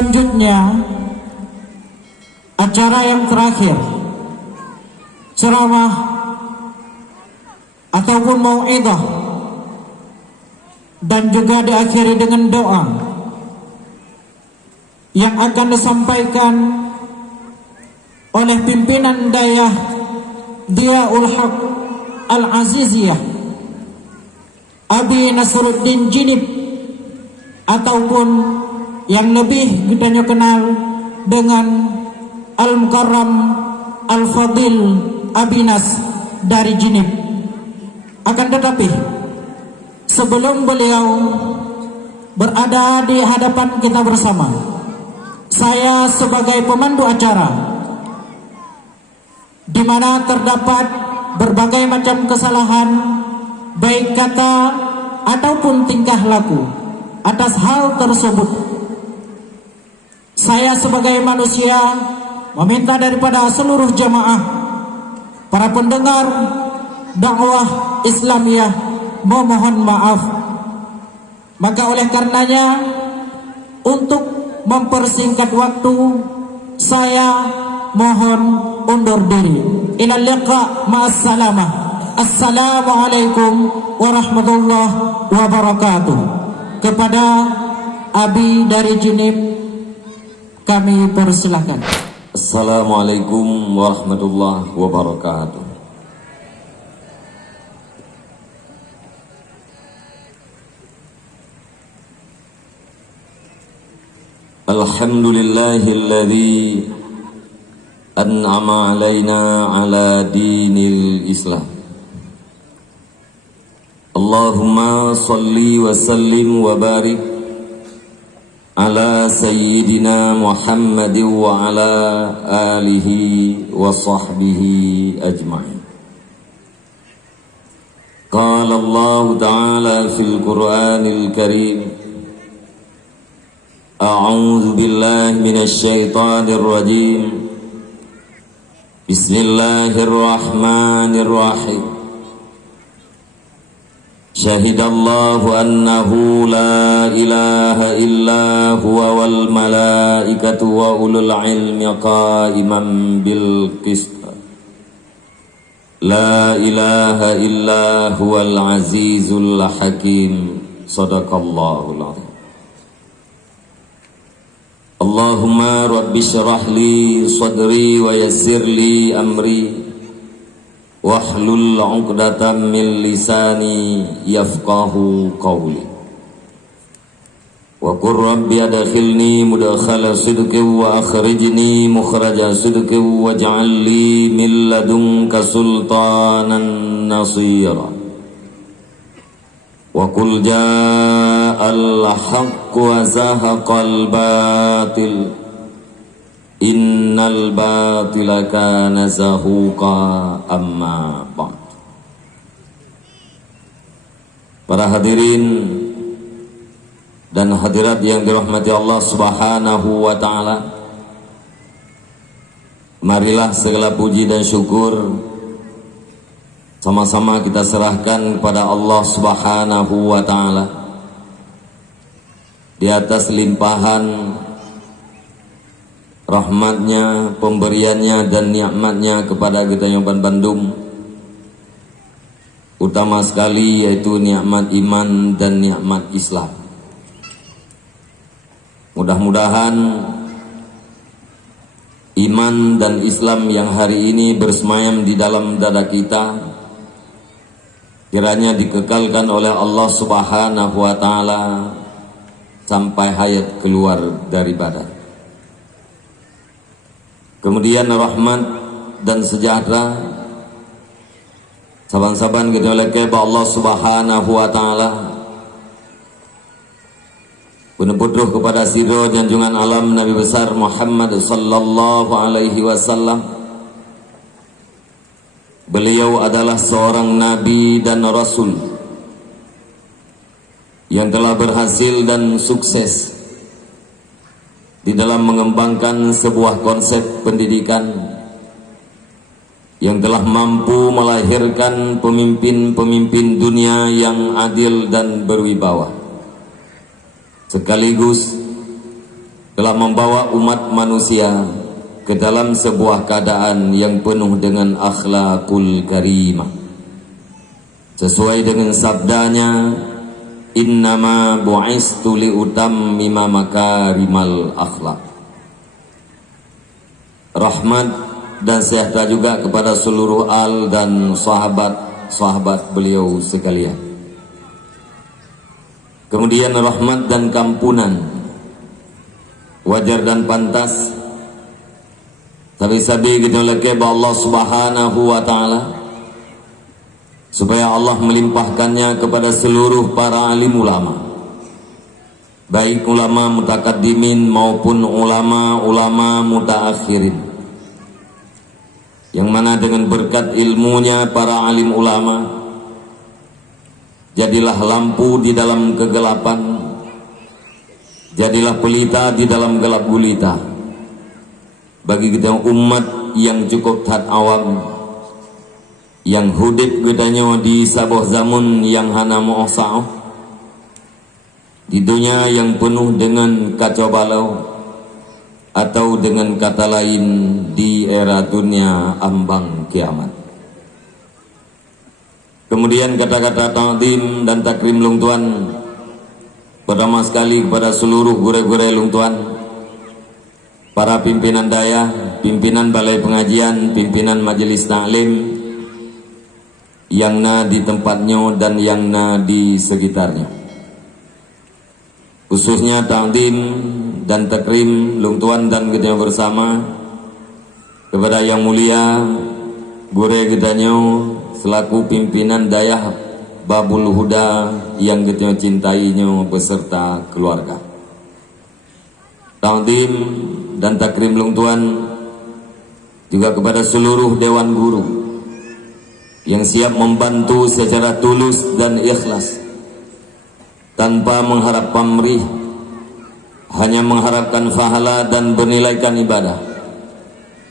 Selanjutnya, acara yang terakhir, ceramah ataupun mau'idhah, dan juga diakhiri dengan doa yang akan disampaikan oleh pimpinan Dayah Dhiaul Haq Al-Aziziyah Abi Nasruddin Jinib, ataupun yang lebih kita kenal dengan Al-Mukarram Al-Fadil Abinas dari Jinib. Akan tetapi sebelum beliau berada di hadapan kita bersama, saya sebagai pemandu acara, di mana terdapat berbagai macam kesalahan baik kata ataupun tingkah laku, atas hal tersebut saya sebagai manusia meminta daripada seluruh jamaah, para pendengar dakwah Islamiyah, memohon maaf. Maka oleh karenanya, untuk mempersingkat waktu, saya mohon undur diri. Ilal liqa ma'as salamah. Assalamualaikum warahmatullahi wabarakatuh. Kepada Abi dari Jinib, kami persilakan. Assalamualaikum warahmatullahi wabarakatuh. Alhamdulillahilladzi an'ama alaina ala dinil Islam. Allahumma salli wa sallim wa barik ala sayyidina Muhammadin wa ala alihi wa sahbihi ajma'in. Qala Allah ta'ala fil Qur'anil Karim, a'udzu billahi minasy syaithanir rajim. Bismillahirrahmanirrahim. Syahidallahu annahu la ilaha illa huwa wal malaikatu wa ulul ilmi qa'iman bil qist. La ilaha illa huwal azizul hakim. Sadaqallahul azim. Allahumma rabbi syrah li sadri wa yassir li amri wahlul 'uqdatam min lisani yafqahu qawli. Wa qur rabbi adkhilni mudkhala sidqin wa akhrijni mukhraja sidqin waj'al li min ladunka sultanan nasira. Wa qul ja'al haqq wa zahaqal batil innal batila kana zahuqa amma ba'd. Para hadirin dan hadirat yang dirahmati Allah Subhanahu wa ta'ala, marilah segala puji dan syukur sama-sama kita serahkan kepada Allah Subhanahu wa ta'ala di atas limpahan rahmatnya, pemberiannya dan nikmatnya kepada kita yang Bandung, utama sekali yaitu nikmat iman dan nikmat Islam. Mudah-mudahan iman dan Islam yang hari ini bersemayam di dalam dada kita kiranya dikekalkan oleh Allah Subhanahu wa ta'ala sampai hayat keluar dari badan. Kemudian rahmat dan sejahtera saban-saban kita oleh Allah Subhanahu wa ta'ala penepuduh kepada siro janjungan alam Nabi besar Muhammad sallallahu alaihi wasallam. Beliau adalah seorang nabi dan rasul yang telah berhasil dan sukses di dalam mengembangkan sebuah konsep pendidikan yang telah mampu melahirkan pemimpin-pemimpin dunia yang adil dan berwibawa, sekaligus telah membawa umat manusia ke dalam sebuah keadaan yang penuh dengan akhlakul karimah. Sesuai dengan sabdanya, innama bu'istu liutammima makarimal akhlak. Rahmat dan sejahtera juga kepada seluruh al dan sahabat beliau sekalian. Kemudian rahmat dan kampunan wajar dan pantas sabi-sabi kita leke ba Allah Subhanahu wa taala, supaya Allah melimpahkannya kepada seluruh para alim ulama, baik ulama mutakaddimin maupun ulama mutaakhirin, yang mana dengan berkat ilmunya para alim ulama jadilah lampu di dalam kegelapan, jadilah pelita di dalam gelap gulita bagi kita umat yang cukup tat awam, yang hudib gedanya di sabuh zaman yang hana mu'asa'ah, di dunia yang penuh dengan kacau balau, atau dengan kata lain di era dunia ambang kiamat. Kemudian kata-kata ta'zim dan takrim lung tuan pertama sekali kepada seluruh gure-gure lung tuan, para pimpinan daya, pimpinan balai pengajian, pimpinan majelis ta'lim yang na di tempatnya dan yang na di sekitarnya. Khususnya ta'zim dan takrim lung tuan dan kita bersama kepada yang mulia gure kitanya selaku pimpinan dayah Babul Huda yang kita cintainya beserta keluarga. Ta'zim dan takrim lung tuan juga kepada seluruh dewan guru yang siap membantu secara tulus dan ikhlas tanpa mengharap pamrih, hanya mengharapkan pahala dan bernilaikan ibadah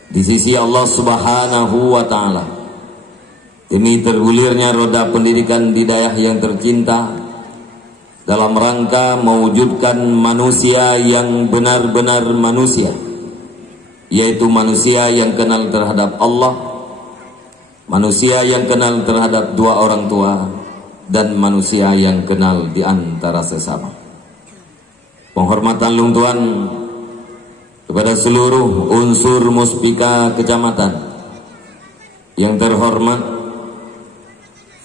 di sisi Allah Subhanahu wa taala, demi tergulirnya roda pendidikan di daerah yang tercinta dalam rangka mewujudkan manusia yang benar-benar manusia, yaitu manusia yang kenal terhadap Allah, manusia yang kenal terhadap dua orang tua, dan manusia yang kenal di antara sesama. Penghormatan lung tuan kepada seluruh unsur muspika kecamatan yang terhormat,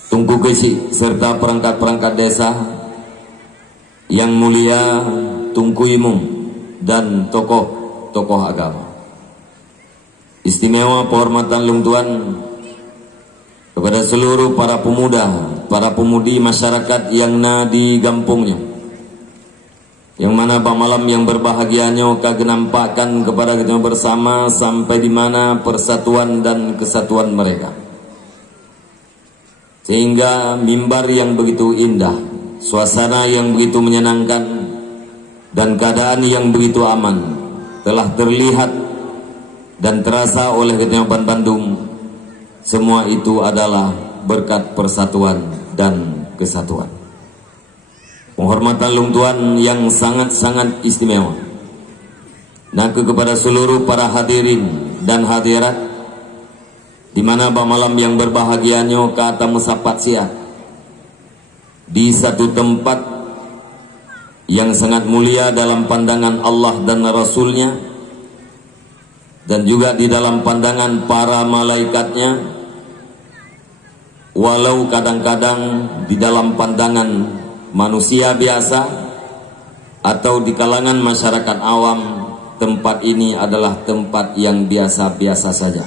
Tungku Kesi serta perangkat-perangkat desa yang mulia, Tungku Imum dan tokoh-tokoh agama. Istimewa penghormatan lung tuan kepada seluruh para pemuda, para pemudi masyarakat yang na di kampungnya, yang mana pada malam yang berbahagianya kagak nampakkan kepada kita bersama sampai di mana persatuan dan kesatuan mereka, sehingga mimbar yang begitu indah, suasana yang begitu menyenangkan, dan keadaan yang begitu aman telah terlihat dan terasa oleh Kejaksaan Bandung. Semua itu adalah berkat persatuan dan kesatuan. Penghormatan lung tuan yang sangat-sangat istimewa naku kepada seluruh para hadirin dan hadirat di mana pada malam yang berbahagianya kata musapat siat di satu tempat yang sangat mulia dalam pandangan Allah dan Rasulnya, dan juga di dalam pandangan para malaikatnya, walau kadang-kadang di dalam pandangan manusia biasa atau di kalangan masyarakat awam, tempat ini adalah tempat yang biasa-biasa saja.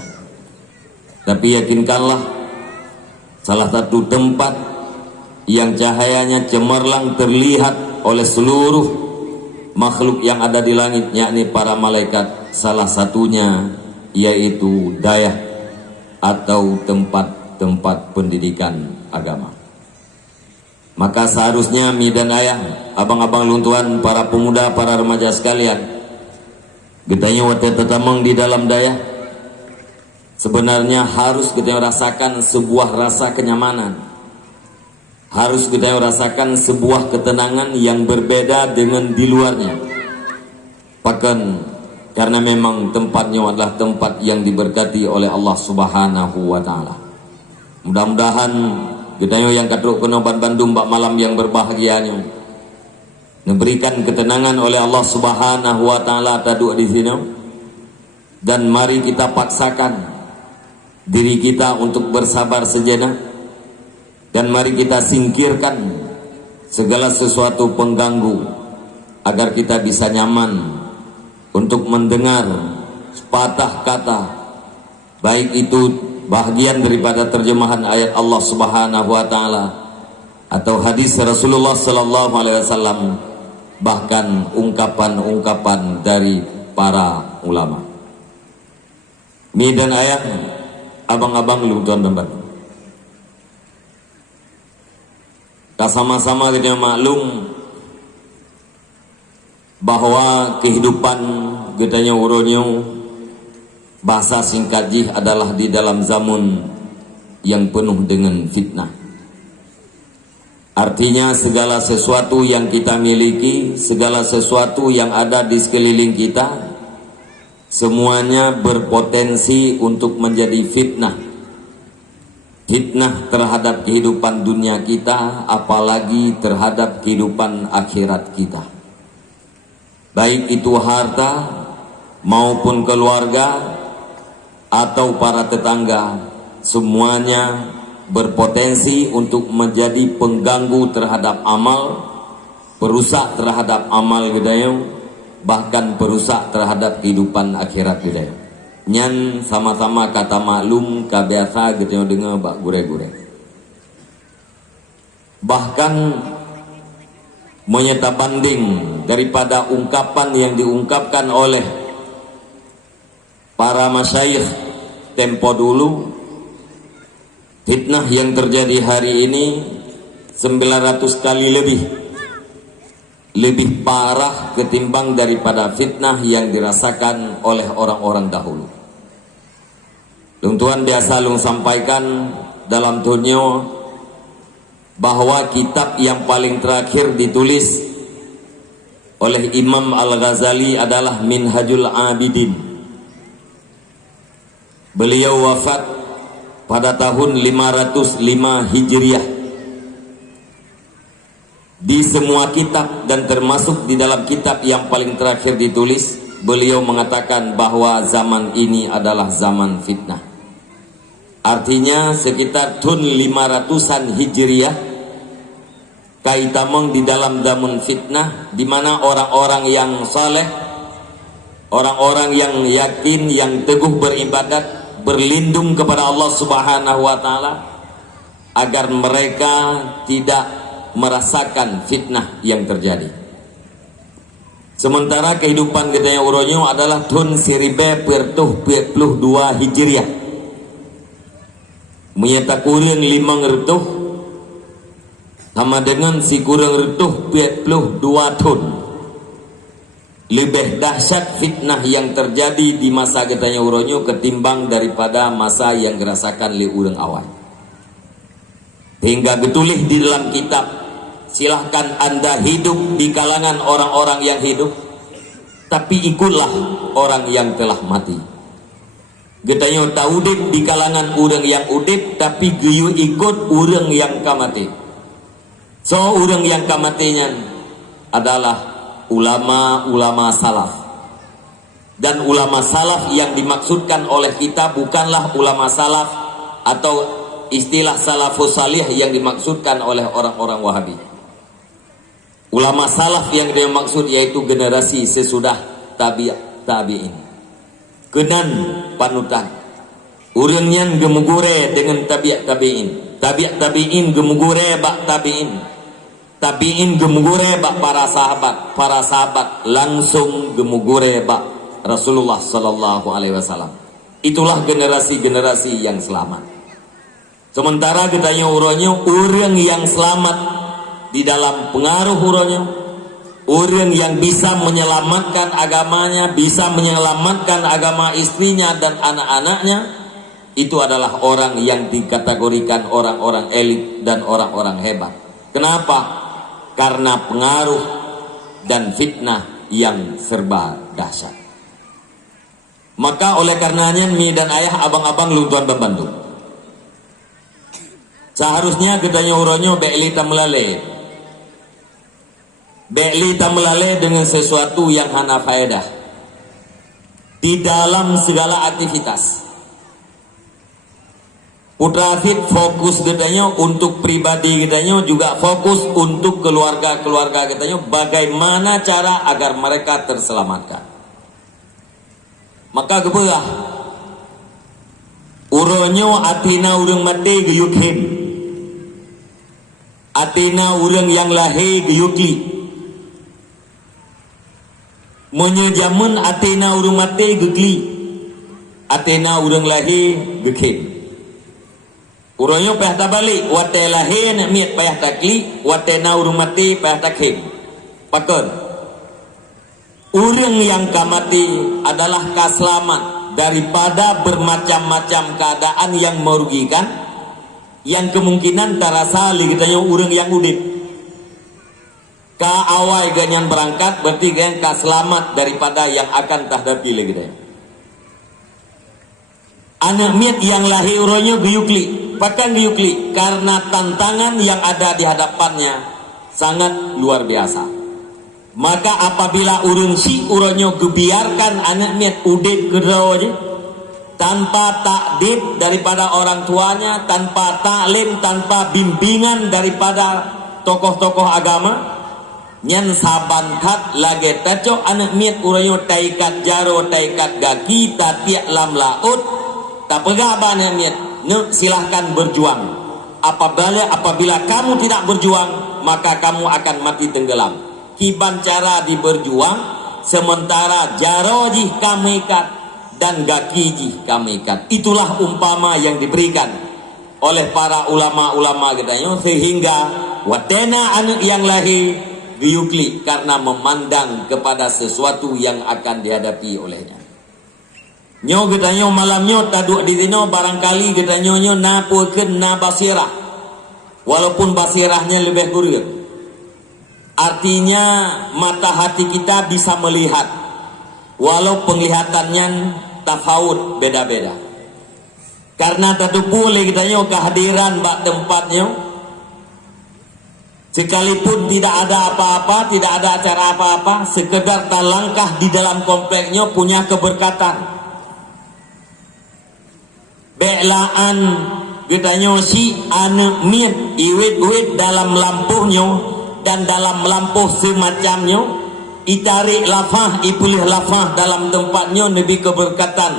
Tapi yakinkanlah, salah satu tempat yang cahayanya cemerlang terlihat oleh seluruh makhluk yang ada di langit, yakni para malaikat. Salah satunya yaitu dayah atau tempat pendidikan agama. Maka seharusnya mi dan ayah, abang-abang luntuan, para pemuda, para remaja sekalian, getanya wate tetameng di dalam dayah, sebenarnya harus kita rasakan sebuah rasa kenyamanan, harus kita rasakan sebuah ketenangan yang berbeda dengan di luarnya. Bahkan karena memang tempatnya adalah tempat yang diberkati oleh Allah Subhanahu wa taala. Mudah-mudahan gedayo yang kadruk kenoban Bandung bak malam yang berbahagianya memberikan ketenangan oleh Allah Subhanahu wa taala taduk di sini. Dan mari kita paksakan diri kita untuk bersabar sejenak, dan mari kita singkirkan segala sesuatu pengganggu agar kita bisa nyaman untuk mendengar sepatah kata, baik itu bahagian daripada terjemahan ayat Allah Subhanahu wa taala atau hadis Rasulullah sallallahu alaihi wasallam, bahkan ungkapan-ungkapan dari para ulama. Mi dan ayat abang-abang lu tuan dan batu. Sama-sama kita maklum bahwa kehidupan gedanya uronyo bahasa singkat jih adalah di dalam zaman yang penuh dengan fitnah. Artinya segala sesuatu yang kita miliki, segala sesuatu yang ada di sekeliling kita, semuanya berpotensi untuk menjadi fitnah. Fitnah terhadap kehidupan dunia kita, apalagi terhadap kehidupan akhirat kita. Baik itu harta maupun keluarga atau para tetangga, semuanya berpotensi untuk menjadi pengganggu terhadap amal, perusak terhadap amal gedayo, bahkan perusak terhadap kehidupan akhirat gedayo. Nyan sama-sama kata maklum kabiasa gedayo dengar bak gure-gure. Bahkan menyata banding daripada ungkapan yang diungkapkan oleh para masyayikh tempo dulu, fitnah yang terjadi hari ini 900 kali lebih parah ketimbang daripada fitnah yang dirasakan oleh orang-orang dahulu. Tuan biasa lung sampaikan dalam dunia bahwa kitab yang paling terakhir ditulis oleh Imam Al-Ghazali adalah Minhajul Abidin. Beliau wafat pada tahun 505 Hijriah. Di semua kitab dan termasuk di dalam kitab yang paling terakhir ditulis, beliau mengatakan bahwa zaman ini adalah zaman fitnah. Artinya sekitar tahun 500-an Hijriah kaitamong di dalam zaman fitnah, di mana orang-orang yang saleh, orang-orang yang yakin, yang teguh beribadat, berlindung kepada Allah Subhanahu wa taala agar mereka tidak merasakan fitnah yang terjadi. Sementara kehidupan gedaya uronyo adalah tahun 1042 Hijriah. Menyata kurang 5 retuh sama dengan si kurang retuh 42 tahun. Lebih dahsyat fitnah yang terjadi di masa gedanya uronyo ketimbang daripada masa yang dirasakan oleh urang awal. Hingga getulih di dalam kitab, silahkan Anda hidup di kalangan orang-orang yang hidup, tapi ikutlah orang yang telah mati. Getanyo taudip di kalangan urang yang udip, tapi geyu ikut urang yang kamati. So urang yang kamatinya adalah ulama-ulama salaf. Dan ulama salaf yang dimaksudkan oleh kita bukanlah ulama salaf atau istilah salafus salih yang dimaksudkan oleh orang-orang Wahabi. Ulama salaf yang dimaksud yaitu generasi sesudah tabi'in. Kenan panutan. Urangnya gemugure dengan tabi'in. Tabi'in gemugure bak tabi'in. Tabi'in gemugure bak para sahabat langsung gemugure bak Rasulullah sallallahu alaihi wasallam. Itulah generasi-generasi yang selamat. Sementara kitanya uronyo orang yang selamat di dalam pengaruh uronyo, orang yang bisa menyelamatkan agamanya, bisa menyelamatkan agama istrinya dan anak-anaknya, itu adalah orang yang dikategorikan orang-orang elit dan orang-orang hebat. Kenapa? Karena pengaruh dan fitnah yang serba dahsyat. Maka oleh karenanya mi dan ayah abang-abang lu tuan membantu. Seharusnya gedanya uronyo be'li tamlale. Be'li tamlale dengan sesuatu yang hana faedah di dalam segala aktivitas. Putra Fit fokus gedanya untuk pribadi gedanya, juga fokus untuk keluarga-keluarga gedanya, bagaimana cara agar mereka terselamatkan. Maka gebelah uronyo atina urang mati geyukhin, atina urang yang lahir geyuki, menyejamun atina urang mati gegli, atina urang lahir gekhin. Uronyo payah tabalik, wate lahir nak miat payah takli, wate na urung mati payah takhim. Pakon. Urang yang kamati adalah kaselamat daripada bermacam-macam keadaan yang merugikan, yang kemungkinan tarasa ligitanya urang yang udip. Ka awai ganyan berangkat berarti ganyan kaselamat daripada yang akan tahdapi ligitanya. Anak miat yang lahir uronyo geyukli. Bahkan geyukli karena tantangan yang ada di hadapannya sangat luar biasa. Maka apabila urun si uronyo gebiarkan anak miat udip gedawaje tanpa takdib daripada orang tuanya, tanpa taklim, tanpa bimbingan daripada tokoh-tokoh agama, nyan saban tat lage taco anak miat uronyo taikat jaro taikat gaki tatiak lam laut tak pegah anak miat. Silahkan berjuang. Apabila kamu tidak berjuang, maka kamu akan mati tenggelam. Kiban cara diberjuang, sementara jaro jih kami ikat dan gaki jih kami ikat. Itulah umpama yang diberikan oleh para ulama-ulama gedanya, sehingga watena anak yang lahir giyukli karena memandang kepada sesuatu yang akan dihadapi olehnya. Nyo gedanyo malamnyo taduk di dino barangkali gedanyo nyo na puken na basirah, walaupun basirahnya lebih kurang. Artinya mata hati kita bisa melihat walau penglihatannya tafawut beda-beda. Karena tadu boleh gedanyo kehadiran bak tempatnya, sekalipun tidak ada apa-apa, tidak ada acara apa-apa, sekedar talangkah di dalam kompleknya punya keberkatan. Belaan gedanyo si ane miat iwit-iwit dalam lampuhnya dan dalam lampuh semacamnya, itarik lafah ipulih lafah dalam tempatnya lebih keberkatan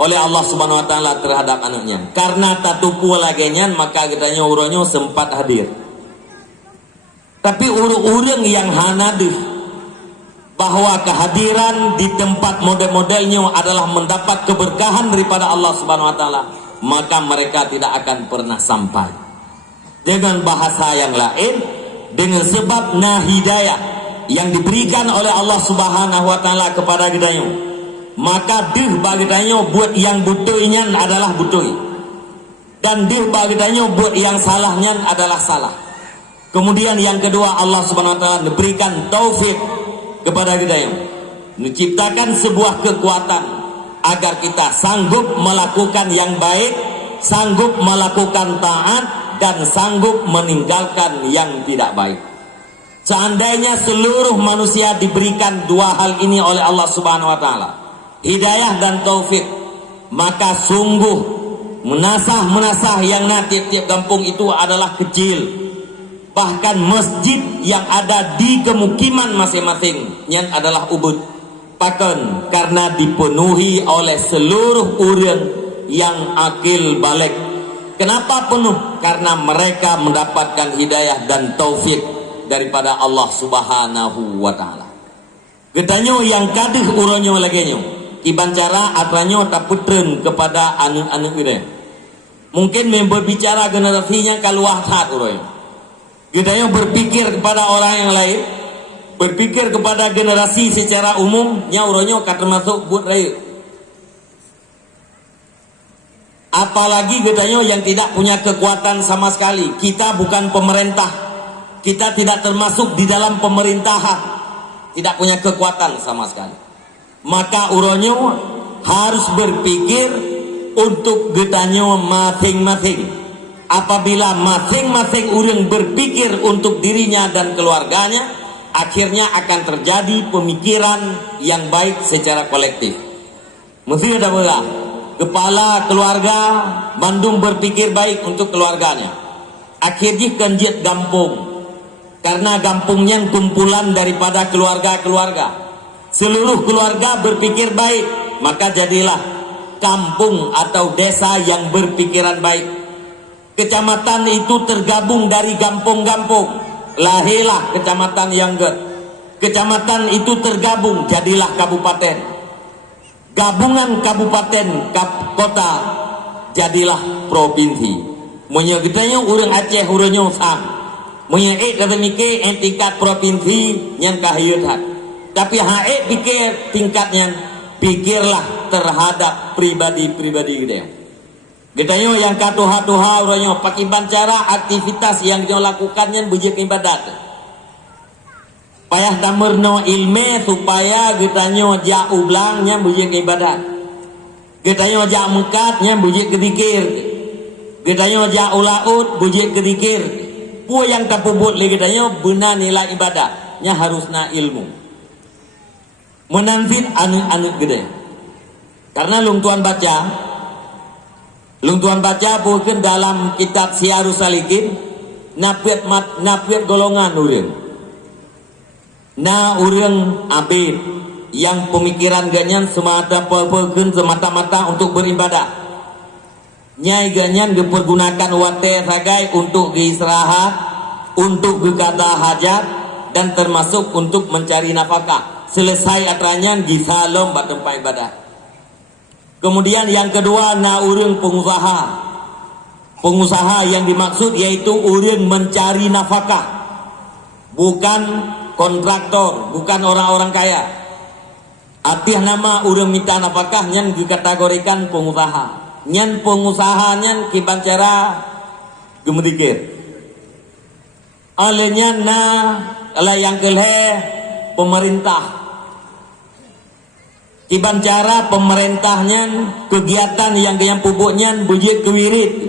oleh Allah Subhanahu wa taala terhadap anaknya. Karena tatupu lagenya maka gedanyo uronyo sempat hadir. Tapi urang yang hanadih bahwa kehadiran di tempat model-modelnya adalah mendapat keberkahan daripada Allah Subhanahu wa taala, maka mereka tidak akan pernah sampai. Dengan bahasa yang lain, dengan sebab hidayah yang diberikan oleh Allah Subhanahu wa taala kepada gedanyo, maka deh bagi gedanyo buat yang butuhnya adalah butuh, dan deh bagi gedanyo buat yang salahnya adalah salah. Kemudian yang kedua, Allah Subhanahu wa taala diberikan taufik kepada kita yang menciptakan sebuah kekuatan agar kita sanggup melakukan yang baik, sanggup melakukan taat, dan sanggup meninggalkan yang tidak baik. Seandainya seluruh manusia diberikan dua hal ini oleh Allah Subhanahu wa taala, hidayah dan taufik, maka sungguh menasah yang tiap-tiap kampung itu adalah kecil. Bahkan masjid yang ada di kemukiman masing-masing yang adalah ubud. Paken karena dipenuhi oleh seluruh orang yang akil balik. Kenapa penuh? Karena mereka mendapatkan hidayah dan taufik daripada Allah Subhanahu wa taala. Gedanyo yang kadih uronyo lagenyo, kiban cara atranyo tak putren kepada anak-anak kita. Mungkin berbicara generasinya kaluah hat uronyo. Gedanyo berpikir kepada orang yang lain, berpikir kepada generasi secara umum, nyauronyo termasuk buat raya. Apalagi gedanyo yang tidak punya kekuatan sama sekali. Kita bukan pemerintah, kita tidak termasuk di dalam pemerintahan. tidak punya kekuatan sama sekali. Maka uronyo harus berpikir untuk getanyo masing-masing. Apabila masing-masing orang berpikir untuk dirinya dan keluarganya, akhirnya akan terjadi pemikiran yang baik secara kolektif. Mesti ada bola. Kepala keluarga Bandung berpikir baik untuk keluarganya. Akhirnya kenjit gampung. Karena gampungnya kumpulan daripada keluarga-keluarga. Seluruh keluarga berpikir baik, maka jadilah kampung atau desa yang berpikiran baik. Kecamatan itu tergabung dari gampung-gampung, lahirlah kecamatan yang kecamatan itu tergabung jadilah kabupaten. Gabungan kabupaten kota jadilah provinsi. Munya kitanya orang Aceh urangnya sam. Munya kata mikir tingkat provinsi yang kahiyut. Tapi hae pikir tingkatnya, pikirlah terhadap pribadi-pribadi gitu. Gedayo yang katuha-tuha uranyo pakiban cara aktivitas yang dia lakukannya bujik ibadat. Payah tamerno ilme supaya gedanyo ja ublangnya bujik ibadat. Gedanyo ja mekatnya bujik kedikir. Gedanyo ja ulaut bujik kedikir. Pu yang tapubut le gedanyo benar nilai ibadahnya harusna ilmu. Menanzit anu-anu gede. Karena lung tuan baca bukan dalam kitab Syiarus Salikin napiat golongan urang. Na urang abid yang pemikiran ganyan semata-mata untuk beribadah. Nyai ganyan dipergunakan wate sagai untuk istirahat, untuk berkata hajat dan termasuk untuk mencari nafkah. Selesai atranya gisalom bak tempat ibadah. Kemudian yang kedua na urang pengusaha. Pengusaha yang dimaksud yaitu urang mencari nafkah. Bukan kontraktor, bukan orang-orang kaya. Artinya nama urang minta nafkah nyan dikategorikan pengusaha. Nyan pengusaha nyan kiban cara gemedikir. Olehnya na yang kelih pemerintah. Iban cara pemerintahnya kegiatan yang pupuknya bujik kewirit.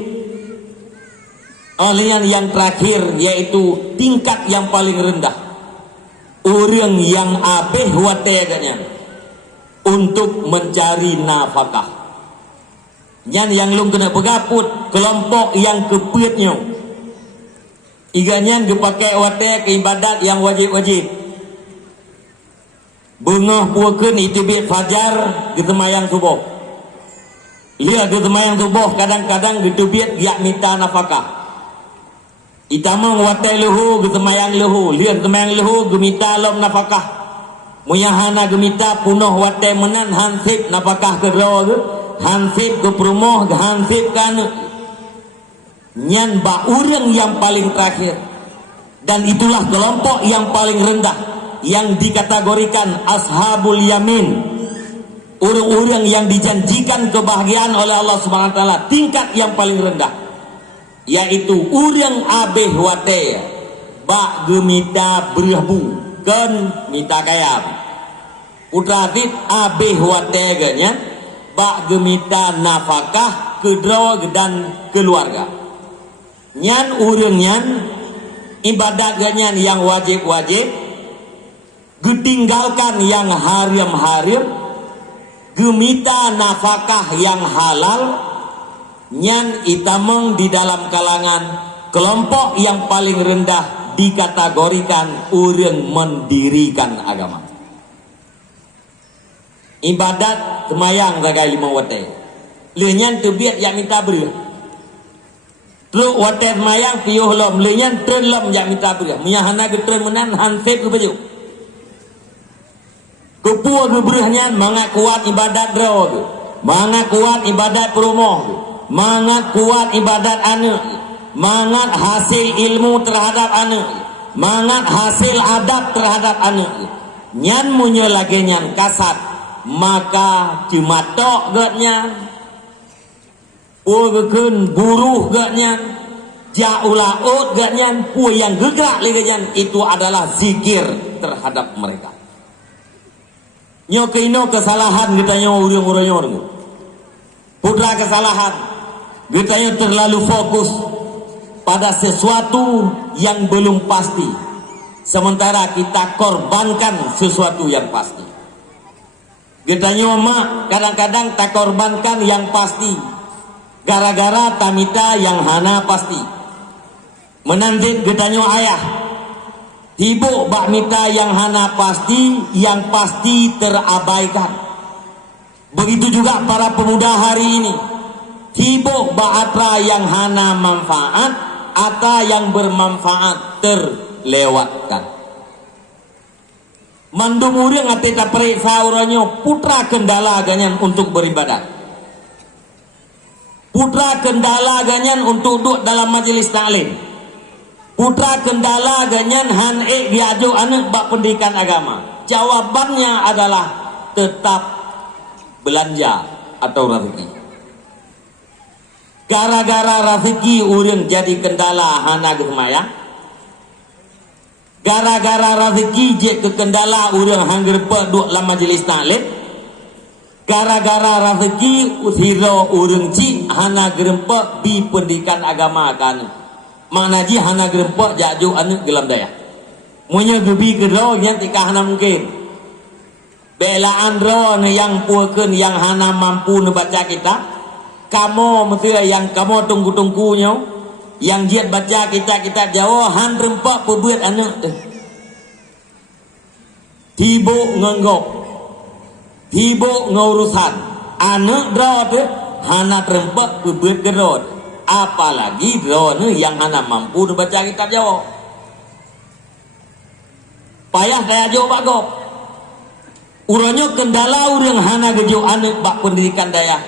Oleh yang terakhir yaitu tingkat yang paling rendah. Orang yang abeh wateganya untuk mencari nafkah. Yang lung kena pegaput kelompok yang kepetnya. Iganya dipakai wate ke ibadat yang wajib-wajib. Bengah puakeun itu bi fajar di temayang subuh. Lihat di temayang subuh kadang-kadang gitu biat dia minta nafkah. Itamang watai lehu di temayang lehu. Lihat temayang lehu gemita lom nafkah. Muyahana gemita punuh watai menan hansip nafkah kedua ke. Hansip ke perumoh ke hansip ke anu. Nyan ba urang yang paling terakhir. Dan itulah kelompok yang paling rendah. Yang dikategorikan ashabul yamin, orang-orang yang dijanjikan kebahagiaan oleh Allah Subhanahu wa taala, tingkat yang paling rendah yaitu urang abeh wate bak gemita berhabu ken mita kaya putratit abeh wate ganya bak gemita nafkah kedua dan keluarga nyan urang nyan ibadat ganyan yang wajib-wajib ditinggalkan yang haram-haram, gemita nafkah yang halal, nyan itameng di dalam kalangan kelompok yang paling rendah dikategorikan urang mendirikan agama. Ibadat semayang sagai 5 wate. Leunyan teu biat yang minta beureuh. Truk wate semayang piuh lom, leunyan treun lom yang minta beureuh. Muyahana getreun menan hansip ke baju. Kepua gebrehnya mangat kuat ibadat drog, mangat kuat ibadat perumoh, mangat kuat ibadat anak, mangat hasil ilmu terhadap anak, mangat hasil adab terhadap anak. Nyan munyo lagi nyan kasat, maka cimatok gatnya, pugekun buruh gatnya, jaulaut gatnya, pu yang gerak lagi nyan itu adalah zikir terhadap mereka. Nyo keino kesalahan getanyo urang-urang putra kesalahan getanyo terlalu fokus pada sesuatu yang belum pasti, sementara kita korbankan sesuatu yang pasti. Getanyo mak kadang-kadang tak korbankan yang pasti gara-gara tamita yang hana pasti. Menantit getanyo ayah tibuk bak mita yang hana pasti, yang pasti terabaikan. Begitu juga para pemuda hari ini, tibuk bak atra yang hana manfaat, atra yang bermanfaat terlewatkan. Mandum urang ate ta periksa uranyo putra kendala ganyan untuk beribadah. Putra kendala ganyan untuk duduk dalam majelis taklim. Putra kendala ganyan han diajuk anak bak pendidikan agama. Jawabannya adalah tetap belanja atau rezeki. Gara-gara rezeki urang jadi kendala hana gemaya. Gara-gara rezeki je ke kendala urang hangger pe duk dalam majelis taklim. Gara-gara rezeki usiro urang ci hana gerempe di pendidikan agama kan. Mana ji hana gerempak jaju anu gelam daya. Munya gebi kedro yang tika hana mungkin. Belaan ro yang puakeun yang hana mampu nu baca kita. Kamu mesti yang kamu tunggu-tunggunya yang jiat baca kita jauh han rempak pebuat anu. Tibo ngenggok. Tibo ngurusan. Anu dro tu hana rempak pebuat kedro. Apalagi drone yang hana mampu baca kitab Jawa. Payah daya jauh bagok. Uranyo kendala urang hana gejo anak bak pendidikan daya.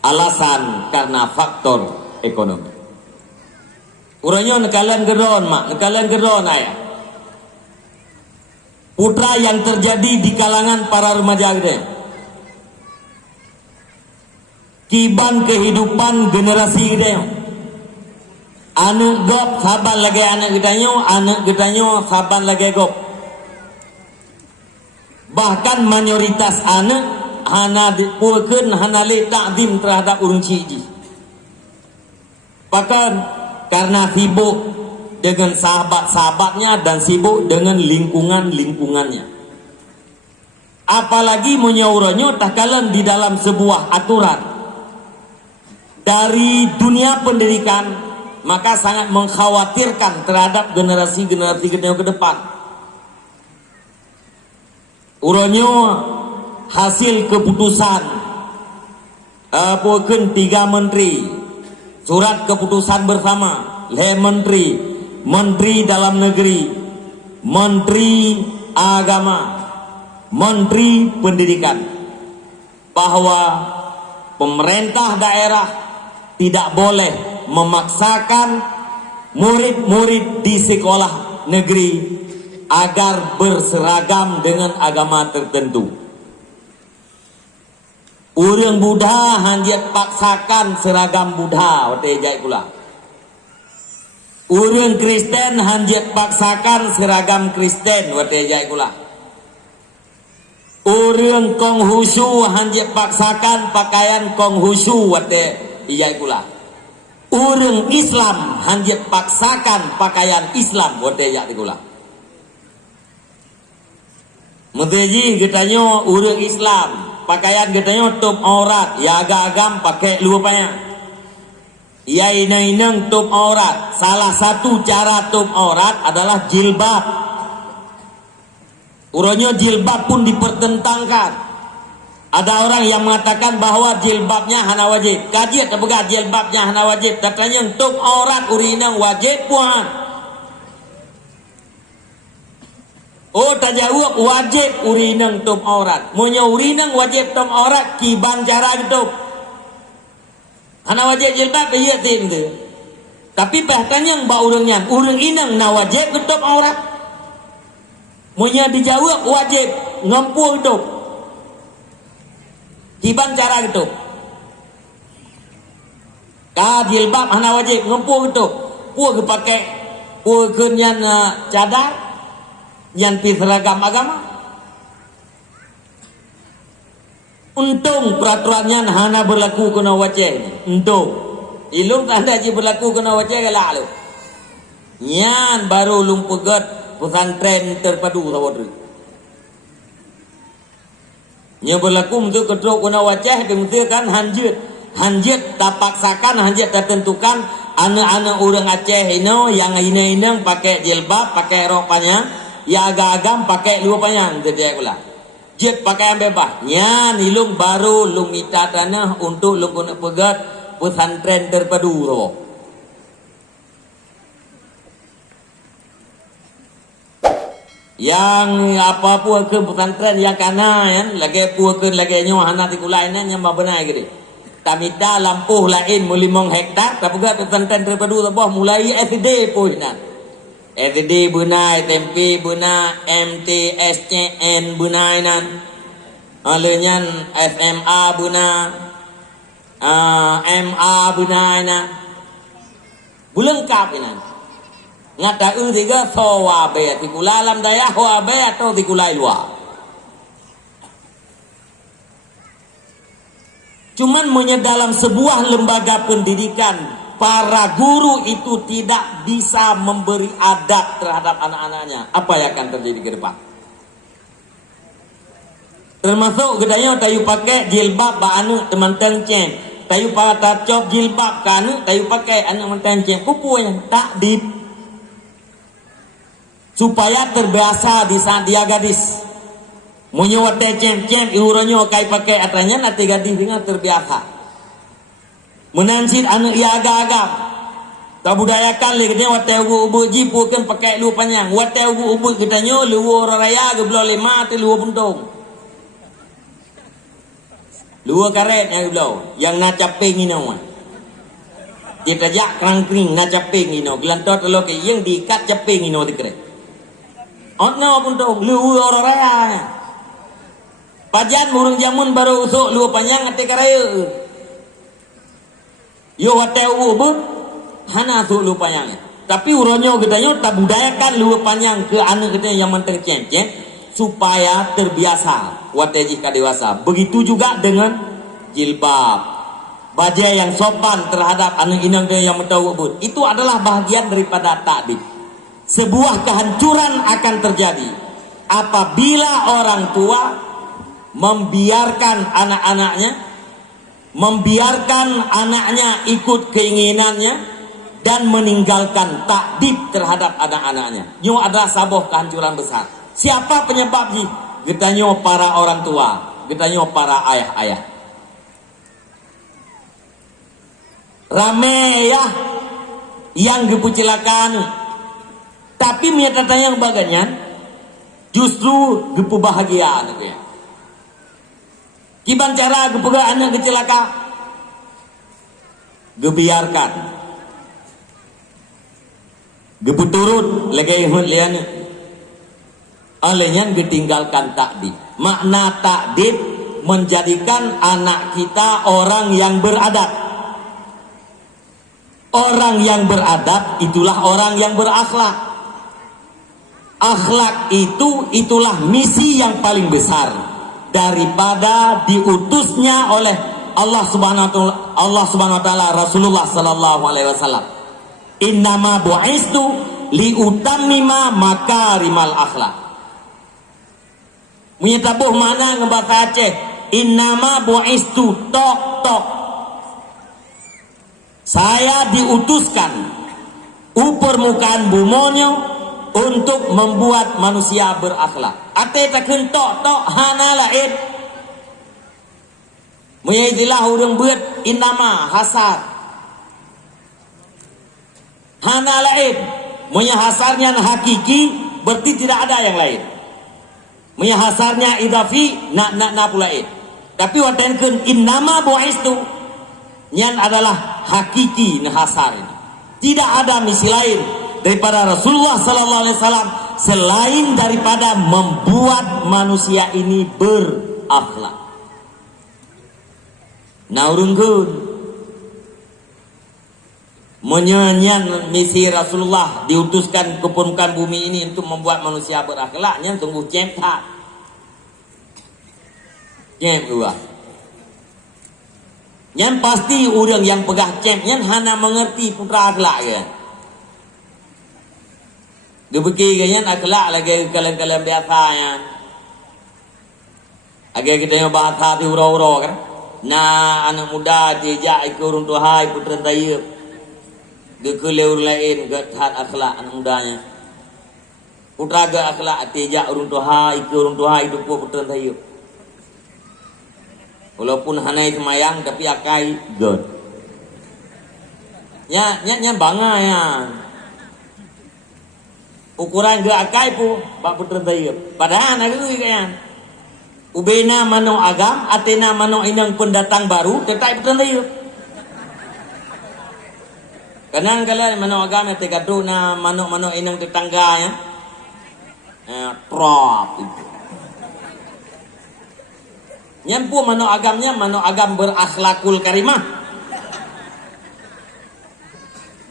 Alasan karena faktor ekonomi. Uranyo nekalan geron mak, nekalan geron ayah. Putra yang terjadi di kalangan para remaja gede. Kiban kehidupan generasi gede. Anak gop saban lagi anak gedanyo saban lagi gop. Bahkan mayoritas anak hana dipuakeun hana le takdim terhadap urang ciji. Bahkan karena sibuk dengan sahabat-sahabatnya dan sibuk dengan lingkungannya. Apalagi menyauranyo takalan di dalam sebuah aturan dari dunia pendidikan, maka sangat mengkhawatirkan terhadap generasi-generasi ke depan. Uranyo hasil keputusan puakeun 3 menteri, surat keputusan bersama le menteri dalam negeri, menteri agama, menteri pendidikan, bahwa pemerintah daerah tidak boleh memaksakan murid-murid di sekolah negeri agar berseragam dengan agama tertentu. Urang Buddha hanjat paksakan seragam Buddha wate jai kula. Urang Kristen hanjat paksakan seragam Kristen wate jai kula. Urang Konghucu hanjat paksakan pakaian Konghucu wate ijai kula. Urang Islam hanjat paksakan pakaian Islam wate ijai kula. Muteji getanyo urang Islam pakaian getanyo tutup aurat, ya agak-agam pakai lupanya. Ya inang-inang tutup aurat. Salah satu cara tutup aurat adalah jilbab. Uranyo jilbab pun dipertentangkan. Ada orang yang mengatakan bahwa jilbabnya hana wajib. Kajian terbuka jilbabnya hana wajib. Katanya tutup aurat urinang wajib puan. Oh tajawab wajib urinang tutup aurat. Monya urinang wajib tutup aurat kiban cara tutup. Hana wajib jilbab iya tim tu. Tapi bahkannya mbak urangnya urang inang na wajib tutup aurat. Monya dijawab wajib ngempuh tutup. Kiban cara tutup. Ka jilbab hana wajib ngempuh tutup. Puah kepakai puah kenyan cadar yang pi seragam agama. Untung peraturannya hana berlaku kena wajah. Untung. Ilung tanda je berlaku kena wajah galak lu. Nyan baru lumpugat pesantren terpadu tawadri. Nya berlaku untuk kedrok kena wajah kan hanjit tak paksakan, hanjit tak tentukan. Anak-anak orang Aceh ini yang ini pakai jilbab, pakai rok panjang, ya agak-agam pakai luar panjang tidak pula. Jet pakai yang bebas. Nya nilung baru lung minta tanah untuk lung kena pegat pesantren terpadu tu. Yang apa pun ke pesantren yang kana kan, lagi pun ke lagi nyo anak tikulai ni yang benar gede. Tamita lampuh lain mulimong hektar, tapi pegat pesantren terpadu tu mulai SD pun nak. SD bunai, tempe bunai, MTSCN bunai nan. Alenya SMA bunai, MA bunai nan. Bulengkap nan. Ngata tiga sawa be, tikulai alam daya hoa be atau tikulai luar. Cuman dalam sebuah lembaga pendidikan, para guru itu tidak bisa memberi adab terhadap anak-anaknya. Apa yang akan terjadi ke depan? Termasuk gedanya tayu pakai jilbab ba anu teman tenceng. Tayu pakai cop jilbab kanu tayu pakai anu tenceng. Kupu yang takdib. Supaya terbiasa di saat dia gadis. Munyo cem-cem iuranyo kai pakai atanya nanti gadis dengan terbiasa. Menansit anu ia agak-agak. Tak budayakan le katanya watai ubu jipu kan pakai lu panjang. Watai ubu katanya lu orang raya ke belau lima tu lu buntung. Lu karet yang belau yang nak caping ino. Dia tajak kerang-kering nak caping ino. Gelantot lo ke yang diikat caping ino dikere. Ono buntung lu orang raya. Pajan murung jamun baru usuk lu panjang ate karaya. Yo hotel ubu hana tu lu panjang. Tapi uronyo gedanya tak budayakan lu panjang ke anak gedanya yang menteng cem-cem supaya terbiasa wateji ka dewasa. Begitu juga dengan jilbab. Bajai yang sopan terhadap anak inang yang mentau ubu. Itu adalah bahagian daripada takdib. Sebuah kehancuran akan terjadi apabila orang tua membiarkan anaknya ikut keinginannya dan meninggalkan takdib terhadap anak-anaknya. Ini adalah sebuah kehancuran besar. Siapa penyebabnya? Getanyo para orang tua, getanyo para ayah-ayah. Rame ya yang gepucilakan. Tapi miatatan yang baganyan justru gepu bahagia gitu ya. Kiban cara gepuga anak kecelaka gebiarkan gepu turun lagi lian alenya ditinggalkan takdib. Makna takdib menjadikan anak kita orang yang beradab. Orang yang beradab itulah orang yang berakhlak. Akhlak itulah misi yang paling besar daripada diutusnya oleh Allah Subhanahu wa taala Rasulullah sallallahu alaihi wasallam. Innama bu'istu liutammima makarimal akhlak. Menyatabuh mana ngebahasa Aceh? Innama bu'istu tok. Saya diutuskan permukaan bumonyo untuk membuat manusia berakhlak. Ate tak kentok hana lain. Menyaitilah urang beut inama hasar. Hana lain. Munya hasarnya hakiki berarti tidak ada yang lain. Munya hasarnya idafi na pula lain. Tapi watenkeun innama bu'istu nyan adalah hakiki na hasar ini. Tidak ada misi lain daripada Rasulullah sallallahu alaihi wasallam selain daripada membuat manusia ini berakhlak. Naurungkeun menyanyian misi Rasulullah diutuskan ke permukaan bumi ini untuk membuat manusia berakhlaknya sungguh cemtak. Cem Yang pasti orang yang pegah cek yang hana mengerti putra akhlak kan. Gebeki kan akhlak lagi kalian-kalian biasa kan. Agar kita yang bahasa di ura-ura kan. Nah anak muda diajak ikut orang tuhai putra tayyib. Gekele orang lain getat akhlak anak mudanya. Putra ge akhlak diajak orang tuhai ikut orang tuhai hidup putra tayyib. Walaupun hanai semayang tapi akai god. Nya bangga ya. Ukuran ge akai pu bak putra tayyib. Padahal nak deui kan. Ubena mano agam, atena mano inang pendatang baru, tetap putra tayyib. Kanang kala mano agam ate kadu na mano inang tetangga ya. Trop itu. Nyampu mano agamnya mano agam berakhlakul karimah.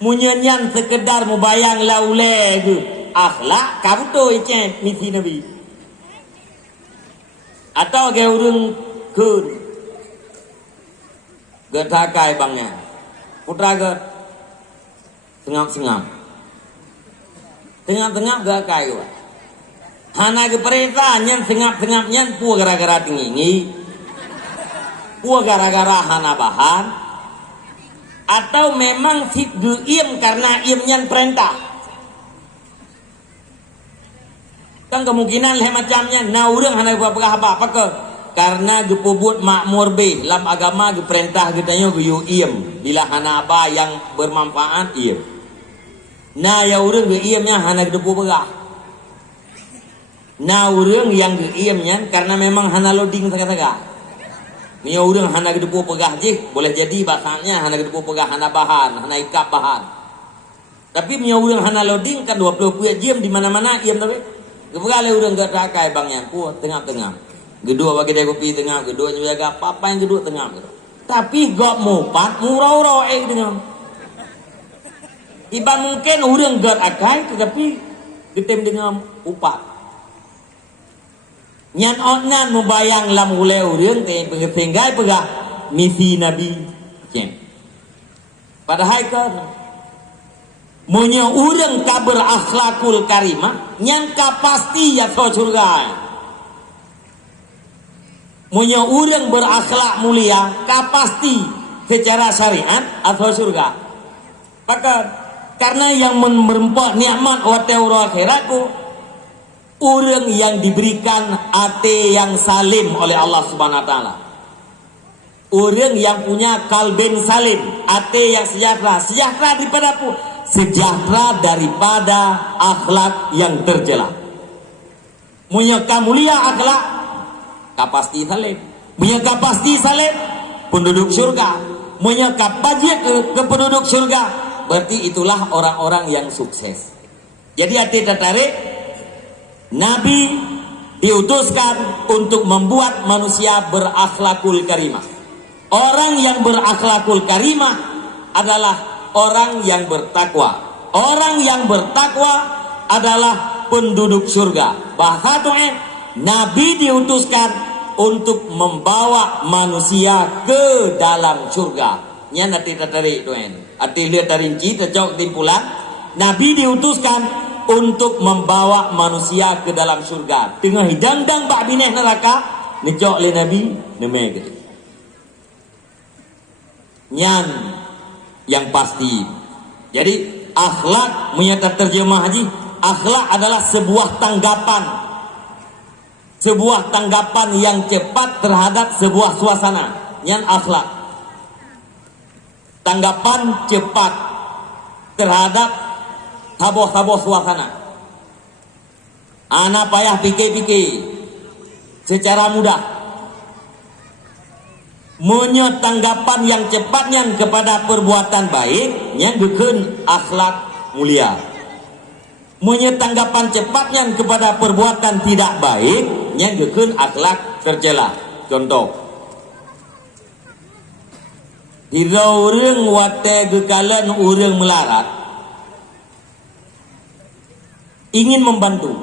Munyanyan sekedar mubayang laule ge akhlak kabuto icen misi nabi. Atau ge urang keun. Ge takai bangnya. Putra ge tengah-tengah. Tengah-tengah ge kai wa. Hana ge perintah nyan tengah-tengah nyan pu gara-gara tinggi. Pua gara-gara hana bahan atau memang sit geiem karena iemnya perintah kan kemungkinan leh macamnya na urang hana pegah apa ke karena gepubut makmur be dalam agama ge perintah getanya ge iem bila hana apa yang bermanfaat iem na ya urang ge iemnya hana ge pegah na urang yang ge iemnya karena memang hana loading saga-saga. Mia urang hana gedepu pegah je, boleh jadi bahasanya hana gedepu pegah hana bahan, hana ikap bahan. Tapi mia urang hana loading kan 20 puya jam di mana-mana iam tapi. Gepegale urang gak rakai bangnya ku tengah-tengah. Gedua bagi dia kopi tengah, gedua jaga apa yang gedua tengah. Tapi gak mupat murau-rau dengan. Iban mungkin urang gak akai tetapi getem dengan upat. Nyan onan membayang lam ule urang teh penggai pegah misi nabi ceng. Padahal kan monya urang ka berakhlakul karimah nyan ka pasti ya so surga. Monya urang berakhlak mulia ka pasti secara syariat atau surga. Maka karena yang merempah nikmat wa teura akhiratku orang yang diberikan hati yang salim oleh Allah Subhanahu wa taala. Orang yang punya kalben salim, hati yang sejahtera. Sejahtera daripada apa? Sejahtera daripada akhlak yang tercela. Punya mulia akhlak, kapasti salim. Punya kapasti salim, penduduk surga. Punya kapajik ke penduduk surga. Berarti itulah orang-orang yang sukses. Jadi hati tertarik. Nabi diutuskan untuk membuat manusia berakhlakul karimah. Orang yang berakhlakul karimah adalah orang yang bertakwa. Orang yang bertakwa adalah penduduk surga. Bahkan Nabi diutuskan untuk membawa manusia ke dalam surga. Nya nanti tertarik tuan. Arti lihat rinci terjauh timpulan. Nabi diutuskan untuk membawa manusia ke dalam surga. Tengah hidang-dang bak bineh neraka, nejok le Nabi, nemeh gitu. Nyan yang pasti. Jadi akhlak menyata terjemah haji, akhlak adalah sebuah tanggapan. Sebuah tanggapan yang cepat terhadap sebuah suasana. Nyan akhlak. Tanggapan cepat terhadap habo-habo suasana. Anak payah pikir-pikir secara mudah. Munyo tanggapan yang cepatnya kepada perbuatan baik yang gekeun akhlak mulia. Munyo tanggapan cepatnya kepada perbuatan tidak baik yang gekeun akhlak tercela. Contoh, tidak urang wate gekalan urang melarat ingin membantu,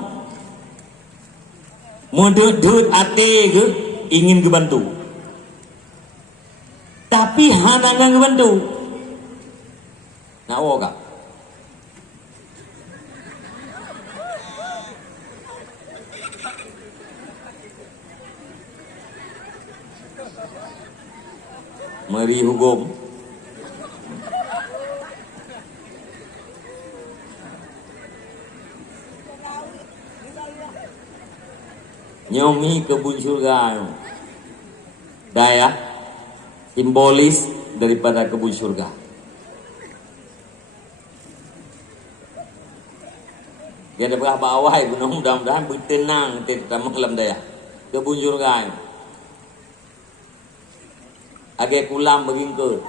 mudut ate ge ingin dibantu. Tapi hana ngang bantu. Nak wo kak? Meri hukum. Nyomi kebun surga. Daya simbolis daripada kebun surga. Dia ada berapa awal mudah-mudahan bertenang tidak malam daya. Kebun surga. Agak kulam beringkut.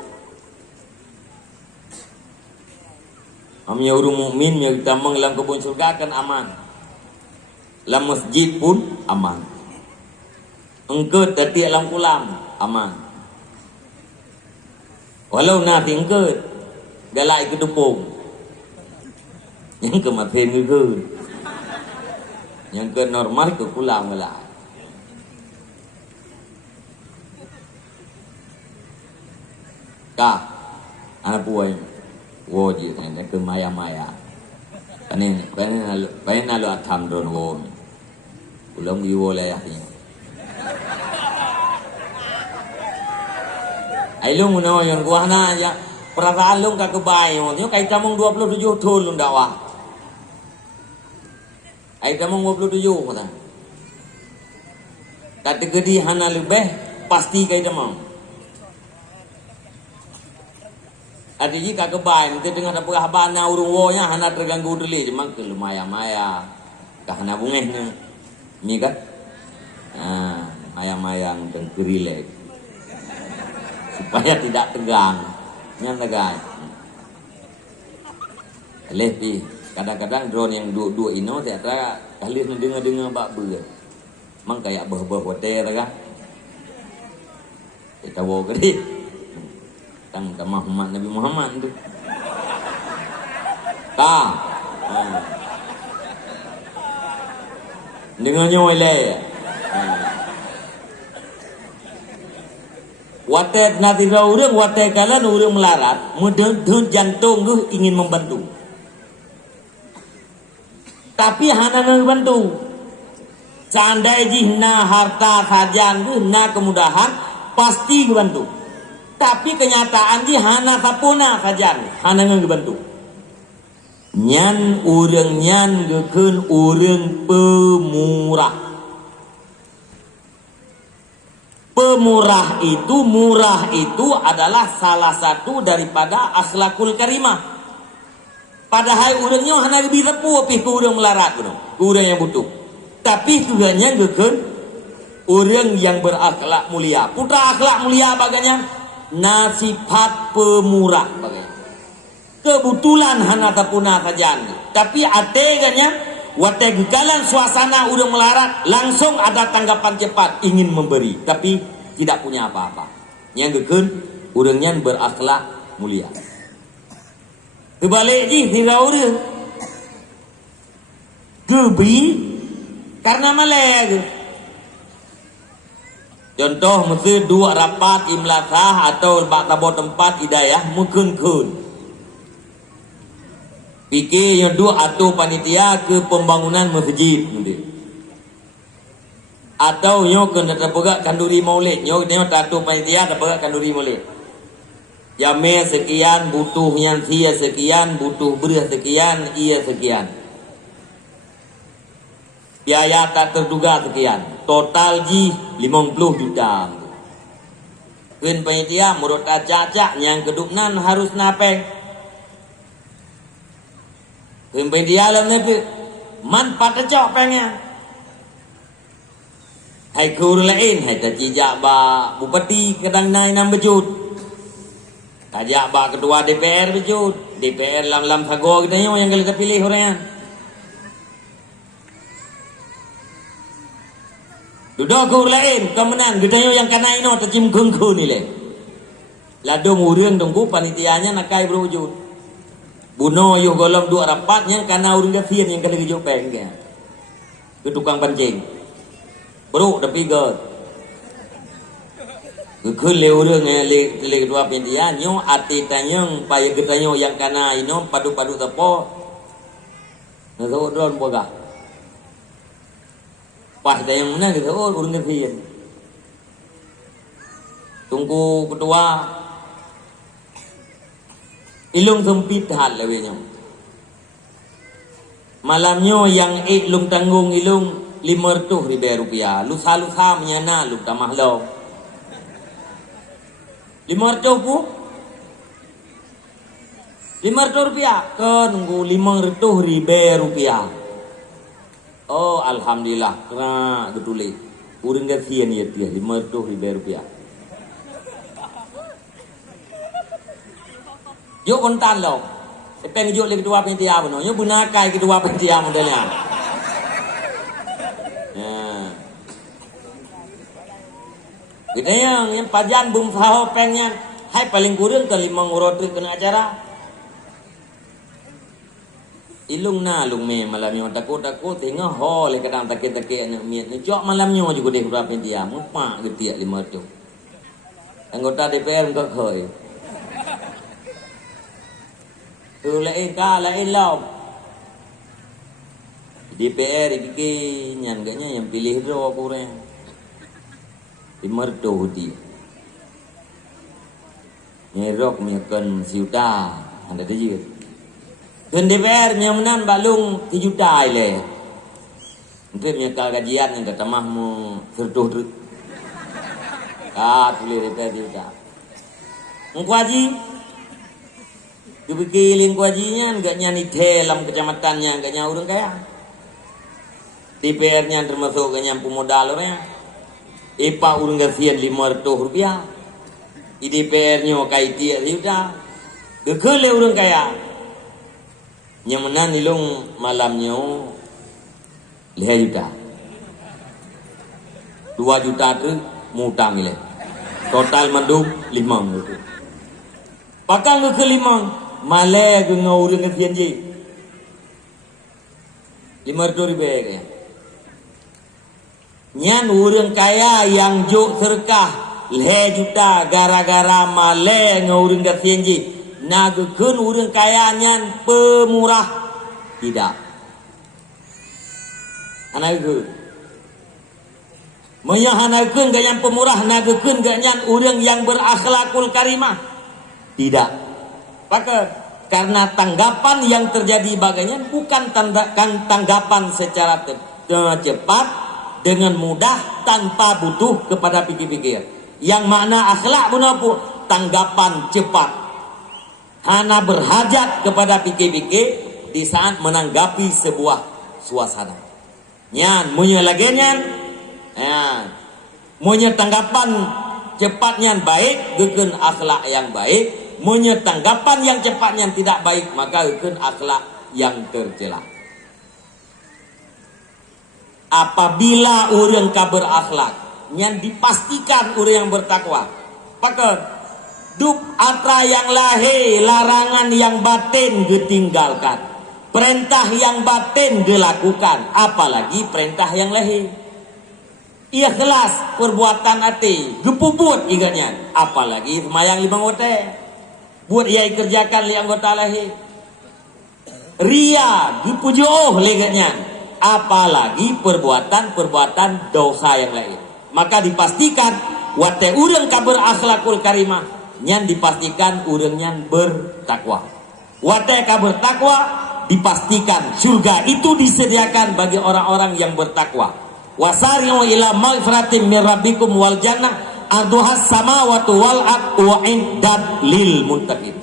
Amnya urung mukmin yang kita mengelam kebun surga akan aman. Lam masjid pun aman. Engkut tadi alam kulam aman. Walau nanti engkut galai kedupung. Yang kematian engkut. Yang ke normal ke kulam galai. Kak, anak puai, wajib ni ke maya-maya. Panen lalu atam drone wom. Ulang iwo lah ni. Ailung no yang gua na ya perasaan lung kak kebai mo. Nyo kai tamong 27 tahun lung dakwah. Ai tamong 27 kata. Kategori hana lebih pasti kai tamong. Adiji kak kebai nanti dengan apa habana urung wonya hana terganggu dulu cuma ke maya-maya kahana bungeh ne ni kan maya-maya dan kerilek supaya tidak tegang nyan tegang lepi kadang-kadang drone yang dua ino ternyata kali dengar bak ber mang kayak beh-beh hotel kan kita wo gede tang Muhammad Nabi Muhammad tu. Ta. Dengan nyoile. Watet nanti urang watet kalan urang melarat, mudah jantung tu ingin membantu. Tapi hana membantu. Seandainya jihna harta sajan tu na kemudahan pasti membantu. Tapi kenyataan di hana kapuna kajan, hana ngebantu. Nyan urang nyan gekeun urang pemurah. Pemurah itu, murah itu adalah salah satu daripada akhlakul karimah. Padahal urangnya hana lebih repu api ke urang melarat tu, urang yang butuh. Tapi tujuannya gekeun urang yang berakhlak mulia. Putra akhlak mulia baganya nasifat pemurah bagai kebetulan hana tapuna kajan tapi ateganya wate gegalan suasana udah melarat langsung ada tanggapan cepat ingin memberi tapi tidak punya apa-apa yang gekeun urangnya berakhlak mulia kebalik ji tidak urang gebi karena malah contoh mesti dua rapat imlakah atau bak tabot tempat hidayah mungkin kun. Fikir yang dua atau panitia ke pembangunan masjid mungkin. Atau yang kena terpegak kanduri maulid, yang tatu panitia terpegak kanduri maulid. Jame sekian, butuh yang sia sekian, butuh beras sekian, ia sekian. Biaya tak terduga sekian. Total ji 50 juta. Kun panitia menurut acak-acak yang kedupnan harus napeng. Kun panitia lah nanti manfaat acak pengen. Hai kur lain, hai tajijak ba bupati kadang naik 6 bejut. Tajak ba ketua DPR bejut. DPR lam-lam sago kita yang kita pilih orangnya. Duduk kur lain, kemenang, gedanya yang kena ino tercim kengku ni le. Ladung urang dongku panitianya nakai berwujud. Buno yuh golong dua rapatnya karena urang gafian yang kena kejuk peng ke. Ke tukang pancing. Bro, tapi god. Ke le urang le kedua pendia nyo ati tanyang paya getanyo yang kana ino padu-padu tepo. Nazo don boga. Pas tayang mana gitu urang ngefian. Tunggu kedua ilung sempit hal lewenya. Malamnya yang ilung tanggung ilung 500 rupiah. Lusa-lusa menyana lu tamah lo. 500 pu 500 rupiah ke nunggu 500 rupiah. Oh alhamdulillah kena getule. Urang gasian ya dia 500 rupiah. Yo kontan lo. Peng yo le kedua pentia bono. Yo bunakai kedua pentia modelnya. Ya. Gede yang pajan bung saho pengnya. Hai paling kurang ke 5 urut kena acara. Ilung na lung me malam yo takut tengah ho le kadang takit-takit nak miet. Jok malam yo juga deh kedua pentia. Mupak getiak 500. Anggota DPR enggak khoi. Tu lain ka lain law. DPR iki nyangkanya yang pilih ro kurang. 500 dia. Nyerok menyekan siuta anda dia. Dan DPR nyamanan balung 3 juta ile. Untuk nyekal gajian yang ketamahmu sertuh. Tulis DPR juta. Engko haji dibikin kuajinya enggak nyani dalam kecamatannya enggak nyaurung kaya. DPR-nya termasuk ke nyampu modalnya. Ipa urung gasian 500 rupiah. DPR-nya kai dia sudah. Gekele urung kaya. Nyamanan ilung malamnya 5 juta. 2 juta tu mutang ile. Total manduk 5 juta. Pakang ke 5 Malay ke ngurang ke tian je 500 rupiah kaya. Nyan urang kaya yang juk serkah 5 juta gara-gara Malay ngurang ke tian je. Nagukun urang kaya nyan pemurah. Tidak. Anak ke menyahanakun gak yang pemurah. Nagukun gak nyan urang yang berakhlakul karimah. Tidak. Maka karena tanggapan yang terjadi bagainya bukan tanggapan secara cepat dengan mudah tanpa butuh kepada pikir-pikir. Yang makna akhlak menapu tanggapan cepat. Hana berhajat kepada pikir-pikir di saat menanggapi sebuah suasana. Nyan munye lagi nyan. Munye tanggapan cepatnya baik gegen akhlak yang baik. Munye tanggapan yang cepatnya tidak baik maka gegen akhlak yang tercela. Apabila orang kaber akhlak yang dipastikan orang yang bertakwa maka duk atra yang lahir larangan yang batin ditinggalkan, perintah yang batin dilakukan, apalagi perintah yang lahir. Ikhlas perbuatan hati gepuput iganya, apalagi semayang 5 waktu buat ia kerjakan li anggota lahir. Ria dipujuh leganya, apalagi perbuatan dosa yang lain. Maka dipastikan wate urang kaber akhlakul karimah nyan dipastikan urang nyan bertakwa. Wate kaber takwa dipastikan surga itu disediakan bagi orang-orang yang bertakwa. Wasari'u ila maghfiratin min rabbikum wal jannah arduhas samawati wal ardh u'iddat lil muttaqin.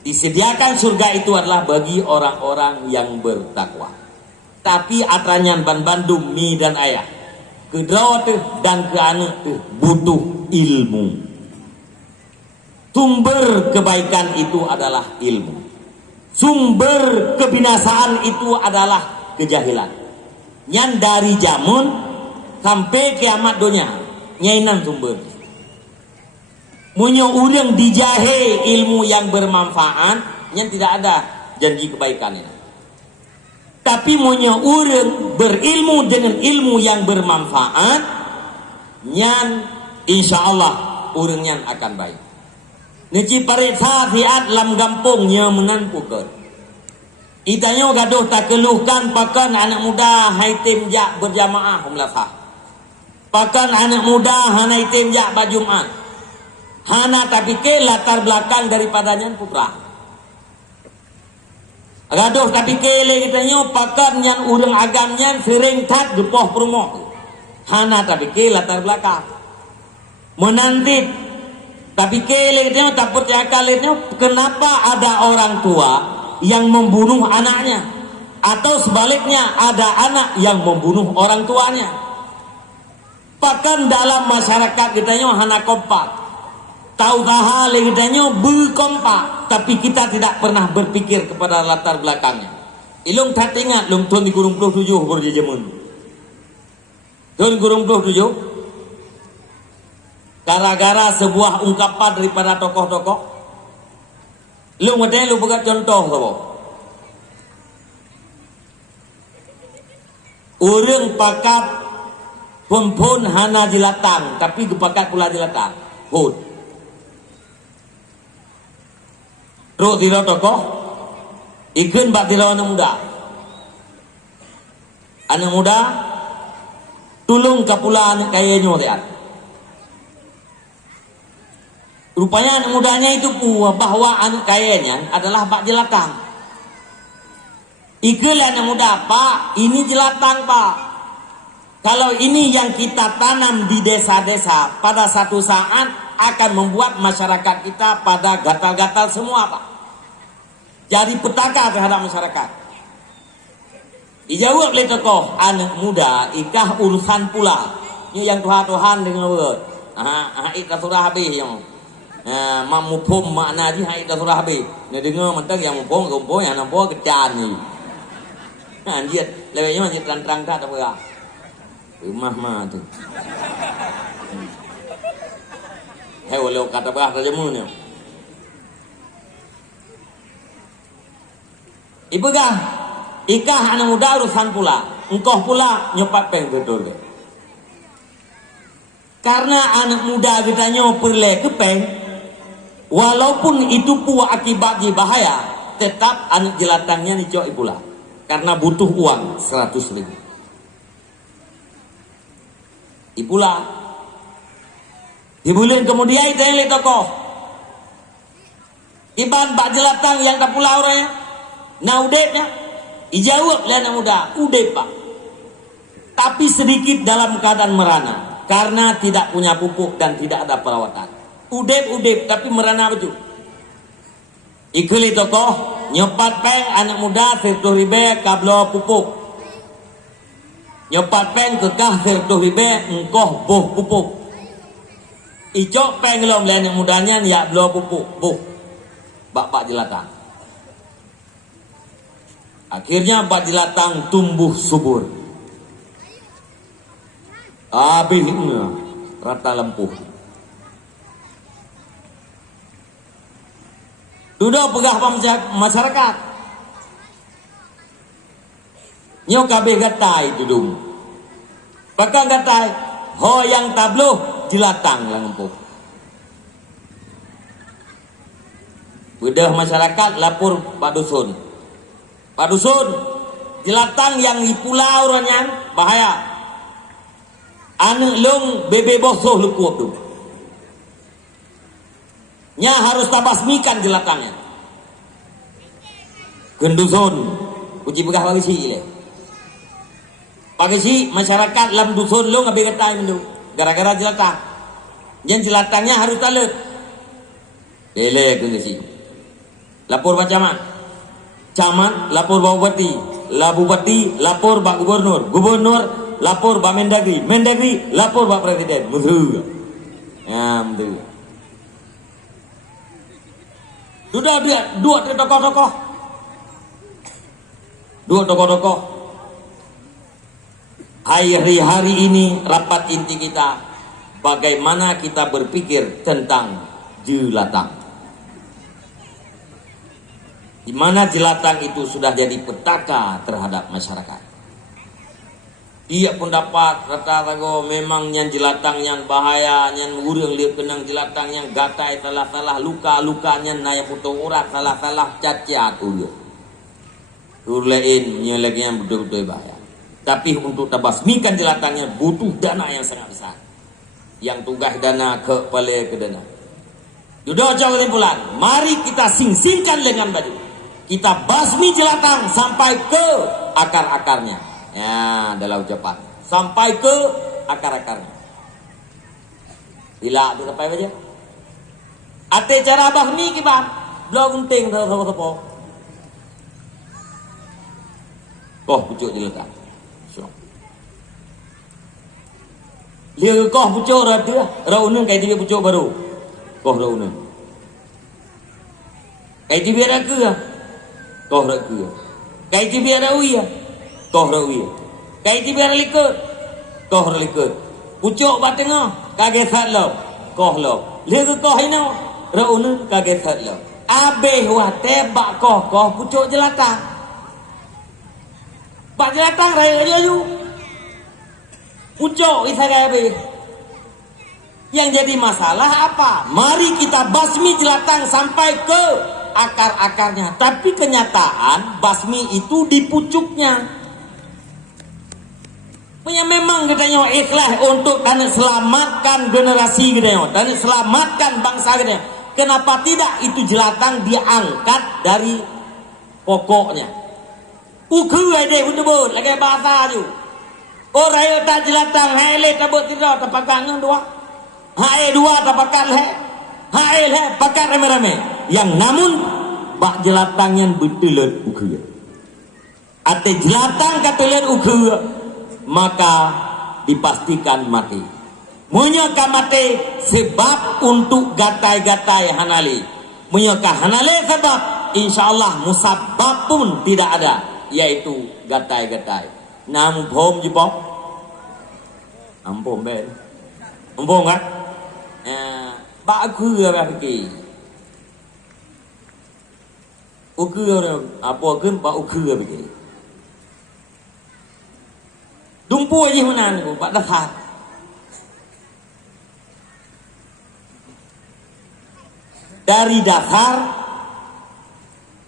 Disediakan surga itu adalah bagi orang-orang yang bertakwa. Tapi atranyan ban Bandung mi dan ayah kedua dan ke anak butuh ilmu. Sumber kebaikan itu adalah ilmu. Sumber kebinasaan itu adalah kejahilan. Yang dari zaman sampai kiamat dunia nyainan sumber. Munyo urang dijahe ilmu yang bermanfaat, yang tidak ada janji kebaikan ini. Tapi munyo urang berilmu dengan ilmu yang bermanfaat, yang insya Allah urangnya akan baik. Neci pariksa fiat lam gampungnya menanpukan. Itanya gaduh tak keluhkan pakan anak muda haitim jak berjamaah umlasah. Pakan anak muda hanai tim jak bajumat. Hana tapi ke latar belakang daripadanya putra. Gaduh tapi ke le kitanya pakan yang urang agamnya sering tat gepoh perumoh. Hana tapi ke latar belakang. Menantit tapi ke kitanya takut ya kalinya kenapa ada orang tua yang membunuh anaknya, atau sebaliknya ada anak yang membunuh orang tuanya. Bahkan dalam masyarakat kitanya hana kompak, tahu tahal kitanya berkompak, tapi kita tidak pernah berpikir kepada latar belakangnya. Ilung tak ingat lung tuan di Gunung 27 berjejemun. Tuan Gunung 27 gara-gara sebuah ungkapan daripada tokoh-tokoh. Lu ngerti lu buka contoh tu. Urang pakat pun hana dilatang, tapi gepakat pula dilatang. Hud. Ro tiro tokoh ikun bak tiro anak muda. Anak muda tulung kapula anak kayanya dia. Rupanya anak mudanya itu bahwa anak kayanya adalah bak jelatang. Ikul anak muda, Pak, ini jelatang, Pak. Kalau ini yang kita tanam di desa-desa, pada satu saat akan membuat masyarakat kita pada gatal-gatal semua, Pak. Jadi petaka terhadap masyarakat. Dijawab oleh tokoh, anak muda, ikah urusan pula. Ini yang Tuhan dengan word. Ikah surah habis yang mamupum makna di hai dah surah habis. Dia dengar mentang yang mupum kumpul yang nampak kecan ni. Dia lebihnya masih terang-terang tak apa. Rumah mah tu. Hei walau kata bah saja mun. Ibu kah? Ikah anak muda urusan pula. Engkau pula nyopat peng betul. Karena anak muda kitanya perle kepeng. Walaupun itu pun akibatnya bahaya, tetap anak jelatangnya dicok pula. Karena butuh uang 100.000. Ipulah. Di bulan kemudian itu yang tokoh. Iban bak jelatang yang tak pula orangnya. Nah udepnya. Ijawab lah anak muda. Udep pak. Tapi sedikit dalam keadaan merana. Karena tidak punya pupuk dan tidak ada perawatan. Udep tapi merana betul. Ikuli tokoh nyopat peng anak muda 100.000 kablo pupuk. Nyopat peng kekah 100.000 engkoh boh pupuk. Icok peng lom anak mudanya ya blo pupuk boh. Bak jelatang. Akhirnya bak jelatang tumbuh subur. Habisnya rata lempuh. Sudah pegah masyarakat. Nyo kabeh gatai dudung. Bakal gatai ho yang tabluh jelatang langempuk. Udah masyarakat lapor Pak Dusun. Pak Dusun, jelatang yang di pulau orangnya bahaya. Anu long bebe bosoh lekup tu. Nya harus tabasmikan jelatangnya. Gendusun, uji begah bagi si ile. Bagi si masyarakat lam dusun lo ngabe katai mendu. Gara-gara jelatang. Yang jelatangnya harus talut. Bele ke si. Lapor Pak Camat. Camat lapor Pak Bupati. Bupati lapor Pak Gubernur. Gubernur lapor Pak Mendagri. Mendagri lapor Pak Presiden. Musuh. Ya, musuh. Sudah dia dua tokoh-tokoh. Hari ini rapat inti kita bagaimana kita berpikir tentang jelatang. Di mana jelatang itu sudah jadi petaka terhadap masyarakat. Dia pun dapat rata-rata memang yang jelatang yang bahaya, yang urang lihat kenang jelatang yang gatai salah-salah luka-lukanya naya putus urat salah-salah cacat uliu. Urlain nyelek yang betul-betul bahaya. Tapi untuk tabasmikan jelatangnya butuh dana yang sangat besar. Yang tugas dana ke dana. Sudah jauh kesimpulan. Mari kita sing-singkan lengan baju. Kita basmi jelatang sampai ke akar-akarnya. Ya, dalam ucapan sampai ke akar-akarnya. Bila tu sampai aja. Ate cara bahmi ki bang. Belum penting apa-apa. Koh pucuk jelatang. Dia koh pucuk rada, raunun kai dia pucuk baru. Koh raunun. Kai dia biar ke? Koh rak ke. Kai dia biar uya. Koh rawi. Kai ti biar likut. Koh likut. Pucuk ba tengah kaget sat lo. Koh lo. Le ke koh ino. Raunun kaget sat lo. Abe wa te ba koh pucuk jelatang. Ba jelatang raya aja yu. Pucuk isagai abe. Yang jadi masalah apa? Mari kita basmi jelatang sampai ke akar-akarnya. Tapi kenyataan basmi itu di pucuknya. Punya memang katanya ikhlas untuk dan selamatkan generasi katanya, dan selamatkan bangsa katanya. Kenapa tidak itu jelatang diangkat dari pokoknya? Uku aja betul lagi bahasa tu. Orang tak jelatang hele tabut tidak tapakan dua. Hae dua tapakan he. Hae le pakai rame-rame. Yang namun bak jelatang yang betul uku. Ate jelatang katelan uku. Maka dipastikan mati. Munyaka mati sebab untuk gatai-gatai hanali. Munyaka hanali sebab insyaallah musabab pun tidak ada, yaitu gatai-gatai. Nam phom ji pok. Ampom ben. Ampom kan? Ba khưa ba ki. Ukhưa apa keun ba ukhưa ba ki. Dumpu aja mana ni, Pak Dasar. Dari dasar,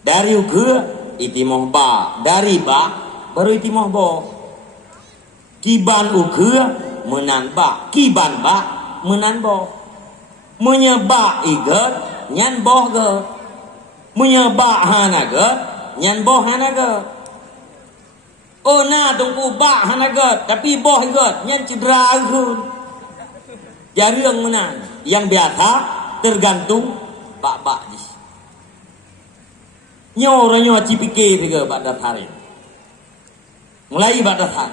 dari uke, itimoh ba, dari ba, baru itimoh bo. Kiban uke, menan ba, kiban ba, menan bo. Menyeba iget, nyan boh ge. Menyeba hanaget, nyan boh hanaget. Oh na tunggu bak hanagat tapi boh igat nyan cedera hun. Jarang menang. Yang biasa tergantung bak-bak ni. Nyo ranyo cipike tiga bak dasar. Mulai bak dasar.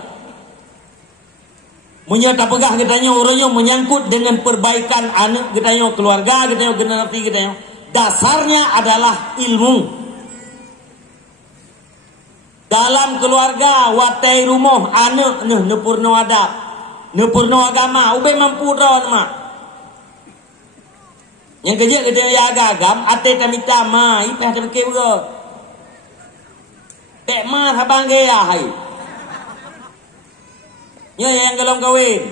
Munya tak pegah katanya orangnya menyangkut dengan perbaikan anak katanya keluarga katanya generasi katanya. Dasarnya adalah ilmu. Dalam keluarga watai rumah anak nepurno adab, nepurno agama, ube mampu ron mak. Yang kerja ya agam, ate tamita ma, ipeh tamke bugo. Tek ma sabang ke ya hai. Nya yang galong kawin.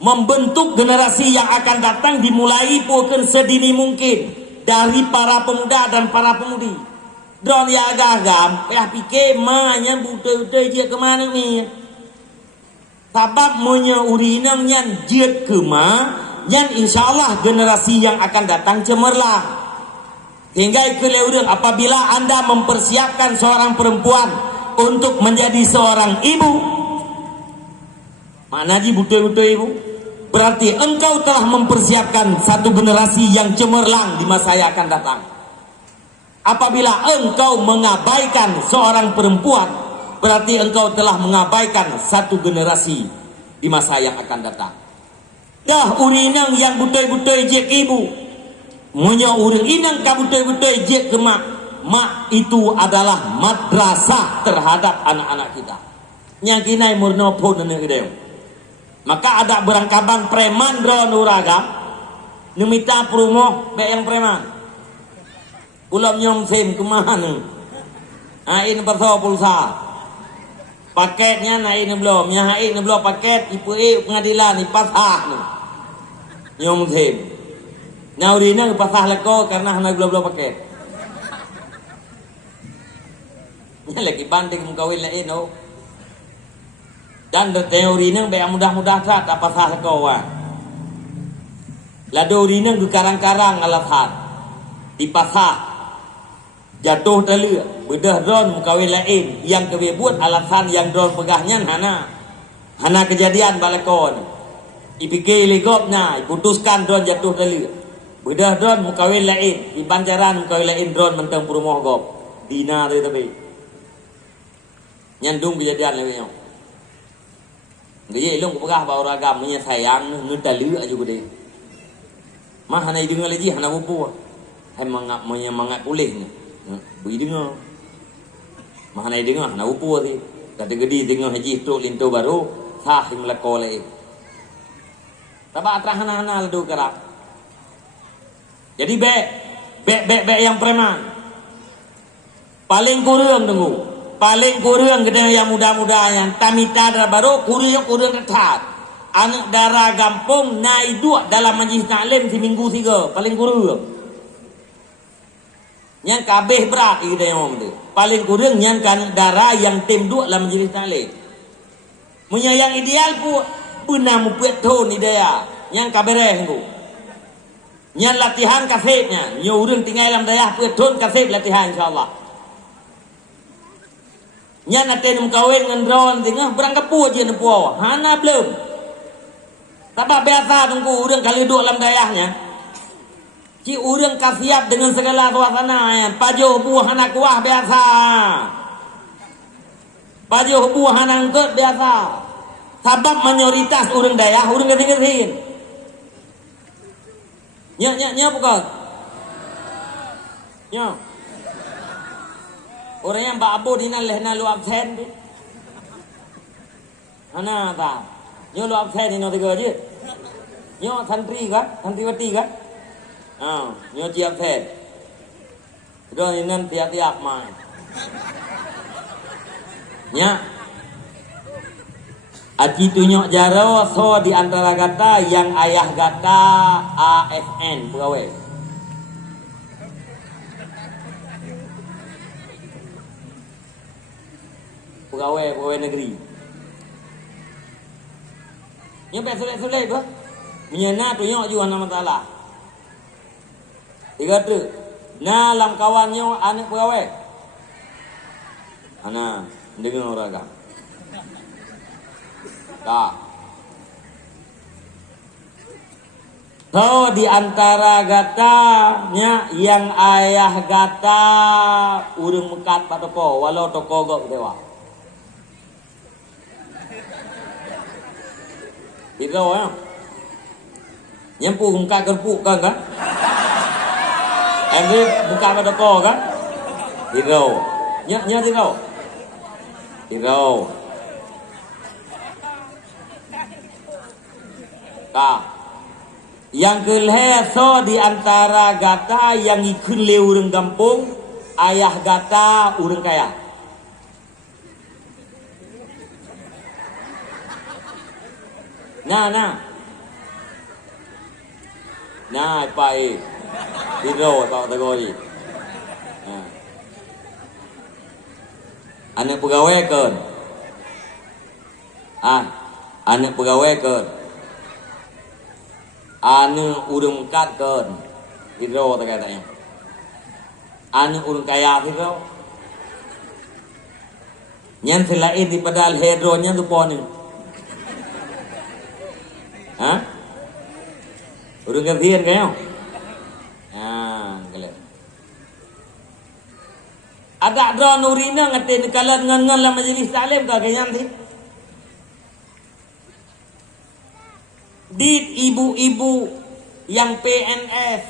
Membentuk generasi yang akan datang dimulai pun sedini mungkin dari para pemuda dan para pemudi. Drone ya agam, pikir mahnya buta-buta dia ke mana ni? Sebab punya urinang yang jiat ke ma, yang insyaallah generasi yang akan datang cemerlang. Hingga kelewuran apabila anda mempersiapkan seorang perempuan untuk menjadi seorang ibu, mana di buta-buta ibu? Berarti engkau telah mempersiapkan satu generasi yang cemerlang di masa yang akan datang. Apabila engkau mengabaikan seorang perempuan, berarti engkau telah mengabaikan satu generasi di masa yang akan datang. Dah urinang yang butai-butai je ke ibu, munya uring inang ka butai-butai je ke mak. Mak itu adalah madrasah terhadap anak-anak kita. Yang kinai murno pun ne gede. Maka ada berangkabang preman dro nuragam, nemita perumoh be yang preman. Ulam nyong sem kemana? Ain perso pulsa. Paketnya naik ni belum, yang naik ni belum paket ipu pengadilan ni pasah ni. Nyom thêm. Nào đi nang pasah leko karena hana belum paket. Nya lagi banding mengkawin lain no. Dan teori nang be mudah-mudah tak pasah leko wa. Lado di nang karang-karang alathat. Di pasah jatuh tali bedah drone mengkawin lain yang kebe buat alasan yang drone pegahnya hana kejadian balakon ipikir legopnya putuskan drone jatuh tali bedah drone mengkawin lain di banjaran mengkawin lain drone mentang perumoh gop dina tadi tapi nyandung kejadian lagi nyong gaya ilung pegah bawa ragam nya sayang ngedali aja gede mah hana dengar lagi hana bubu hai mangat pulihnya bui dengar mana dengar nak upu ti kata gedi dengar haji tok linto baru sah melako le tabak terahana-hana ledu kerak jadi be yang preman paling kurang tunggu paling kurang gede yang muda-muda yang tamita baru kurang dekat anak darah gampung naik dua dalam majlis taklim seminggu 3 paling kurang yang kabeh berat kita yang tu paling kurang yang kan darah yang tim dua dalam majlis taklim menyayang ideal pun benar mupuat ton idea yang kabereh tu yang latihan kasepnya nyu urang tinggal dalam dayah puat ton kasep latihan insyaallah yang aten mukawin dengan drone tengah berangkat pu je nempu hana belum tabak biasa tunggu urang kali duduk dalam dayahnya ci urang kasiap dengan segala suasana ya. Pajuh buah anak kuah biasa. Pajuh buah anak angkut biasa. Sabab mayoritas urang dayah, urang ngerti-ngertiin. Nya bukan? Nya. Orang yang Mbak Abu di lehna lu absen tu. Hana tak? Nyo lu absen ni no tiga je. Nyo santri kan? Santriwati kan? Nyo siap set. Dah inan tiap-tiap mai. Nya. Aji tunyok jaro so di antara kata yang ayah kata ASN pegawai. Pegawai negeri. Nyo pe sulit-sulit bah. Menyena tunyok juga nama taala. Tiga tu, na lam kawannya anak pegawai. Ana, dengar orang kan? Tak. So di antara gatanya yang ayah gata urung mekat pak toko, walau toko gok dewa. Itu ya. Nyempu muka kerpuk kan? Ini buka pada kau kan? Hero. Nya hero. Hero. Kah. Yang kelihatan di antara gata yang ikut le urang kampung, ayah gata urang kaya. Nah, baik. Hero tak tegoi. Anak pegawai kan? Anak pegawai kan? Anak urang kat kan? Hero tak katanya. Anak urang kaya hero. Nyan selain di padal hero nya tu pon ni. Urang kertian kayo? Agak drone urina ngatin kalau dengan la majlis taklim ka kayang di. Dit ibu-ibu yang PNS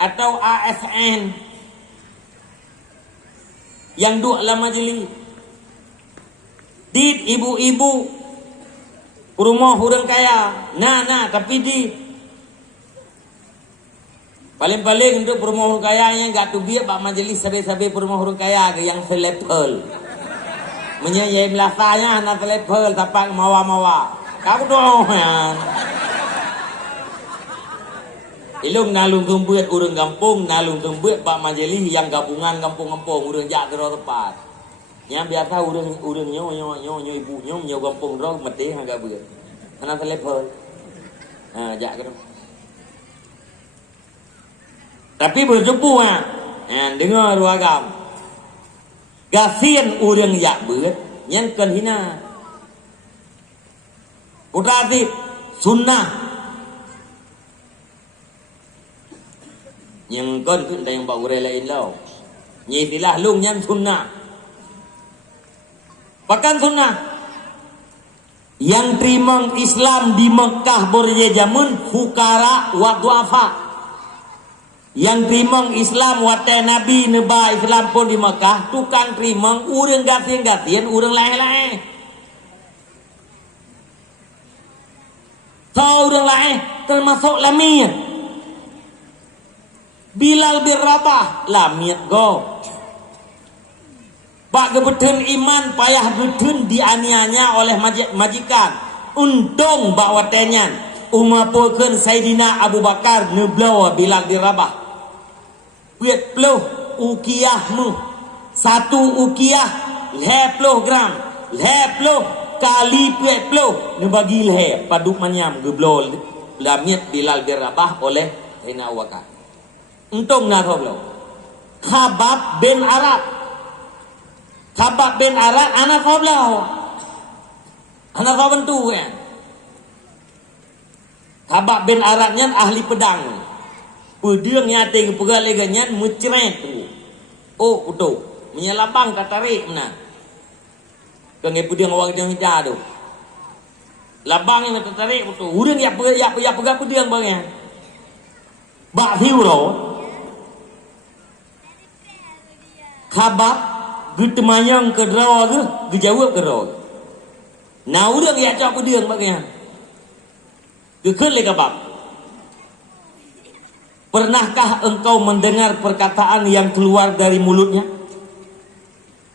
atau ASN yang duduk dalam majlis. Dit ibu-ibu rumah orang kaya. Nah, tapi di paling-paling untuk rumah orang kaya yang gak tu biar pak majlis sabi-sabi rumah orang kaya yang selevel. menyayai melasanya na telepel tapak mawa-mawa. Kau doang ya. Ilung nalung tumbuet urang kampung, nalung tumbuet Pak Majelis yang gabungan kampung-kampung urang jak tero tepat. Nya biasa urang nyo ibu nyo kampung ro mati agak beut. Ana telepon. Ha jak kero. Tapi berjumpa dengar ruagam. Gasian urang jak beut nyen keun hina. Udah sunnah yang kon tu yang bau lain lau. Nyi tilah lung yang sunnah. Bahkan sunnah yang terima Islam di Mekah borje jamun fukara wa duafa. Yang terima Islam wate Nabi neba Islam pun di Mekah tukang terima urang gatian urang lain-lain. Tahu urang lain termasuk lamian. Bilal bin Rabah lamiat go. Pak gebetun iman payah betun dianiaya oleh majikan. Untung bawa tenyan umapukeun Sayyidina Abu Bakar neblaw Bilal bin Rabah. Wiet puluh ukiyahmu. Satu ukiyah 10 gram. 10 kali 10 nebagi leh paduk manyam geblaw lamiat Bilal bin Rabah oleh Sayyidina Abu Bakar. Untung nak tahu Khabab bin Arab anak tahu anak tahu bentu kan. Khabab bin Arabnya ahli pedang. Pedang nyate ke pegal leganya mucret tu. Oh betul. Menyelabang katarik mana. Kengai pedang orang yang jatuh. Labang yang katarik betul. Urang ya pegang pedang bangnya. Bak hiuro. Khabab getemayang ke draw ke jawab ke draw. Nah urang ya cak pedang bagnya. Gekun le khabab. Pernahkah engkau mendengar perkataan yang keluar dari mulutnya?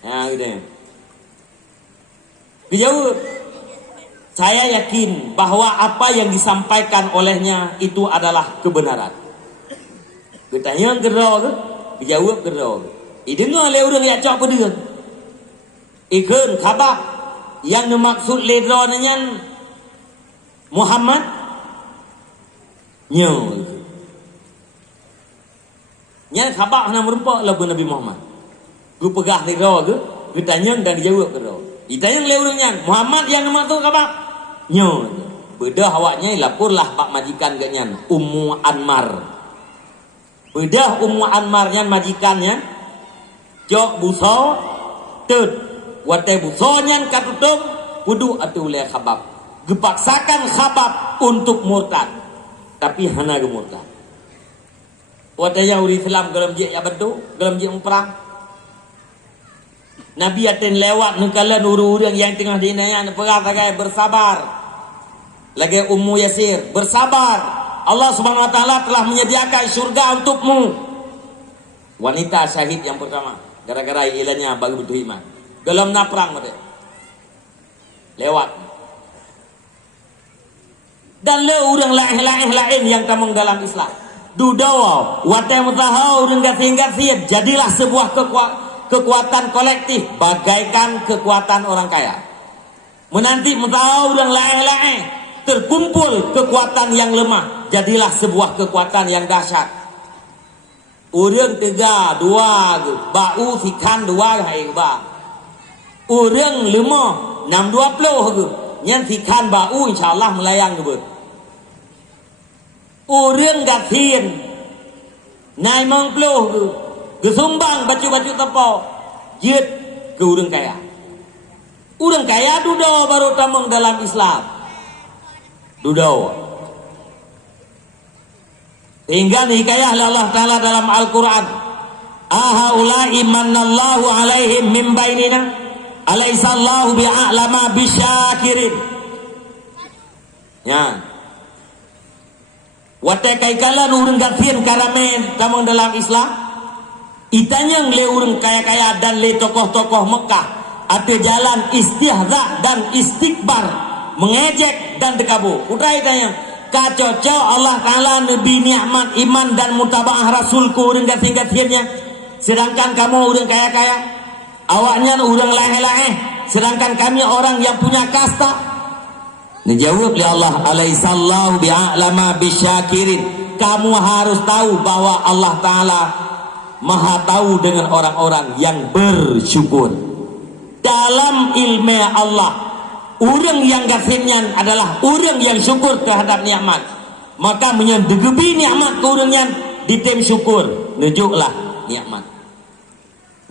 Nah gitu. Dijawab. Saya yakin bahwa apa yang disampaikan olehnya itu adalah kebenaran. Getanyang ke draw ke dijawab ke draw. Dengar le urang yak cok pedang. Ikun Khabab yang dimaksud ledro nyan Muhammad nyo. Nya Khabab na merumpak lagu Nabi Muhammad. Gu pegah ledro ke, gu tanyang dan dijawab ke ro. Ditanyang le urang nyan Muhammad yang dimaksud Khabab nyo. Bedah awaknya laporlah pak majikan ke nyan Ummu Anmar. Bedah Ummu Anmar nyan majikannya jok buso tut wate buso nyan katutung kudu atu le Khabab gepaksakan Khabab untuk murtad tapi hana ge murtad wate yang uri Islam galam je ya bedu galam je perang Nabi aten lewat nengkalan urang yang tengah dinaya perang tagai bersabar lagi Ummu Yasir bersabar Allah Subhanahu wa taala telah menyediakan surga untukmu wanita syahid yang pertama gara-gara ilahnya bagi betul iman. Dalam nak perang mereka. Lewat. Dan le urang lain yang tamang dalam Islam. Dudawa, watai mutahau urang gating-gating jadilah sebuah kekuatan kolektif bagaikan kekuatan orang kaya. Menanti mutahau urang lain terkumpul kekuatan yang lemah jadilah sebuah kekuatan yang dahsyat. Urang 3, 2 bau sikan 2 hai ba. Urang 5, 6, 20 ke. Nyan sikan bau insyaallah melayang ke ber. Urang gatin. Nai 90 ke. Gesumbang baju-baju tepo. Jit ke urang kaya. Urang kaya dudo baru tamang dalam Islam. Dudo. Hingga hikayah Allah Ta'ala dalam Al-Quran. Ahaulai manallahu alaihim min bainina. Alaihissallahu bi'a'lama bisyakirin. Ya. Watai kaikalan urang gafian karamen tamang dalam Islam. Itanyang le urang kaya-kaya dan le tokoh-tokoh Mekah. ada jalan istihza dan istikbar, mengejek dan dekabur. Utrai tanya, kacocok Allah Ta'ala Nabi nikmat iman dan mutabaah Rasulku urang gatin-gatinnya, sedangkan kamu urang kaya-kaya, awaknya urang laheh-laheh, sedangkan kami orang yang punya kasta. Dijawab oleh Allah, alaihissallahu bi'a'lama bisyakirin. Kamu harus tahu bahwa Allah Ta'ala maha tahu dengan orang-orang yang bersyukur. Dalam ilmu Allah, orang yang gafinnya adalah orang yang syukur terhadap nikmat. Maka menyendegebi nikmat ke orangnya ditem syukur, nejuklah nikmat.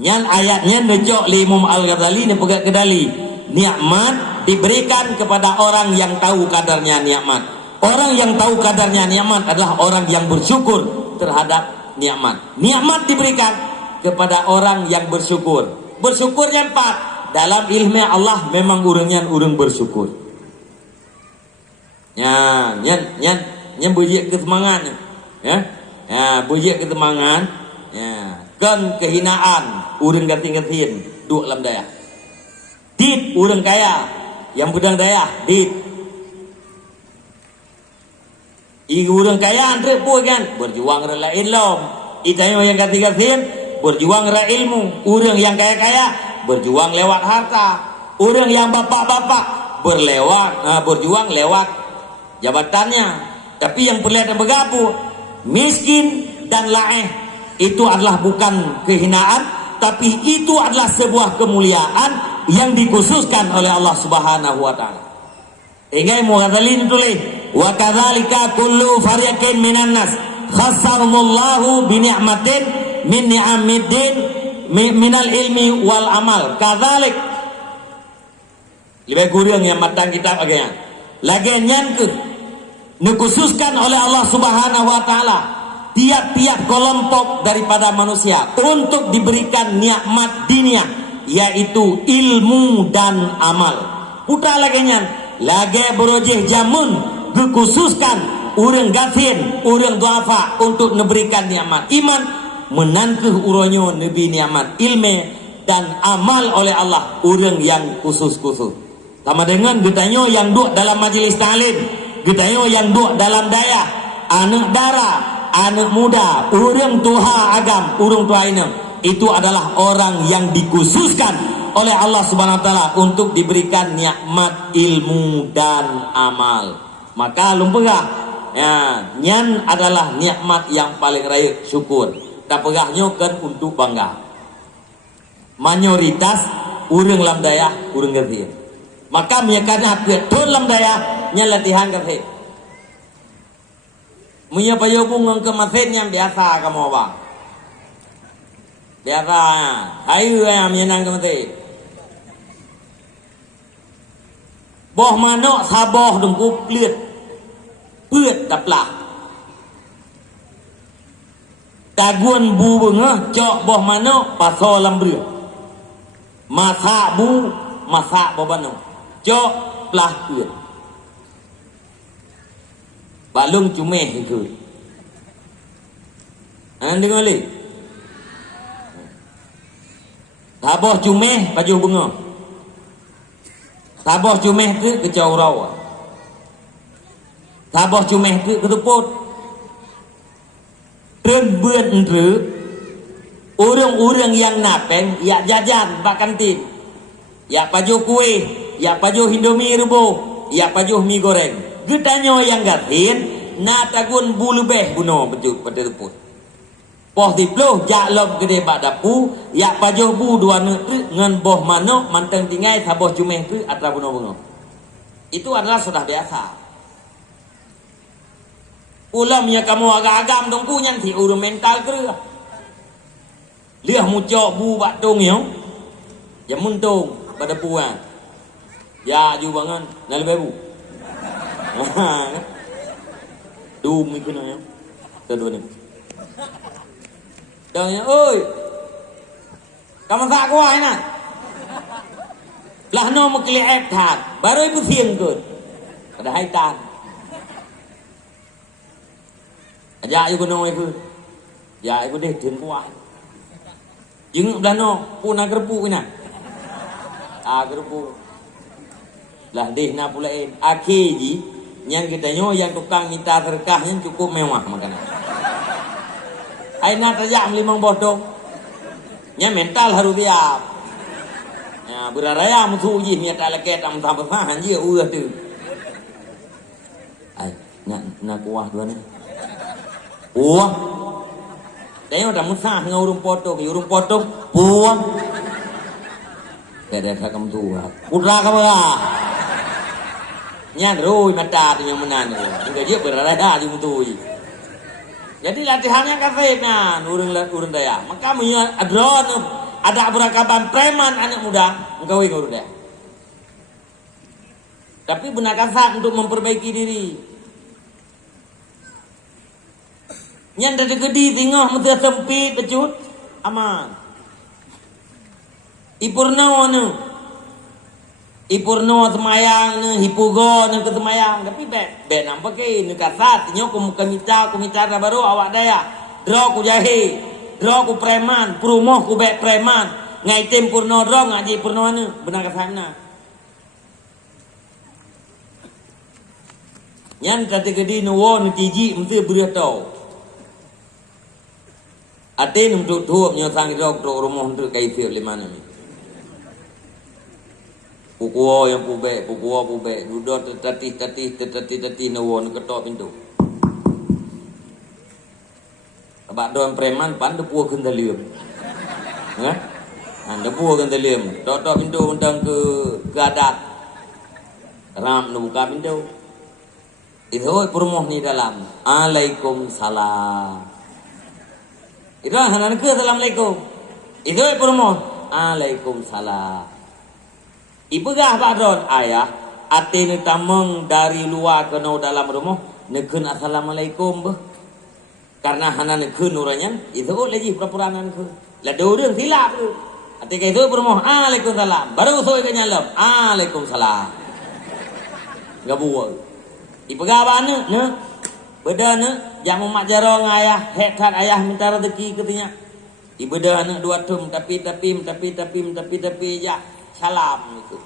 Nyan ayatnya nejok li Imam Al-Ghazali ne pegat kedali. Nikmat diberikan kepada orang yang tahu kadarnya nikmat. Orang yang tahu kadarnya nikmat adalah orang yang bersyukur terhadap nikmat. Nikmat diberikan kepada orang yang bersyukur. Bersyukurnya 4. Dalam ilmu Allah memang urangnya urang bersyukur. Ya, nyan bujik kesemangat. Ya. Ya, bujik kesemangat. Ya, kan kehinaan urang gating-gatin duk lam daya. Dit urang kaya yang budang daya dit. Urang kaya andre pun kan berjuang rela ilmu. Itayo yang gating-gatin berjuang rela ilmu. Urang yang kaya-kaya berjuang lewat harta. Urang yang bapak-bapak berjuang lewat jabatannya. Tapi yang perlihat bergabung miskin dan laeh itu adalah bukan kehinaan, tapi itu adalah sebuah kemuliaan yang dikhususkan oleh Allah Subhanahu wa taala. Ingai mughadzalin tulis wa kadzalika kullu fariqin minan nas khassarallahu bi ni'matin min ni'amiddin minal ilmi wal amal. Kadzalik lebih kurang yang matang kitab agaknya. Lagi nyan ke dikhususkan oleh Allah Subhanahu wa taala tiap-tiap kelompok daripada manusia untuk diberikan nikmat dunia, yaitu ilmu dan amal. Putra lagi nyan lagi berojeh jamun dikhususkan urang gafin, urang duafa untuk memberikan nikmat iman, menangkeh uronyo nabi nikmat ilmu dan amal oleh Allah urang yang khusus-khusus. Sama dengan getanyo yang duduk dalam majelis ta'lim, getanyo yang duduk dalam daya, anak dara, anak muda, urang tuha agam, urang tuha inem, itu adalah orang yang dikhususkan oleh Allah Subhanahu wa taala untuk diberikan nikmat ilmu dan amal. Maka lumpegah ya, nyan adalah nikmat yang paling raya syukur. Tak pegahnya kan untuk bangga. Mayoritas urang lam daya, urang ngerti. Maka menyekana betul lam daya nya latihan ngerti. Munya payo bungang ke masjid yang biasa kamu bang. Biasa, ayo yang menyenang ke masjid. Boh manok saboh dengku pliet taplah. Taguan bu bengah cok boh manok pasal lambril. Masak bu, masak bobano. Cok plah pliet. Balung cumeh itu. Dengar li. Taboh cumeh baju bunga. Taboh cumeh tu kecau rawa. Taboh cumeh tu keteput. Terbuen entre orang-orang yang napeng, ya jajan bak kantin. Ya pajo kue, ya pajo Indomie rebus, ya pajo mie goreng. Getanyo yang gatin na tagun bulu beh buno betul pada teput. Poh diploh jak lob gede bak dapu, ya pajo bu dua neut ngan boh mano manteng tingai saboh cumeh tu atra buno bungo. Itu adalah sudah biasa. Ulamnya kamu agak-agam dong kunyan si urung mental kerja. Liah mucok bu bak tong yo. Ya muntung pada puan. Ya ju bangan nal bebu. Dum ikut nanya. Kedua ni. Tanya, oi. Kamu tak kuat nak? Lah no mukli tat. Baru ibu siang kot. Pada haitan. Ajak ibu no ibu. Ya ibu deh tin kuat. Jeng belah no pun agar pu kena. Gerbu. Lah dehna pulain. Akhir ji yang kita yang tukang minta terkahnya cukup mewah makanan. Aina tajam limang bodong. Nya mental harus siap. Ya beraraya musuh ji nya tak leket am sampai fahan ji tu. Ai nak kuah dua ni. Kuah. Tengok dah musah ngurung potong, puang. Ada kamu tua. Putra kamu lah. Nyan roi mata tu yang menan tu. Juga dia berada di mutui. Jadi latihannya katanya urung daya. Maka punya adron ada berakaban preman anak muda engkau ngurung dia. Tapi benar kasar untuk memperbaiki diri. Yang dari gede tengah mesti sempit pecut aman. Ipurno semayang ne hipugo ne ke semayang tapi be nampak ke ne kasat nyo kumita dah baru awak daya dro ku jahe dro ku preman prumoh ku be preman ngai tem purno dro ngaji purno ne benar kasana. Yang dari gede nuwo ne tiji mesti beria tau. Ate num tu nyo sang dok tu rumah tu kai feel di mana ni. Pukuo yang pube, duduk teti nawon ketok pintu. Abak doan preman pan depuo kendalium. Hah? Depuo kendalium. Tok pintu undang ke adat. Ram nu buka pintu. Itu perumoh ni dalam. Waalaikumsalam. Itu hanan ke assalamualaikum. Itu perumoh. Waalaikumsalam. Ibegah badron ayah ate ni tameng dari luar ke dalam rumah nekeun assalamualaikum beh. Karena hana nekeun urangnya itu lagi pura-puranan ke. Lah deureuh silap tu. Ate ke itu rumah waalaikumsalam. Baru soi ke nyalam waalaikumsalam. Gabuah. Ibegah bana ne beda ne jamu mak jaro ngayah hekat ayah minta rezeki katanya. Ibeda ne dua tum tapi ya salam itu.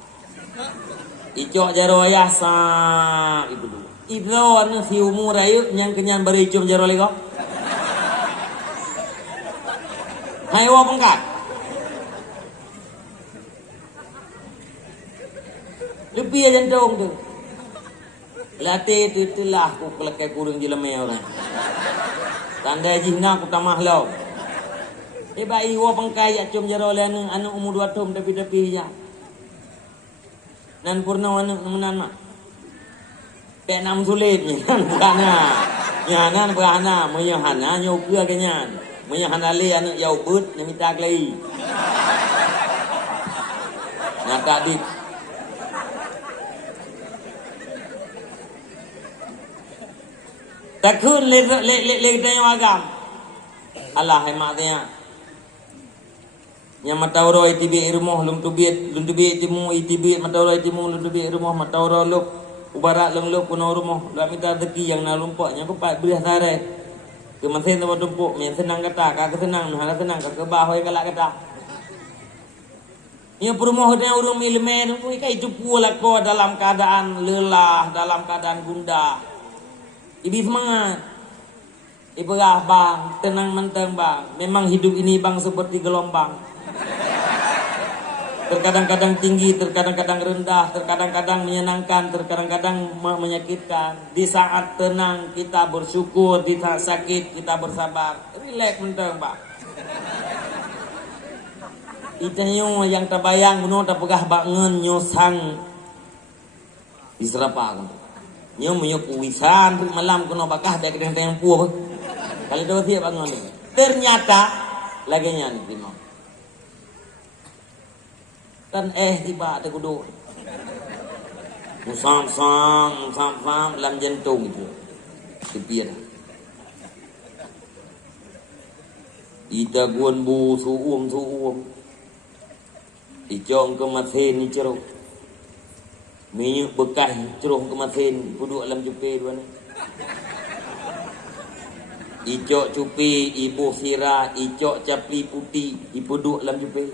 Icok jaro ayah sa ibu dulu. Idro anu si umur ayu yang kenyan bari icum jaro lego. Hai wa pengkat. Lebih aja dong tu. Latih tu telah ku kelekai kurung jeleme orang. Tanda jihna ku tamah lau. Bai wa pengkai ya cum jaro le anu umur 2 tahun tapi ya. Nan purna anu menan mak. Pe nam sulit ni kan bukannya. Ya nan bukannya moyo hana nyo kua kenyan. Moyo hana le anu yau but ni minta klei. Nak dik. Takun le tanya agam. Allah hematnya. Yang matawro itibi rumah lum tubiet timu itibi matawro itimu lum tubiet rumah matawro lup ubarak lung kuno rumah la minta rezeki yang na lumpaknya ko pat belah sare ke mansen tempat tumpuk men senang kata ka senang hala senang ka ke bahoy kalak kata ia rumah dia urung ilmen ko kai itu pula ko dalam keadaan lelah dalam keadaan gundah ibi semangat ibrah bang tenang menteng bang memang hidup ini bang seperti gelombang. Terkadang-kadang tinggi, terkadang-kadang rendah, terkadang-kadang menyenangkan, terkadang-kadang menyakitkan. Di saat tenang kita bersyukur, di saat sakit kita bersabar. Relax menteng, Pak. Itanyo yang terbayang menurut terpegah bangun nyosang diserapang. Nyo menyo kuwisan malam kuno bakah dak yang puah. Kali dua siap bangun. Ternyata lagi nyanyi mau. Kan tiba ada kudu musam dalam jantung itu dipir ita guan bu suum icong ke masin ni ceruk minyak bekas ceruk ke masin kudu alam jupe dua ni icok cupi ibu sirah icok capi putih ibu duk alam jupe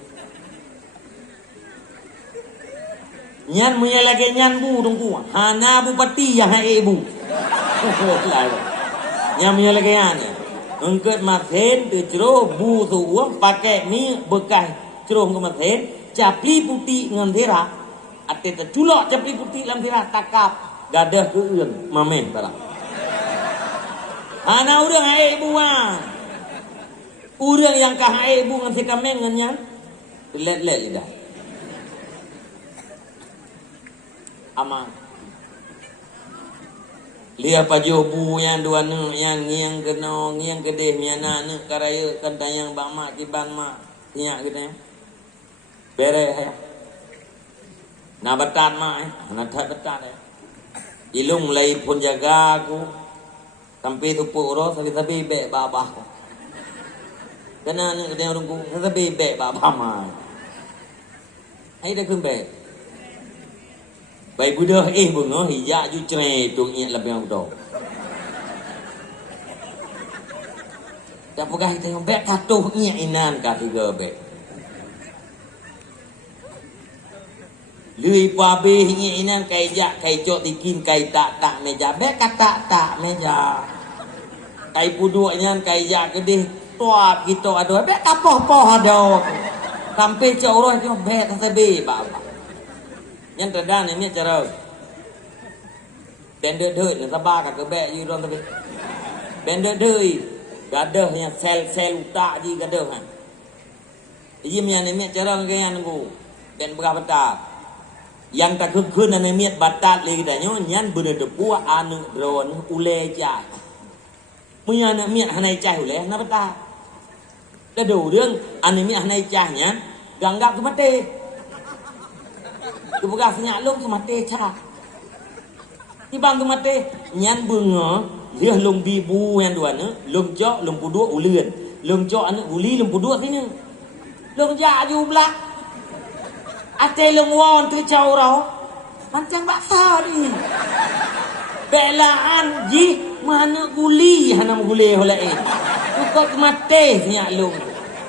Nyan punya lagi nyan bu tunggu. Hana bupati yang ibu. Nyan punya lagi nyan. Engket mathen tu ceroh bu tu uang pakai ni bekas ceroh ke mathen. Capli putih ngan tera. Ate terculok capli putih dalam tera takap. Gadah ke eun mameh barang. Hana urang ibu ah. Urang yang kah ibu ngan si kameng ngan nyan. Let lidah. Aman. Lihat pajuh bu yang dua nu yang ngiang kena ngiang kedeh miana nu karaya kentayang bang mak tiban mak tinyak gitu ya. Bere ya. Na betat mak na that betat ya. Ilung lai pun jaga aku. Sampai tu puro sali sabi be babah ko. Kena nu kedeh rungku sabi be babah mak. Ai dah kembe. Baik budak bunga hijak ju cerai tu ingat lebih yang budak. Tak pegah kita yang bek katuh ingat inan ka tiga bek. Lui pabe ingat inan kai jak kai cok tikin kai tak meja bek kata tak meja. Kai puduknya kai jak kedih tuat gitu aduh bek kapoh-poh ada. Sampai cok orang tu bek tasbe baba. Yang terdan ini cara bender doi nak sabar kat kebek you ron tapi bender doi gadahnya sel utak ji gadah kaniji mian ini cara ngan ngu ben berapa bata yang tak keun ane miat batat lagi danyo nyan bener depu anu ron ule ja punya anak miat hanai cah ule na bata dah doរឿង ane miat hanai cahnya ganggap ke mati kebuka senyak lung semate cara tibang kemate nyan bunga dia lung bibu yang dua ne lung jok lung puduk ulian lung jok anu uli lung puduk sini lung ja ju blak ate lung won tu chau rau mancang baksa ni belaan ji mana guli hanam gule holai ukot mate senyak lung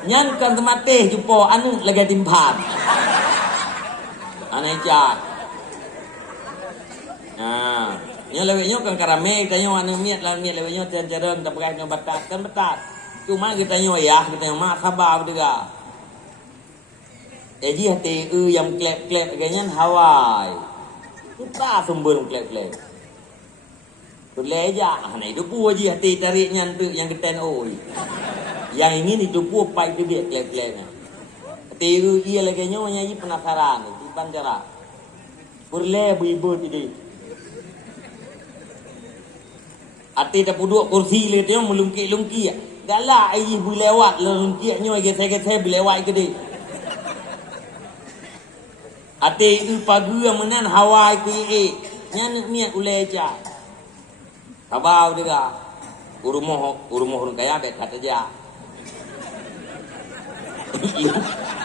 nyan kan mate jupo anu lagi timpan aneh jak. Nah, nyo lewetnya kan karame kita nyo anu miat lah miat lewetnya jaran tak pakai nyo batat kan batat. Cuma kita nyo ya kita nyo mak sabar juga. Eji hati yang klep kayaknya Hawaii. Kita sumber klep. Tu leja, nah itu pu eji hati tariknya tu yang keten oi. Yang ingin itu pu pai tu dia klep-klepnya. Hati iya lagi nyo nyanyi penasaran. Cara kurle ibu tadi ati dah puduk kursi le tengok melungki-lungki galak ai bu lewat lungki nyo gese-gese belewat ke dia ati pagi menan Hawaii ku nyan miat uleja kabau juga urumoh kaya bet kata ja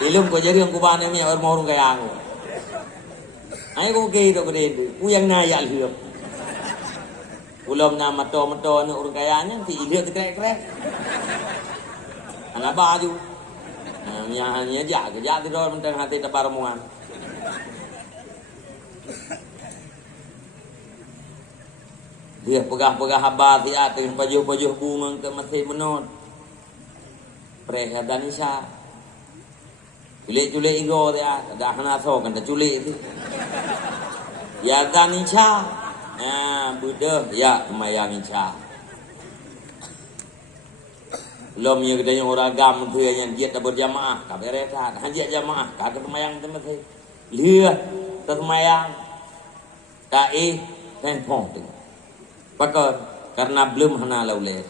ilum ko jadi aku bane miat urumoh kaya aku ai ko ke do gede ku yang nayak hidup ulom nama to no urang kayanya ti ide krek ana baju miahnya ja ke ja do mentang hati taparmuan dia pegah habat dia dengan pajuh bunga ke mati menot Danisa culik ego dia ada hana so kan culik itu ya Danisa Buddha ya mayang Isha belum yang kedanya orang agam tu yang dia tak berjamaah tak beresan hanya jamaah kagak mayang tempat lihat termayang tak tempong tu pakar karena belum hana laule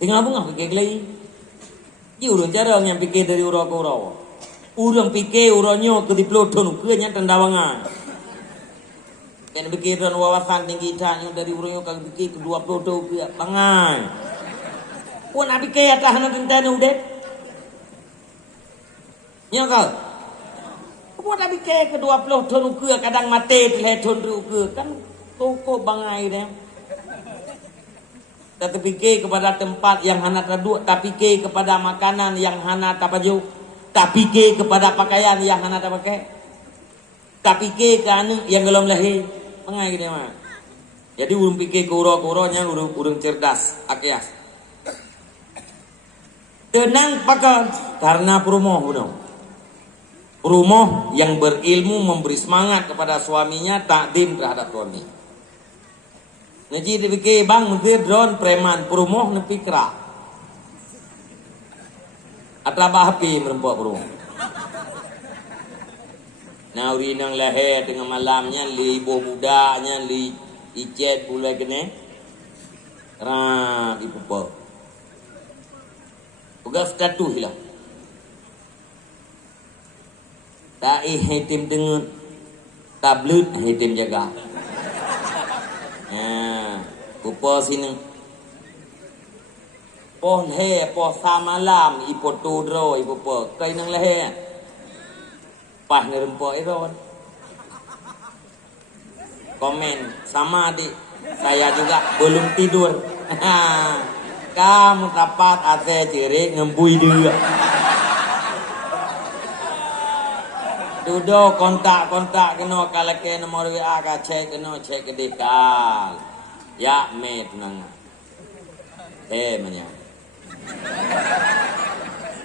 tinggal bunga fikir lagi dia urang cara yang fikir dari urang ke urang fikir urangnya ke diploton ke nya tendawangan kan pikiran wawasan tinggi tanya dari urangnya ke fikir kedua ploto ke bangai pun abi ke atas hana tentang udah nya kau pun abi ke kedua ploton ke kadang mati telepon ke kan toko bangai deh tak fikir kepada tempat yang hana terduk, tak fikir kepada makanan yang hana tak baju, tak fikir kepada pakaian yang hana tak pakai, tak fikir kan yang belum lahir. Pengai kita mah. Jadi urung fikir kuro-kuronya urung cerdas, akias. Tenang pakai karena perumoh bunuh. Perumoh yang berilmu memberi semangat kepada suaminya, takdim terhadap suami. Naji dipikir bang menteri drone preman perumoh nepi kerak. Atrabah api merempok perumoh. Nauri nang leher dengan malamnya li ibu budaknya li icet pula kene. Rat ipupa. Pegas katuh lah. Tak hitim dengut. Tablet hitim jaga. Ya, pupa sini. Poh leher, poh samalam ipo tudro ipupa. Kai nang leher. Pas ni rempok Iron. Komen sama adik. Saya juga belum tidur. Kamu dapat ate cirik ngembui dia. Duduk kontak kena kalau ke nomor WA ka cek kena cek ke dekal. Ya me tenang. Manya.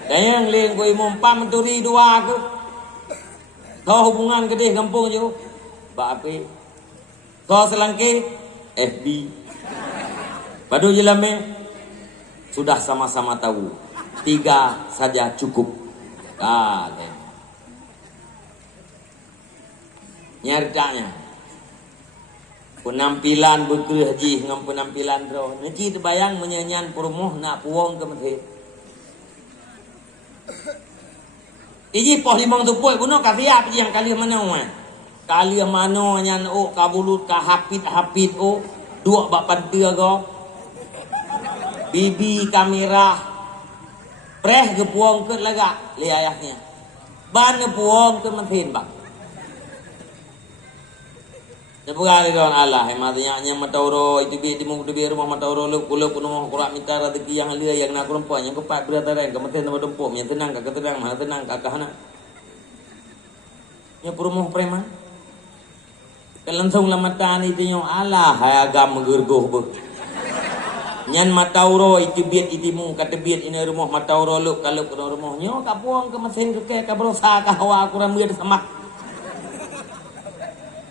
Dan yang lain ko imam pamturi dua ke. Tahu hubungan gede kampung je. Bak api. Tahu selangke FB. Padu jelame sudah sama-sama tahu. 3 saja cukup. Nyartanya. Penampilan betul haji dengan penampilan roh. Nanti terbayang menyanyian perumoh nak puang ke menteri. Iji poh limang tu puai bunuh kafiap yang kali mana wan. Kali mana nyan o kabulut ka hapit o dua bak pantia go. Bibi kamera preh ke puang ke laga li ayahnya. Ban ke puang ke menthin bak. Sebuah hari kawan Allah, hematnya yang matauro itu bi di rumah matauro lu kulo kuno kurak minta rezeki yang alia yang nak perempuan yang kepat berada lain kementerian tempat dempuk yang tenang kakak tenang mana tenang kakak anak. Yang perumah preman. Kelensung lamatan itu yang Allah hai agam gergoh ber. Nyan matauro itu biat itimu kata biat ini rumah matauro lu kalau kuno rumahnya kapuang ke mesin ke kabrosa kahwa kurang biar sama.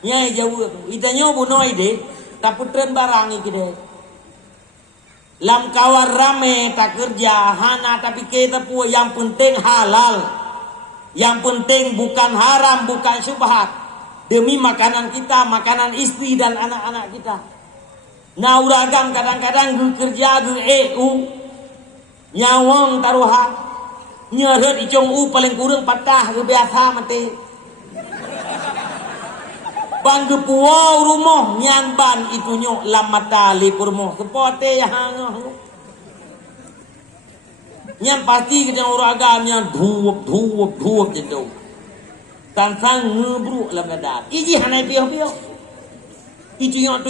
Nyai jauh, itanya bunuh ide, tak putren barang ikide. Lam kawar rame tak kerja, hana tapi kita pun yang penting halal, yang penting bukan haram, bukan syubhat. Demi makanan kita, makanan istri dan anak-anak kita. Nauragam kadang-kadang kerja EU, nyawang taruhan, nyeret icong paling kurang patah biasa mati. Ban gepuau rumah nyan ban itu nyok lamata li rumah sepote yang nyan pasti kita orang agam nyan dhup gitu tansang ngebruk lam dadat iji hanai piyo itu nyok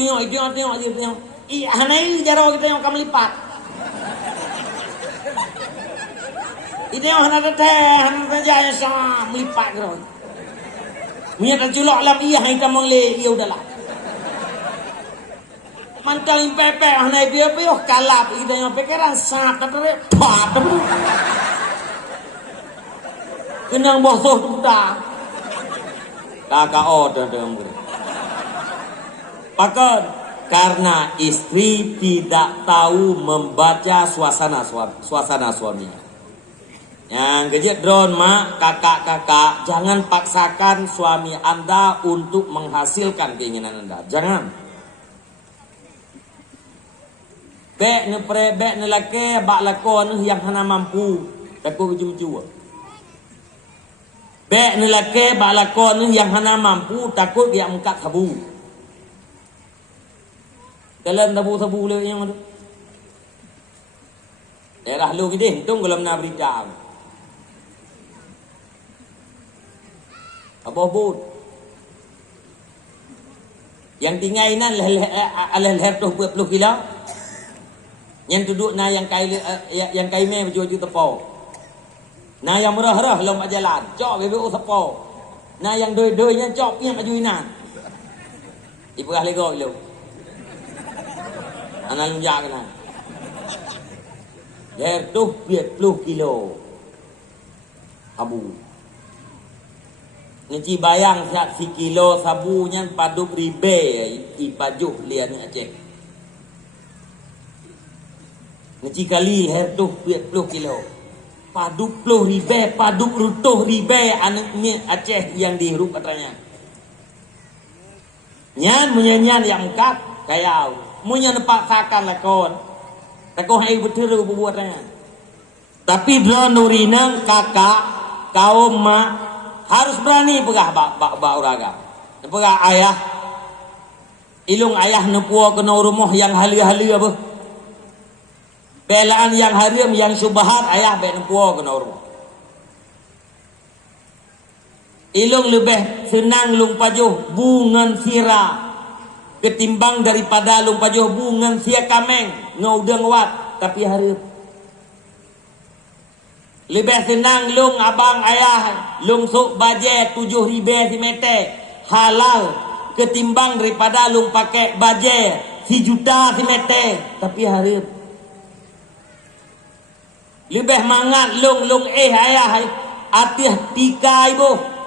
i hanai jaro kita yang kam lipat itu yang hanai teh jaya sama lipat gitu. Punya terculok lam iya hai kamang le iya udahlah. Mantang pepe hanai pio kalap kita yang pikiran sangat terus pat. Kenang bosoh tuta. Kakak dengan Pakon karena istri tidak tahu membaca suasana suaminya. Yang kejut drone mak, kakak-kakak, jangan paksakan suami Anda untuk menghasilkan keinginan Anda. Jangan. Bek ne laki, bak lakon yang hana mampu, takut ujung-ujung. Bek ne laki, bak lakon yang hana mampu, takut dia mengkat sabu. Kalian sabu-sabu le yang ada. Daerah lu gede, hitung kalau nak berita. Apa bud? Yang tinggal inan leher tu 20 kilo. Yang duduk na yang kai me baju tepau. Na yang murah-murah lom jalan. Cok bebe tepo. Nah yang doi-doinya copnya maju ina. Ibu ahli go lo. Anak lunja kena. Der tuh 20 kilo. Sabu. Nci bayang si kilo sabunya paduk ribe ipajuh lian Aceh. Nci kali her tuh 20 kilo. Paduk 10 ribe, paduk rutuh ribe anaknya Aceh yang dihirup katanya. Nyan menyanyian yang kat kayak munya nepak sakan lakon. Takon hai betul buatnya. Tapi drone nurinang kakak kaum mak harus berani pegah bak uraga. Pegah ayah. Ilung ayah nepua kena rumah yang halia-halia apa? Belaan yang haram yang syubhat ayah be nepua kena rumah. Ilung lebih senang lung pajuh bungan sira ketimbang daripada lung pajuh bungan sia kameng ngaudang wat tapi haram. Lebih senang lung abang ayah lung sok baje 7 ribe si mete halal ketimbang daripada lung pakai baje 1 juta si mete tapi haram. Lebih mangat lung ayah atih tika ibu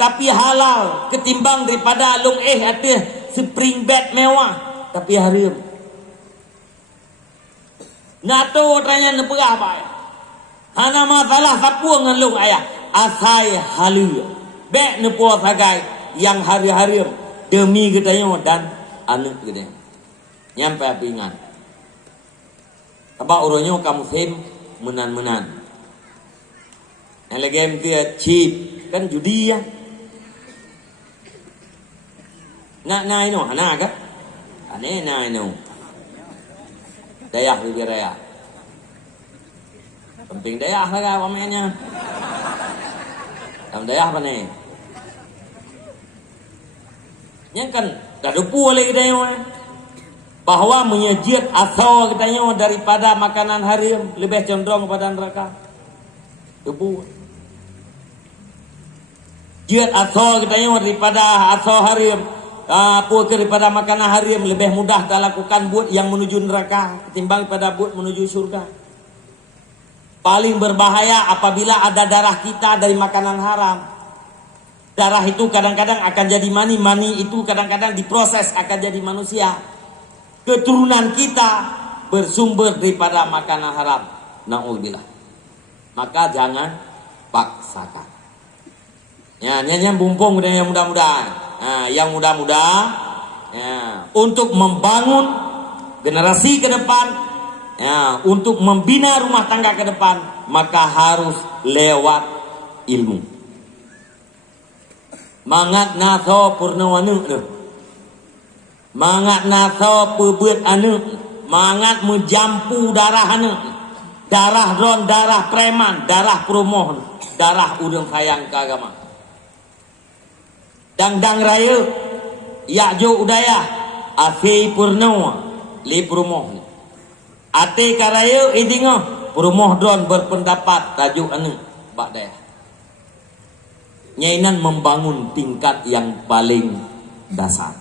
tapi halal ketimbang daripada lung atih spring bed mewah tapi haram. Nato tanya nepegah apa? Hana masalah sapu dengan lung ayah asai halu be nepo sagai yang hari-hari demi gedanya dan anak gedanya nyampe pingan apa uronyo kamu sim menan-menan yang lagi dia chip kan judi ya nak ino hana ka ane na ino dayak di raya penting dayak lah pamennya dalam dayak apa nih yang kan dah dupu oleh kita bahwa menyejit asal katanya daripada makanan haram lebih cenderung pada neraka dupu jit asal katanya daripada asal haram apa daripada makanan haram lebih mudah dah lakukan buat yang menuju neraka ketimbang pada buat menuju surga. Paling berbahaya apabila ada darah kita dari makanan haram. Darah itu kadang-kadang akan jadi mani, mani itu kadang-kadang diproses akan jadi manusia. Keturunan kita bersumber daripada makanan haram. Na'udzubillah. Maka jangan paksakan. Ya, nyanyi bumpung yang mudah-mudahan. Nah, yang mudah-mudah ya, untuk membangun generasi ke depan. Ya, untuk membina rumah tangga ke depan maka harus lewat ilmu. Mangat naso purna anu, mangat naso pebeut anu, mangat menjampu darah anu, darah ron, darah preman, darah promoh, darah urang sayang ke agama. Dang raya, yak jo udaya, afi purna li promoh. Ate karaya idingo perumoh don berpendapat tajuk anu bak daya. Nyainan membangun tingkat yang paling dasar.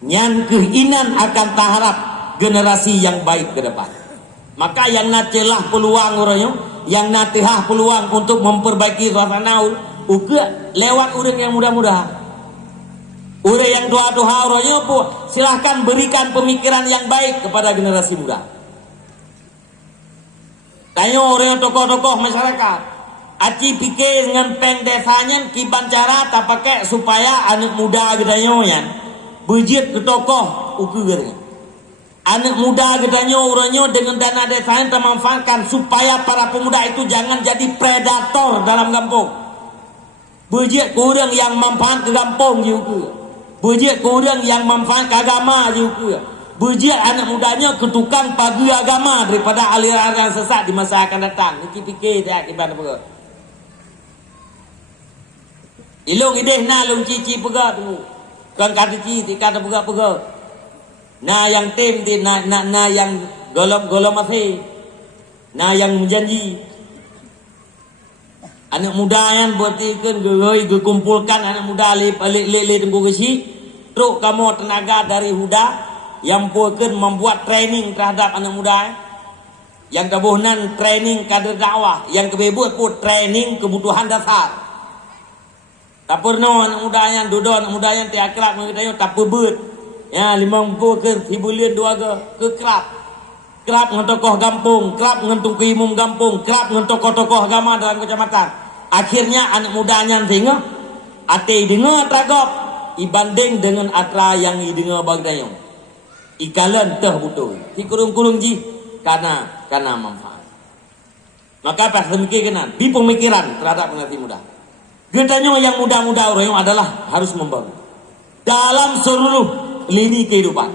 Nyan keinan akan taharap generasi yang baik ke depan. Maka yang nacelah peluang orangnya, yang natihah peluang untuk memperbaiki suasana uga lewat urang yang mudah-mudah. Urang yang doa-doa orangnya pun silahkan berikan pemikiran yang baik kepada generasi muda. Tanya orang tokoh-tokoh masyarakat, aci pikir dengan peng desanya kiban cara tak pakai supaya anak muda gedanya yan bujit ke tokoh ukur. Anak muda gedanya orangnya dengan dana desanya termanfaatkan supaya para pemuda itu jangan jadi predator dalam kampung. Bujit kurang yang manfaat ke kampung juga. Bujit kurang yang manfaat ke agama juga. Bujit anak mudanya ke tukang pagi agama daripada aliran sesat di masa akan datang. Ini fikir dia akibat apa? Ilung ideh na lung cici pega tu. Kan kata cici kata pega. Na yang tim ti na yang golom masih. Na yang menjanji. Anak muda yang buatkan gerai kumpulkan anak muda le tengku kesi. Truk kamu tenaga dari Huda yang buatkan membuat training terhadap anak muda. Yang kebunan training kader dakwah, yang kebebut pun training kebutuhan dasar. Tak pernah anak muda yang duduk anak muda yang tiakrab mengetanya tak pebut. Ya 50 ke 1 bulan 2 ke kelab. Kelab dengan tokoh kampung, kelab dengan tungku imum kampung, kelab dengan tokoh-tokoh agama dalam kecamatan. Akhirnya anak muda yang tengok ate dengar tragop dibanding dengan atra yang dengar bagdayong. Ikalan teh betul. Di kurung-kurung ji karena manfaat. Maka pas demikian di pemikiran terhadap generasi muda. Getanya yang muda-muda orang adalah harus membangun dalam seluruh lini kehidupan.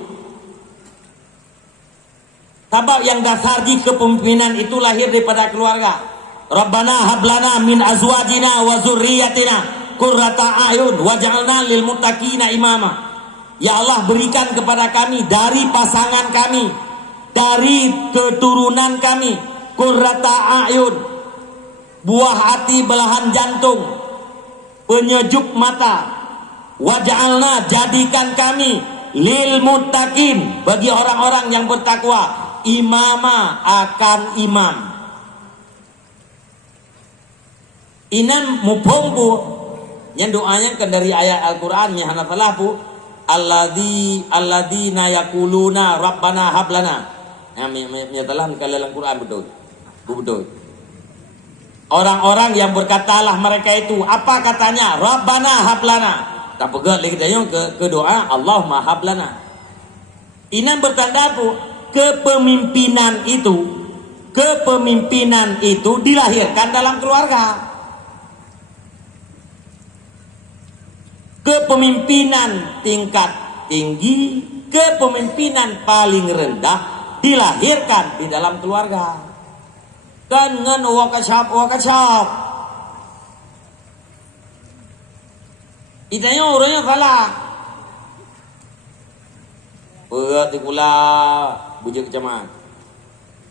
Sebab yang dasar di kepemimpinan itu lahir daripada keluarga. Rabbana hablana min azwajina wa zurriyatina qurrata a'yun waj'alna lil muttaqina imama. Ya Allah, berikan kepada kami dari pasangan kami, dari keturunan kami, qurrata a'yun, buah hati belahan jantung, penyejuk mata. Waj'alna, jadikan kami lil muttaqin, bagi orang-orang yang bertakwa, imama, akan imam. Inan mupombu yang doanya kan dari ayat Al-Qur'an nya hanafalah bu alladina yaquluna rabbana hablana. Ya telah kalau Al-Qur'an betul. Orang-orang yang berkatalah mereka itu apa katanya? Rabbana hablana. Tak pegat lagi dayong ke doa Allahumma hablana. Inan bertanda bu kepemimpinan itu dilahirkan dalam keluarga. Kepemimpinan tingkat tinggi, kepemimpinan paling rendah dilahirkan di dalam keluarga. Kan ngan wakashap. Itanya orangnya salah. Berat kula bujuk kecaman.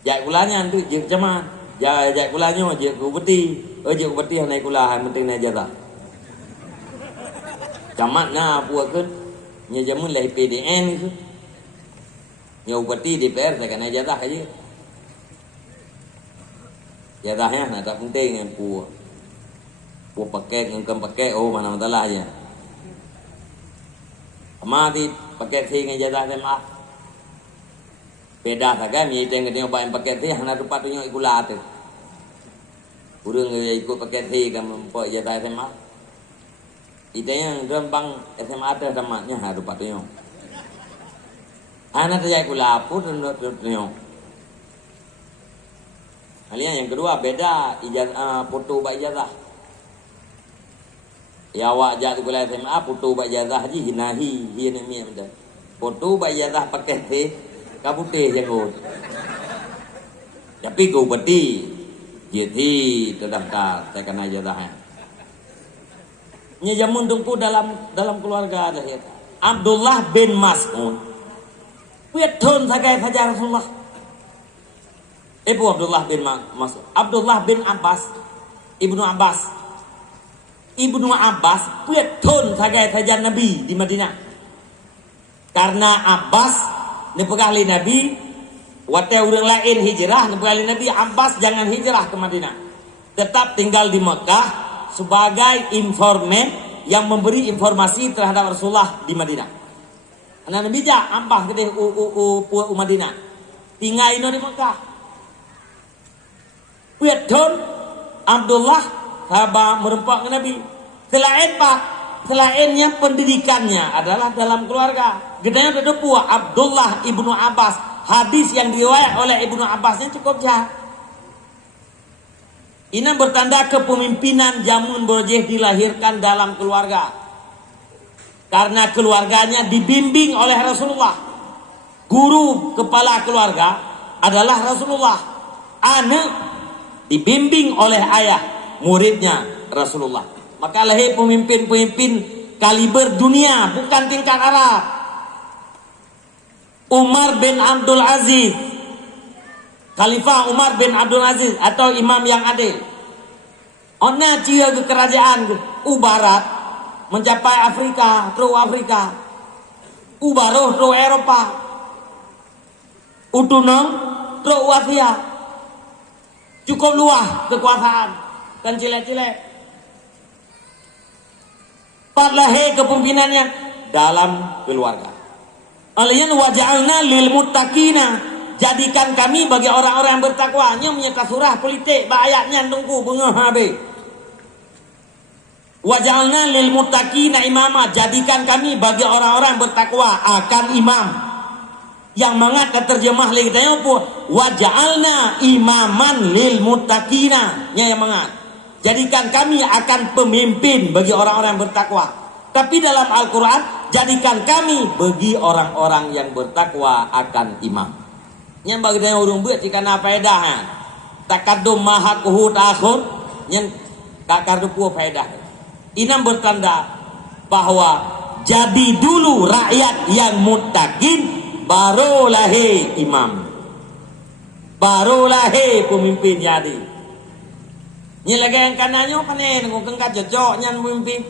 Jak kulanya tu je kecaman. Jak kulanya je ku beti. Je ku beti naik kula penting naik jatah. Camat na buatkan nya jamun lai PDN itu. Nya beti DPR tak naik jatah aja. Jatahnya nak tak penting yang pu pakai ngengkem pakai mana masalah aja. Mati pakai thi dengan jatah SMA. Beda saja ni tengok dia bayar pakai thi hana dapat tunjuk ikulat. Urang ikut pakai thi kan mempunyai jatah SMA. Ite yang rembang SMA ada tamatnya harus dapat tunjuk. Hana terjadi ikulat pun tunjuk. Kalian yang kedua beda ijazah foto bak ijazah. Ya awak jatuh kuliah SMA foto bak ijazah haji hinahi hian ni benda. Foto bak ijazah pakai teh kabuteh jenggot. Tapi kau beti jadi terdaftar saya kena ijazahnya. Nya jamun tungku dalam keluarga ada ya. Abdullah bin Mas'ud. Pietun sagai saja Rasulullah. Ibu Abdullah bin Mas'ud. Abdullah bin Abbas. Ibnu Abbas pietun sagai saja Nabi di Madinah. Karena Abbas nepekali Nabi, wate orang lain hijrah nepekali Nabi, Abbas jangan hijrah ke Madinah. Tetap tinggal di Mekah sebagai informan yang memberi informasi terhadap Rasulullah di Madinah. Karena Nabi jah Abbas kedeh Madinah. Tinggal ino di Mekah. Pietun Abdullah sahabat merempak ke Nabi. Selainnya pendidikannya adalah dalam keluarga. Gedenya ada dua Abdullah ibnu Abbas. Hadis yang diriwayat oleh ibnu Abbasnya cukup jahat. Ini bertanda kepemimpinan jamun borjeh dilahirkan dalam keluarga. Karena keluarganya dibimbing oleh Rasulullah. Guru kepala keluarga adalah Rasulullah. Anak dibimbing oleh ayah, muridnya Rasulullah. Maka lahir pemimpin-pemimpin kaliber dunia, bukan tingkat Arab. Umar bin Abdul Aziz, Khalifah Umar bin Abdul Aziz atau imam yang adil. Ona cia ke kerajaan ke barat mencapai Afrika, terus Afrika. Baruh terus Eropa. Utunong terus Asia. Cukup luas kekuasaan. Kan cilek-cilek. Parlahe kepemimpinannya dalam keluarga. Alian waja'alna lil muttaqina. Jadikan kami bagi orang-orang yang bertakwa. Nya punya kasurah politik ba ayatnya tunggu bengah habis. Waja'alna lil muttaqina imama. Jadikan kami bagi orang-orang yang bertakwa akan imam. Yang mengatakan terjemah lagi tanya apa? Waja'alna imaman lil muttaqina. Nya yang mengat. Jadikan kami akan pemimpin bagi orang-orang yang bertakwa. Tapi dalam Al-Quran, jadikan kami bagi orang-orang yang bertakwa akan imam. Yang bagi dia urung buat jika na faedah. Takadum maha kuhu takhur. Yang takar dupu faedah. Inam bertanda bahwa jadi dulu rakyat yang muttaqin, baru lahir imam. Baru lahir pemimpin jadi. Ini lagi yang kanannya panen. Kau kengkat cocok nyan pemimpin.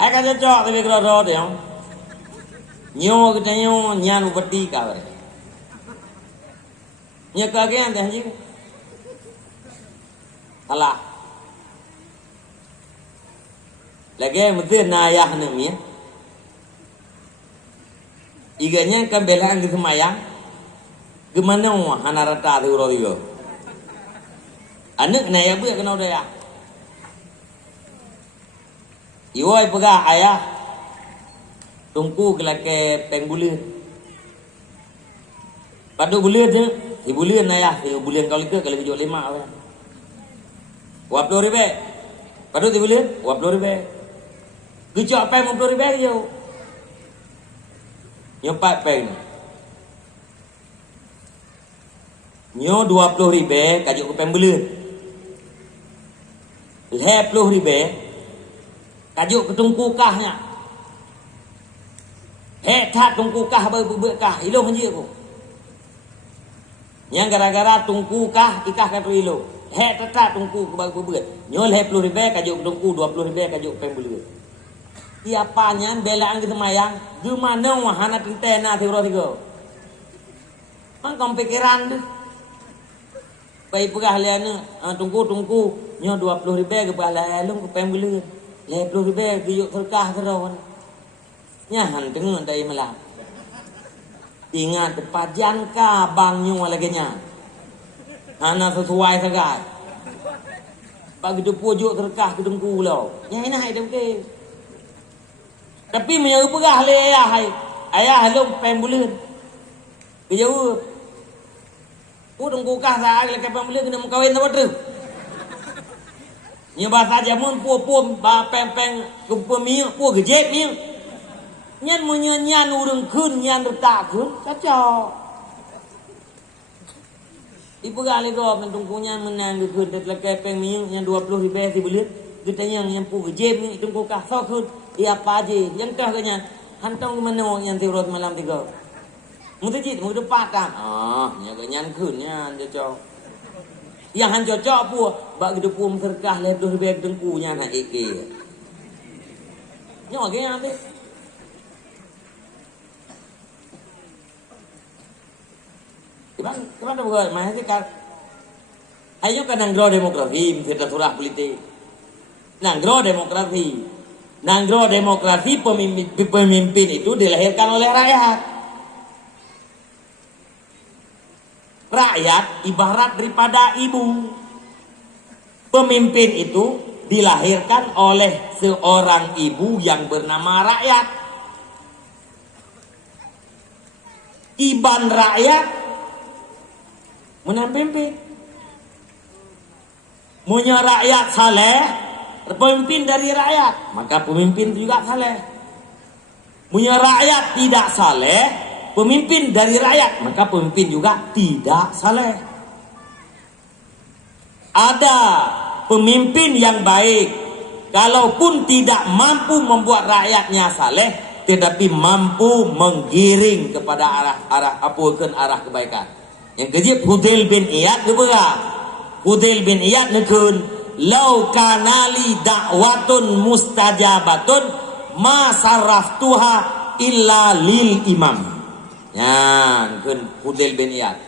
Akan cocok tapi kalau dia. Nyo kita nyo nyan upeti kabar. Nyo kagian dah je. Alah. Lagi mesti nayah namanya. Iganya kan belaan ke semayang. Gimana hana rata tu rodio. Anak nayah buat kena dia. Iwai pegah ayah. Tungku kelake pengbulir. Padu bulir je. Si bulir nayah. Si bulir kau lika kalau bijak 5 apa. Wap 10 ribu. Padu si bulir. Wap 10 ribu. Bijak apa 50 ribu je. Nyopat peng. Nyo 20 ribu. Kajuk ke pengbulir. 10 ribu. Kajuk ke tungku kahnya. Tak tungku kah berbuat kah ilo hanya aku. Yang gara-gara tungku kah ikah kata ilo. Tak tungku berbuat. Nyol 10 ribu kajuk tungku 20 ribu kajuk pembeli. Iapanya belaan kita mayang. Gimana wahana tentena tiga tiga. Mang kau pikiran tu. Baik pegah liana tungku nyol 20 ribu ke pegah lalu ke pembeli. 10 ribu kajuk terkah terawan. Nyahan tengah dari malam. Ingat tepat jangka bangnya lagi nya. Hana sesuai sagai. Bagi tu pujuk terkah ke dengku lau. Yang ini hai dengke. Tapi menyaru pegah le ayah hai. Ayah lu pembulir. Kejauh. Dengku kah sahag lagi pembulir kena mengkawin tak betul. Nya bahasa jamun puan ba peng ke pemiuk pu gejek ni. Nyan menyanyian urang kun nyan retak kun cocok. Ibu kali kau mentungkunya menang kun dekat kepeng miung yang 20 ribu si belit. Kita yang pu gejem ni tungku kah so kun. Ia apa je yang kah kenyan hantong mana yang tirot malam tiga. Mudah jit mudah patang. Nya kenyan kun nyan cocok. Yang han cocok pu bak gede pu serkah 20 ribu tengkunya nak eke. Nyo ge ambil. Kemana buat? Masih kan? Ayo kan nanggro demokrasi, misalnya surah politik. Nanggro demokrasi pemimpin itu dilahirkan oleh rakyat. Rakyat ibarat daripada ibu. Pemimpin itu dilahirkan oleh seorang ibu yang bernama rakyat. Iban rakyat menang pimpin. Punya rakyat saleh, pemimpin dari rakyat, maka pemimpin juga saleh. Punya rakyat tidak saleh, pemimpin dari rakyat, maka pemimpin juga tidak saleh. Ada pemimpin yang baik, kalaupun tidak mampu membuat rakyatnya saleh, tetapi mampu menggiring kepada arah kebaikan. Yang kejip Hudail bin Iyad keberah. Fudail bin Iyad nekeun, "Lau kana li da'watun mustajabatun ma sarraftuha illa lil imam." Ya, nekeun Fudail bin Iyad.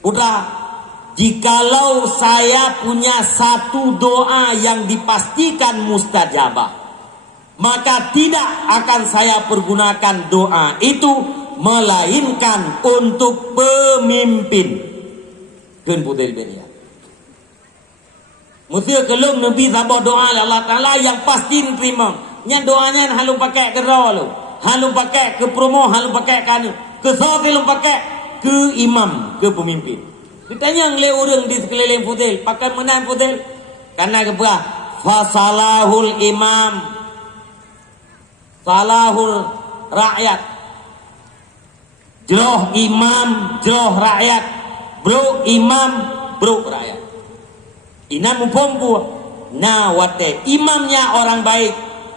Udah, jikalau saya punya satu doa yang dipastikan mustajabah, maka tidak akan saya pergunakan doa itu melainkan untuk pemimpin. Keun Fudail bin Iyad. Mesti kalau Nabi sabah doa Allah Taala yang pasti diterima. Nya doanya halu pakai ke ralu, halu pakai ke promo, halu pakai kan ke sahabat pakai ke imam, ke pemimpin. Ditanya oleh orang di sekeliling Fudail, pakai menang Fudail karena apa? Fasalahul imam, salahul rakyat. Jroh imam, jroh rakyat. Bro imam, bro rakyat. Inam mupompu nawate imamnya orang baik,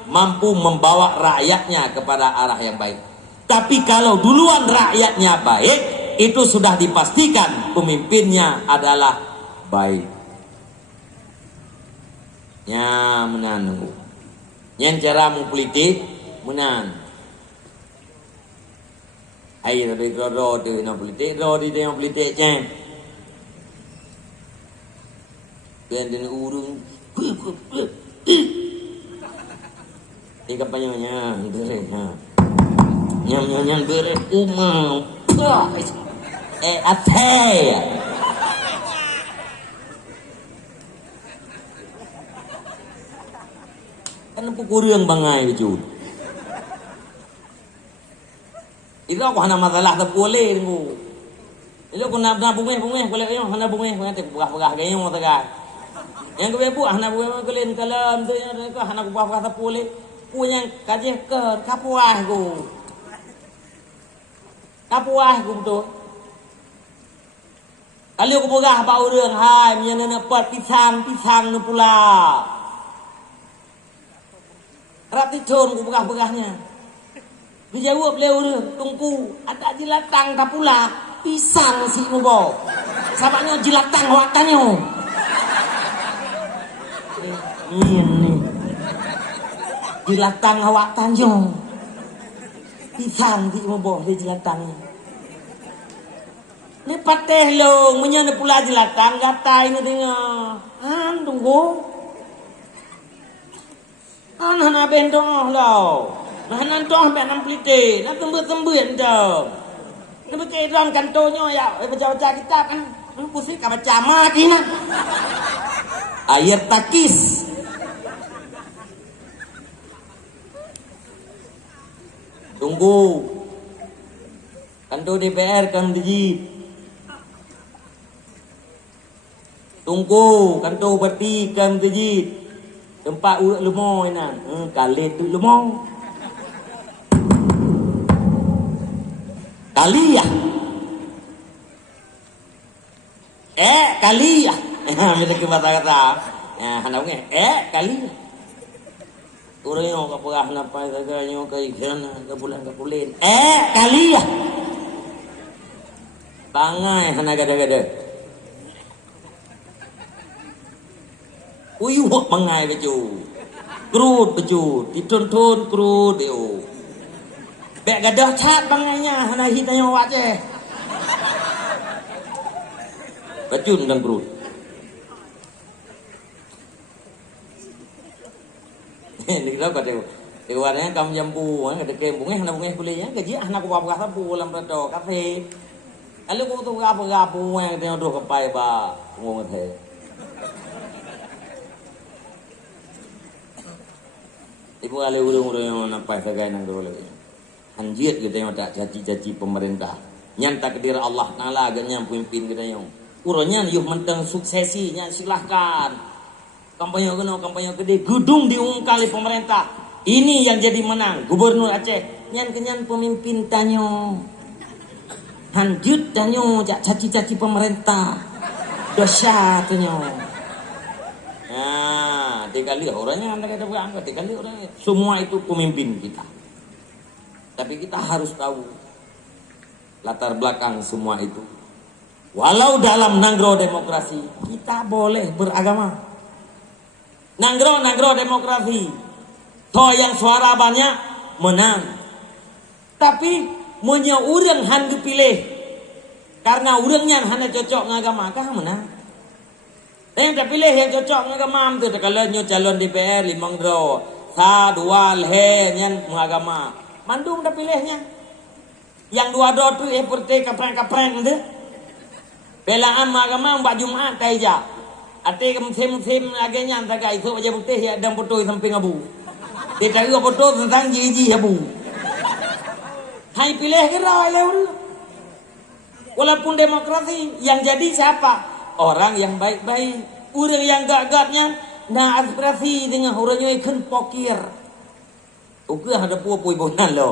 mampu membawa rakyatnya kepada arah yang baik. Tapi kalau duluan rakyatnya baik, itu sudah dipastikan pemimpinnya adalah baik. Nya menanu. Nyen cara politik menan. Ai dari ro de na politik, ro di de politik chen. Dan den urung. Ika panyonya bere ha. Nyam bere umau. Ate. Kan pukurang bangai bejud. Itu aku hana masalah tak boleh tunggu. Itu aku nak bungeh boleh kau hana bungeh kau nanti buah kau yang mau tegak. Yang kau buah hana bungeh kau lain kalam tu yang kau hana buah tak boleh. Punya kaji ke kapuah kau. Kapuah kau tu. Kalau aku buah apa orang hai punya nak buat pisang nu pula. Rati con aku buah-buahnya. Dijawab lewur, tunggu ada jilatang tak pula pisang si nubo. Sabaknya jilatang wakannya. Ini jilatang wakannya. Pisang si nubo di jilatangnya. Ini pateh lo, menyana pula jilatang gatai ni tengah. Tunggu. Hana bentong lo. Hanan toh be 6 pelite, nak tembus-tembus dah. Nak pakai dalam kantornya ya, baca-baca kitab kan. Pusing ka baca mati nak. Ayat takis. Tunggu. Kantor DPR kan dijit. Tunggu, kantor parti kan dijit. Tempat urut lumoy nan. Kalit tu lumoy. Kaliyah. Kaliyah. Kita ke kata-kata. Hendak nge. Kaliyah. Orang yang kau perah napa saganya ke ikan ke bulan. Kaliyah. Bangai hendak gada-gada. Uyuh bangai baju. Krut baju. Ditonton krut dia. Bek gadah cat bangainya hana hitanya awak je. Bacun dan perut. Ni kita kata warnanya kamu jambu, kata kem hana bungeh boleh ya. Gaji hana ku buah sapu dalam redo kafe. Kalau ku tu apa yang dia duk kepai ba ngomong teh. Ibu ale urung-urung yang nampai sagai nang dole. Anjir kita yang tak janji-janji pemerintah. Nyan takdir Allah Taala agaknya pemimpin kita yang. Urangnya yuh mentang suksesinya silahkan. Kampanye gede gedung diungkali pemerintah. Ini yang jadi menang Gubernur Aceh. Nyan pemimpin tanyo. Hanjut tanyo janji-janji pemerintah. Dosa tanyo. Nah, dikali orangnya anda kata bukan dikali orangnya. Semua itu pemimpin kita. Tapi kita harus tahu latar belakang semua itu. Walau dalam nanggro demokrasi kita boleh beragama. Nanggro demokrasi. Toh yang suara banyak menang. Tapi punya urang han dipilih karena urangnya hanya cocok ngagama kah menang. Dan yang pilih yang cocok ngagama tu kalau nyo calon DPR limang dro sa dua leh nyan ngagama. Mandung dah pilihnya. Yang dua dro tu seperti kapreng tu. Belaan agama mbak Jumat kaija. Ate musim agaknya antara itu aja putih ya dan putih samping abu. Tidak ada putih tentang jiji abu. Hai pilih kira lewat. Walaupun demokrasi yang jadi siapa? Orang yang baik-baik. Orang yang gagapnya nah aspirasi dengan orangnya ikan pokir. Uke ada puai bonan lo.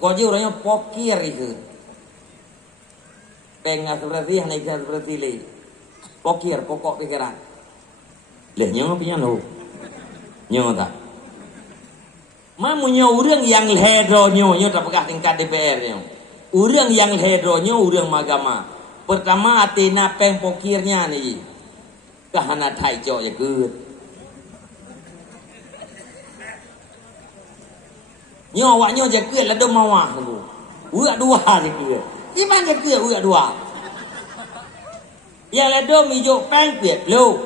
Kau je orangnya pokir itu. Peng aspirasi hanya ikan aspirasi le. Pokir pokok pikiran. Leh nyo punya lo. Nyo tak. Mamunya orang yang ledronyo tak pegah tingkat DPR nyo. Orang yang ledronyo orang magama. Pertama atina peng pokirnya nih. Kahana thai cok ya good. Nyawaknya je good lah do mawah tu. Uak dua je good. Iman je good uak dua. Yang ledo mijo peng piet lo.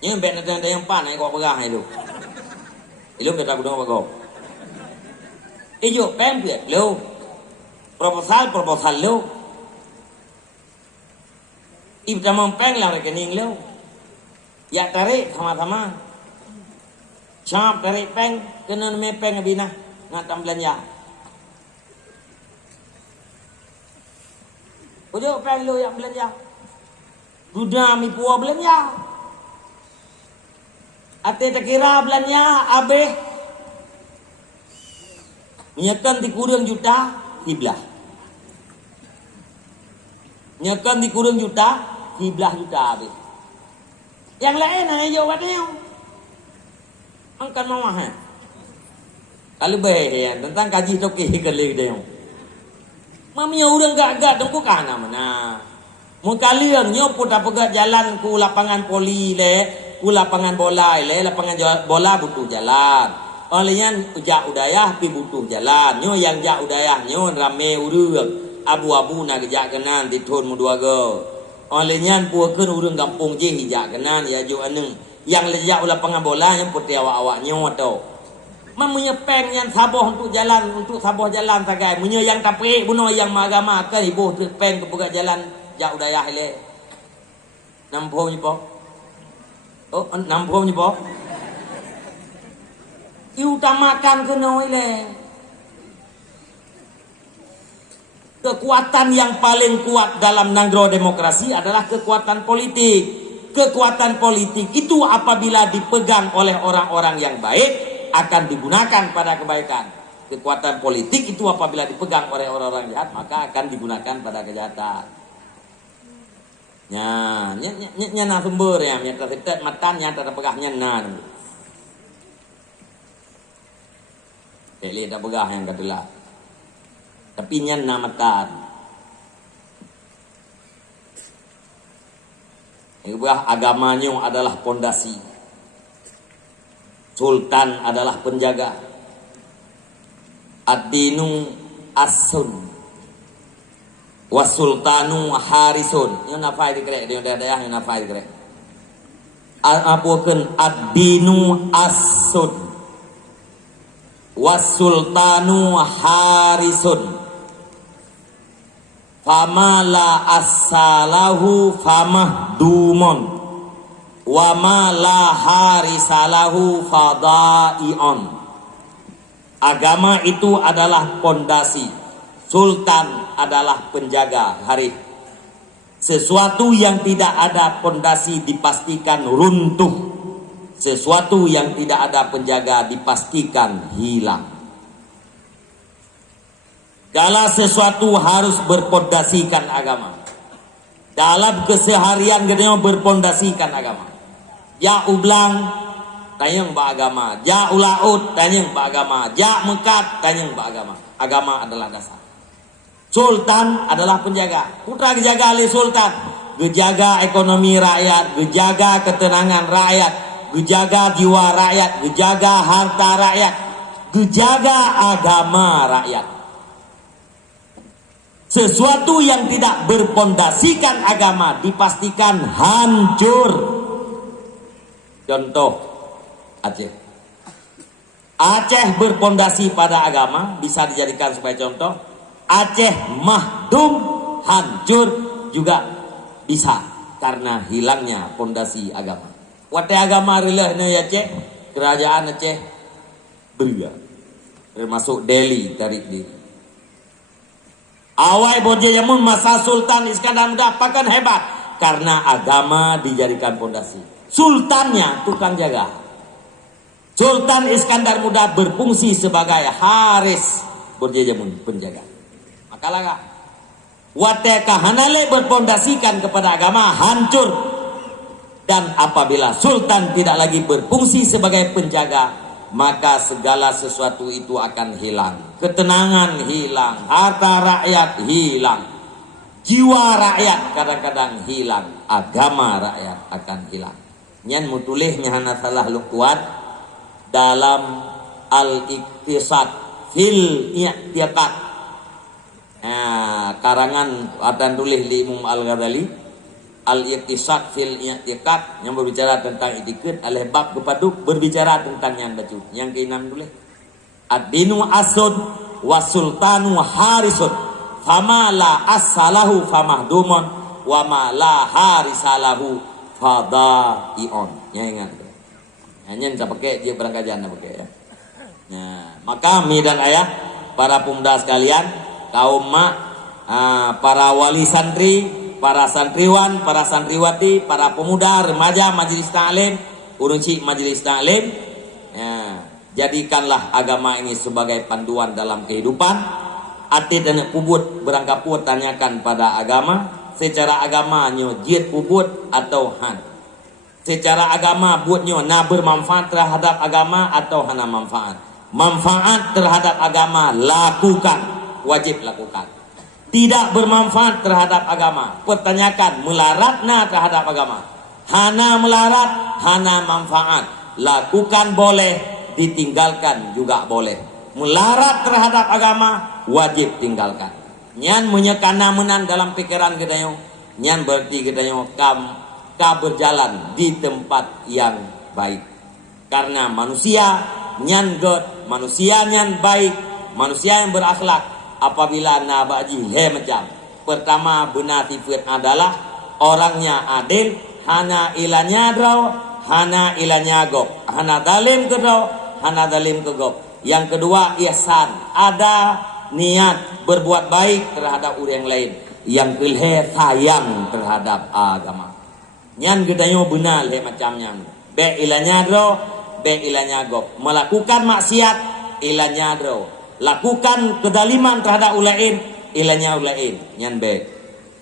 Yang ben ada yang pan ai kau pegah ai lu. Ilum kita gudang apa kau? Ijo peng piet lo. Proposal lo. Ibu mempeng lah rekening lo. Ya tarik sama-sama. Siap tarik peng, kena mepeng abina ngatam belanja. Udah peng lo yang belanja. Duda mi puas belanja. Ate tak kira belanja abeh. Nyekan di kurang juta hiblah. Nyekan di kurang juta, hiblah juta habis. Yang lain hanya jawab dia. Angkat mawah. Kalau baik tentang kaji toke kali dia. Mamanya orang gak tunggu kana mana. Mengkalian nyopo tak pegat jalan ku lapangan poli le, ku lapangan bola le, lapangan bola butuh jalan. Olehnya jak udayah pi butuh jalan. Nyo yang jak udayah nyo rame urang. Abu-abu nak jak kenan di thon mu dua go. Olehnya puakeun urang kampung je hijak kenan ya jo aneng. Yang lejak ulah pengabola yang putih awak-awak nyo tu. Mamunya peng yang saboh untuk saboh jalan sagai. Munya yang tapik buno yang agama kan ibu peng ke pegat jalan jak udayah le. Nampuh ni po. Oh, nampuh ni po. Diutamakan kena le. Kekuatan yang paling kuat dalam nanggro demokrasi adalah kekuatan politik. Kekuatan politik itu apabila dipegang oleh orang-orang yang baik akan digunakan pada kebaikan. Kekuatan politik itu apabila dipegang oleh orang-orang jahat maka akan digunakan pada kejahatan. Nya na sumber ya, nya tersetet matanya terpegahnya na. Eli tak pegah yang kedua. Tapi nyan namatan. Yang agamanya adalah pondasi. Sultan adalah penjaga. Ad-dinu as-sun. Wasultanu harisun. Yang nafai dikerek. Dia daerah yang nafai dikerek. Apukan ad-dinu as-sun. Wasultanu harisun. Fama la asalahu famah dumon wama la harisalahu fadai'on. Agama itu adalah pondasi, sultan adalah penjaga hari. Sesuatu yang tidak ada pondasi dipastikan runtuh, sesuatu yang tidak ada penjaga dipastikan hilang. Segala sesuatu harus berpondasikan agama. Dalam keseharian kita berpondasikan agama. Ya ublang tanyang ba agama, ja ulaut tanyang ba agama, ja mekat tanyang ba agama. Agama adalah dasar. Sultan adalah penjaga. Putra dijaga oleh sultan, gejaga ekonomi rakyat, gejaga ketenangan rakyat, gejaga jiwa rakyat, gejaga harta rakyat, gejaga agama rakyat. Sesuatu yang tidak berpondasikan agama dipastikan hancur. Contoh Aceh. Aceh berpondasi pada agama, bisa dijadikan sebagai contoh. Aceh mahdum, hancur juga bisa karena hilangnya pondasi agama. Wate agama rilah ni Aceh, kerajaan Aceh beria, termasuk Delhi tarik diri. Awal Borje Jamun masa Sultan Iskandar Muda pakan hebat karena agama dijadikan pondasi. Sultannya tukang jaga. Sultan Iskandar Muda berfungsi sebagai haris Borje Jamun, penjaga. Makalah wate kahanale berpondasikan kepada agama hancur. Dan apabila sultan tidak lagi berfungsi sebagai penjaga, maka segala sesuatu itu akan hilang. Ketenangan hilang, harta rakyat hilang, jiwa rakyat kadang-kadang hilang, agama rakyat akan hilang. Nyan mutulih nyahana salah lukuat dalam al-iqtisad fil i'tiqad. Karangan adan tulis di Imam Al-Ghazali Al-Iqtisad fil I'tiqad yang berbicara tentang itikad, oleh bab kepaduk berbicara tentang yang bacu. Yang keenam tulis ad-dinu asud wasultanu harisun fama la as-salahu famahdumun wa ma la harisalahu fadai'on. Yang ingat hanya bisa pakai dia berangkajan pakai ya. Nah, maka mi dan ayah para pemuda sekalian, kaum mak, para wali santri, para santriwan, para santriwati, para pemuda, remaja, majelis ta'lim, urunci majelis ta'lim, ya, jadikanlah agama ini sebagai panduan dalam kehidupan. Ati dan pubut berangkaput tanyakan pada agama, secara agamanya jid pubut atau han. Secara agama buatnya na bermanfaat terhadap agama atau hana manfaat. Manfaat terhadap agama lakukan, wajib lakukan. Tidak bermanfaat terhadap agama, pertanyakan melaratna terhadap agama. Hana melarat, hana manfaat, lakukan boleh, ditinggalkan juga boleh. Melarat terhadap agama, wajib tinggalkan. Nyan menyekana menan dalam pikiran gedayo, nyan berarti gedayo ka berjalan di tempat yang baik. Karena manusia nyan god, manusia nyan baik, manusia yang berakhlak. Apabila nabaji macam pertama benar sifat adalah orangnya adil, hana ilanya draw, hana ilanya gop, hana dalim kedraw, hana dalim kegop. Yang kedua ihsan, ada niat berbuat baik terhadap orang lain. Yang kelih sayang terhadap agama. Nyan gedayo benar le macamnya. Be ilanya draw, be ilanya gop. Melakukan maksiat ilanya draw. Lakukan kedaliman terhadap ulain, ilanya ulain, nyan be.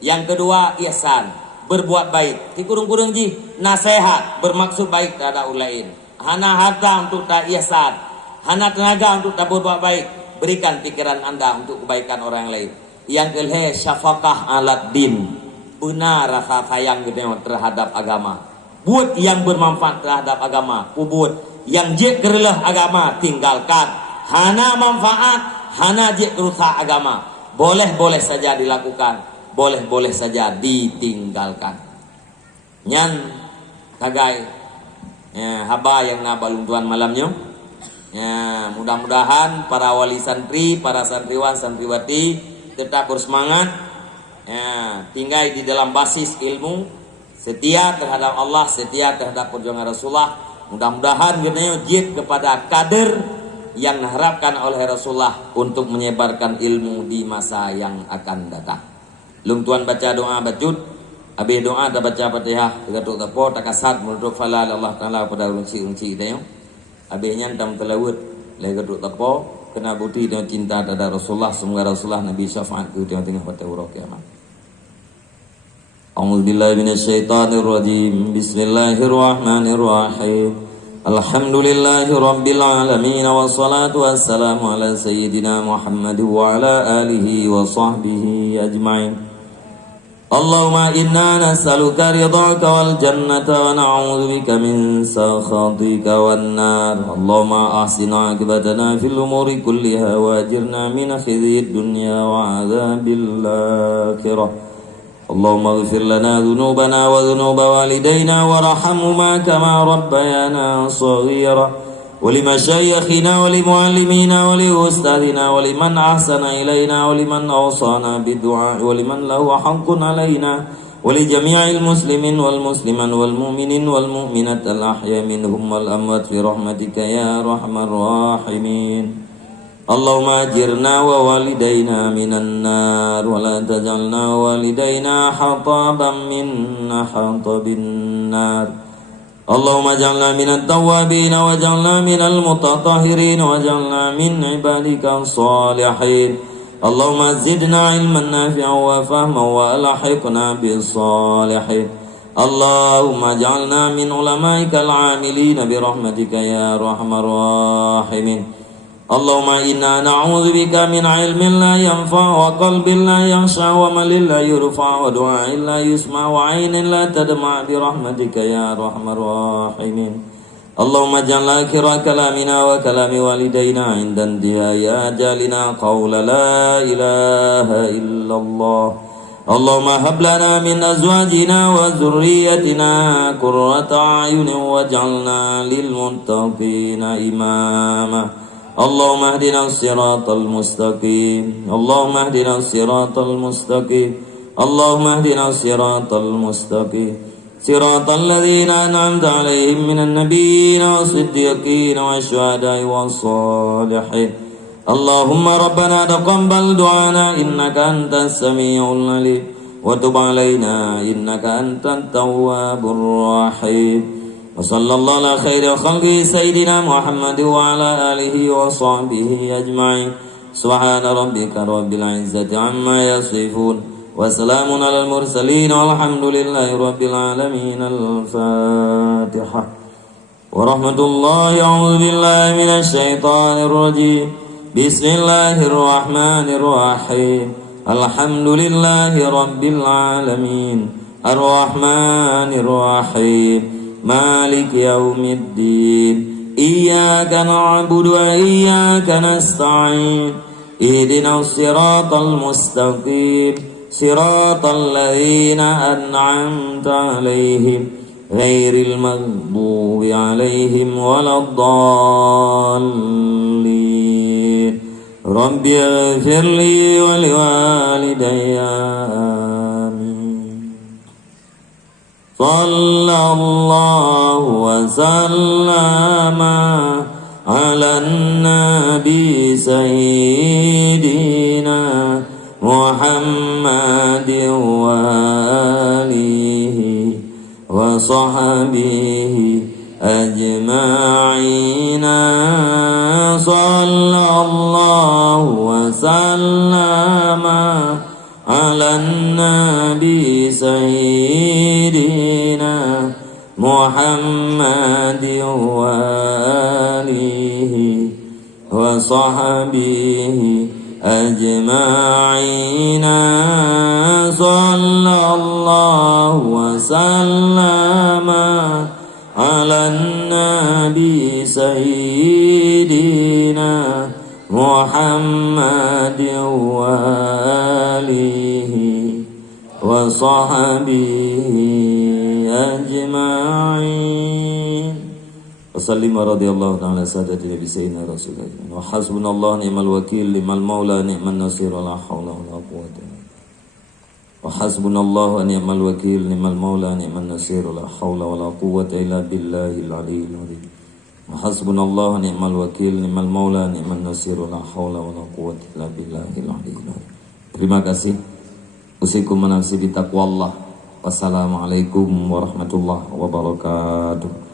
Yang kedua ihsan, berbuat baik. Di kurung-kurung ji nasihat, bermaksud baik terhadap ulain. Hana harta untuk tak ihsan, hana tenaga untuk tak berbuat baik. Berikan pikiran anda untuk kebaikan orang lain. Yang kelih syafaqah alat din, benar rasa sayang terhadap agama. Buat yang bermanfaat terhadap agama, kubut. Yang jik kerelah agama, tinggalkan. Hana manfaat, hana jik kerusak agama, boleh-boleh saja dilakukan, boleh-boleh saja ditinggalkan. Nyan kagai haba yang nabalung tuan malamnya. Ya, mudah-mudahan para wali santri, para santriwan, santriwati tetap bersemangat. Ya, tinggal di dalam basis ilmu, setia terhadap Allah, setia terhadap perjuangan Rasulullah. Mudah-mudahan geneo jid kepada kader yang diharapkan oleh Rasulullah untuk menyebarkan ilmu di masa yang akan datang. Lung tuan baca doa bacud, habis doa dah baca Fatihah, gatuk tapo takasat menurut fala Allah Taala pada unci-unci dia. Habisnya dalam telawud, le gatuk tapo kena bukti dengan cinta terhadap Rasulullah, semoga Rasulullah Nabi syafaat ke tengah-tengah pada urang kiamat. A'udzubillahi minasyaitonirrajim. Bismillahirrahmanirrahim. Alhamdulillahi Rabbil Alamin. Wassalatu wassalamu ala Sayyidina Muhammad wa ala alihi wa sahbihi ajma'in. Allahumma inna nas'aluka ridhaka wal jannata wa na'udzu bika min sakhatika wan nar. Allahumma ahsin 'aqibatana fil umuri kulliha wa ajirna min khizyid dunya wa 'adzabil akhirah. Allahumma ighfir lana dhunubana wa dhunuba walidayna warhamhuma kama rabbayana shaghira. Wa limashayikhina wa limuallimina wa liustadina wa liman ahsana ilaina wa liman awsana biddu'a wa liman lahu haqqun alaina wa li jami'il muslimin wal musliman wal mu'minin wal mu'minat al ahya minhum wal amwat fi rahmatika ya arhamar rahimin. Allahumma ajirna wa walidayna minan nar wa la tajalna walidayna hataban minna hatabin nar. Allahumma jalna minat tawabin wa jalna minal mutatahirin wa jalna min ibadika salihin. Allahumma zidna ilman nafi'an wa fahman wa alhiqna bis salihin. Allahumma jalna min ulamaika al-amilin bi rahmatika ya arhamar rahimin. Allahumma inna na'udzu bika min ilmin la yanfa' wa qalbin la yakhsha wa malin la yurfa' wa du'a'in la yusma' wa 'ainin la tadma' bi rahmatika ya arhamar rahimin. Allahumma ja'al akhira kalamina wa kalami walidayna 'inda intihai ajalina qawla la ilaha illallah. Allahumma hab lana min azwajina wa dhurriyyatina qurrata a'yunin waj'alna lil muttaqina imama. Allahumma ihdina as-siratal mustaqim. Allahumma ihdina as-siratal mustaqim. Allahumma ihdina as-siratal mustaqim. Siratal ladzina an'amta 'alaihim minan nabiyyin was-siddiqin wasyuhada'i was-shalihin. Allahumma rabbana taqabbal du'ana innaka antas samiul 'alim wa tub 'alaina innaka antat tawwabur rahim. Wa sallallahu ala khairi khalqi sayyidina Muhammad wa ala alihi wa sahbihi ajma'in. Subhana rabbika rabbil izzati amma yasifun wa salamun alal mursalin walhamdulillahi rabbil alamin. Al-Fatiha. Wa rahmatullahi a'udzu billahi minasy syaithanir rajim. Bismillahirrahmanirrahim. Alhamdulillahi rabbil alamin. Ar-Rahmanir Rahim. Malik yaumiddin. Iyyaka na'budu wa iyyaka nasta'in. Ihdinas siratal mustaqim. Siratal ladzina an'amta 'alaihim ghairil maghdubi 'alaihim waladdallin. Rabbi ighfirli wa liwalidayya. Sallallahu wa sallama ala nabi sayyidina Muhammadin wa alihi wa sahbihi ajma'ina. Sallallahu wa sallama ala nabi sayyidina Muhammadin wa alihi wa sahbihi ajma'ina. Sallallahu wa sallama ala nabi sayyidina Muhammadin wa alihi wa sahbihi ajma'in. Wasallim radhiyallahu ta'ala sadati nabi sayyidina rasulullah wa hasbunallahu ni'mal wakil limal maula ni'man nasir la haula wala quwwata. Wa hasbunallahu ni'mal wakil limal maula ni'man nasir la haula wala quwwata illa billahil aliyyil azim. Wa hasbunallahu ni'mal wakil ni'mal maula ni'man nasir la haula wala quwwata illa billahil aliyyil azim. Terima kasih. Usikum nafsi bi taqwallah. Wassalamualaikum warahmatullahi wabarakatuh.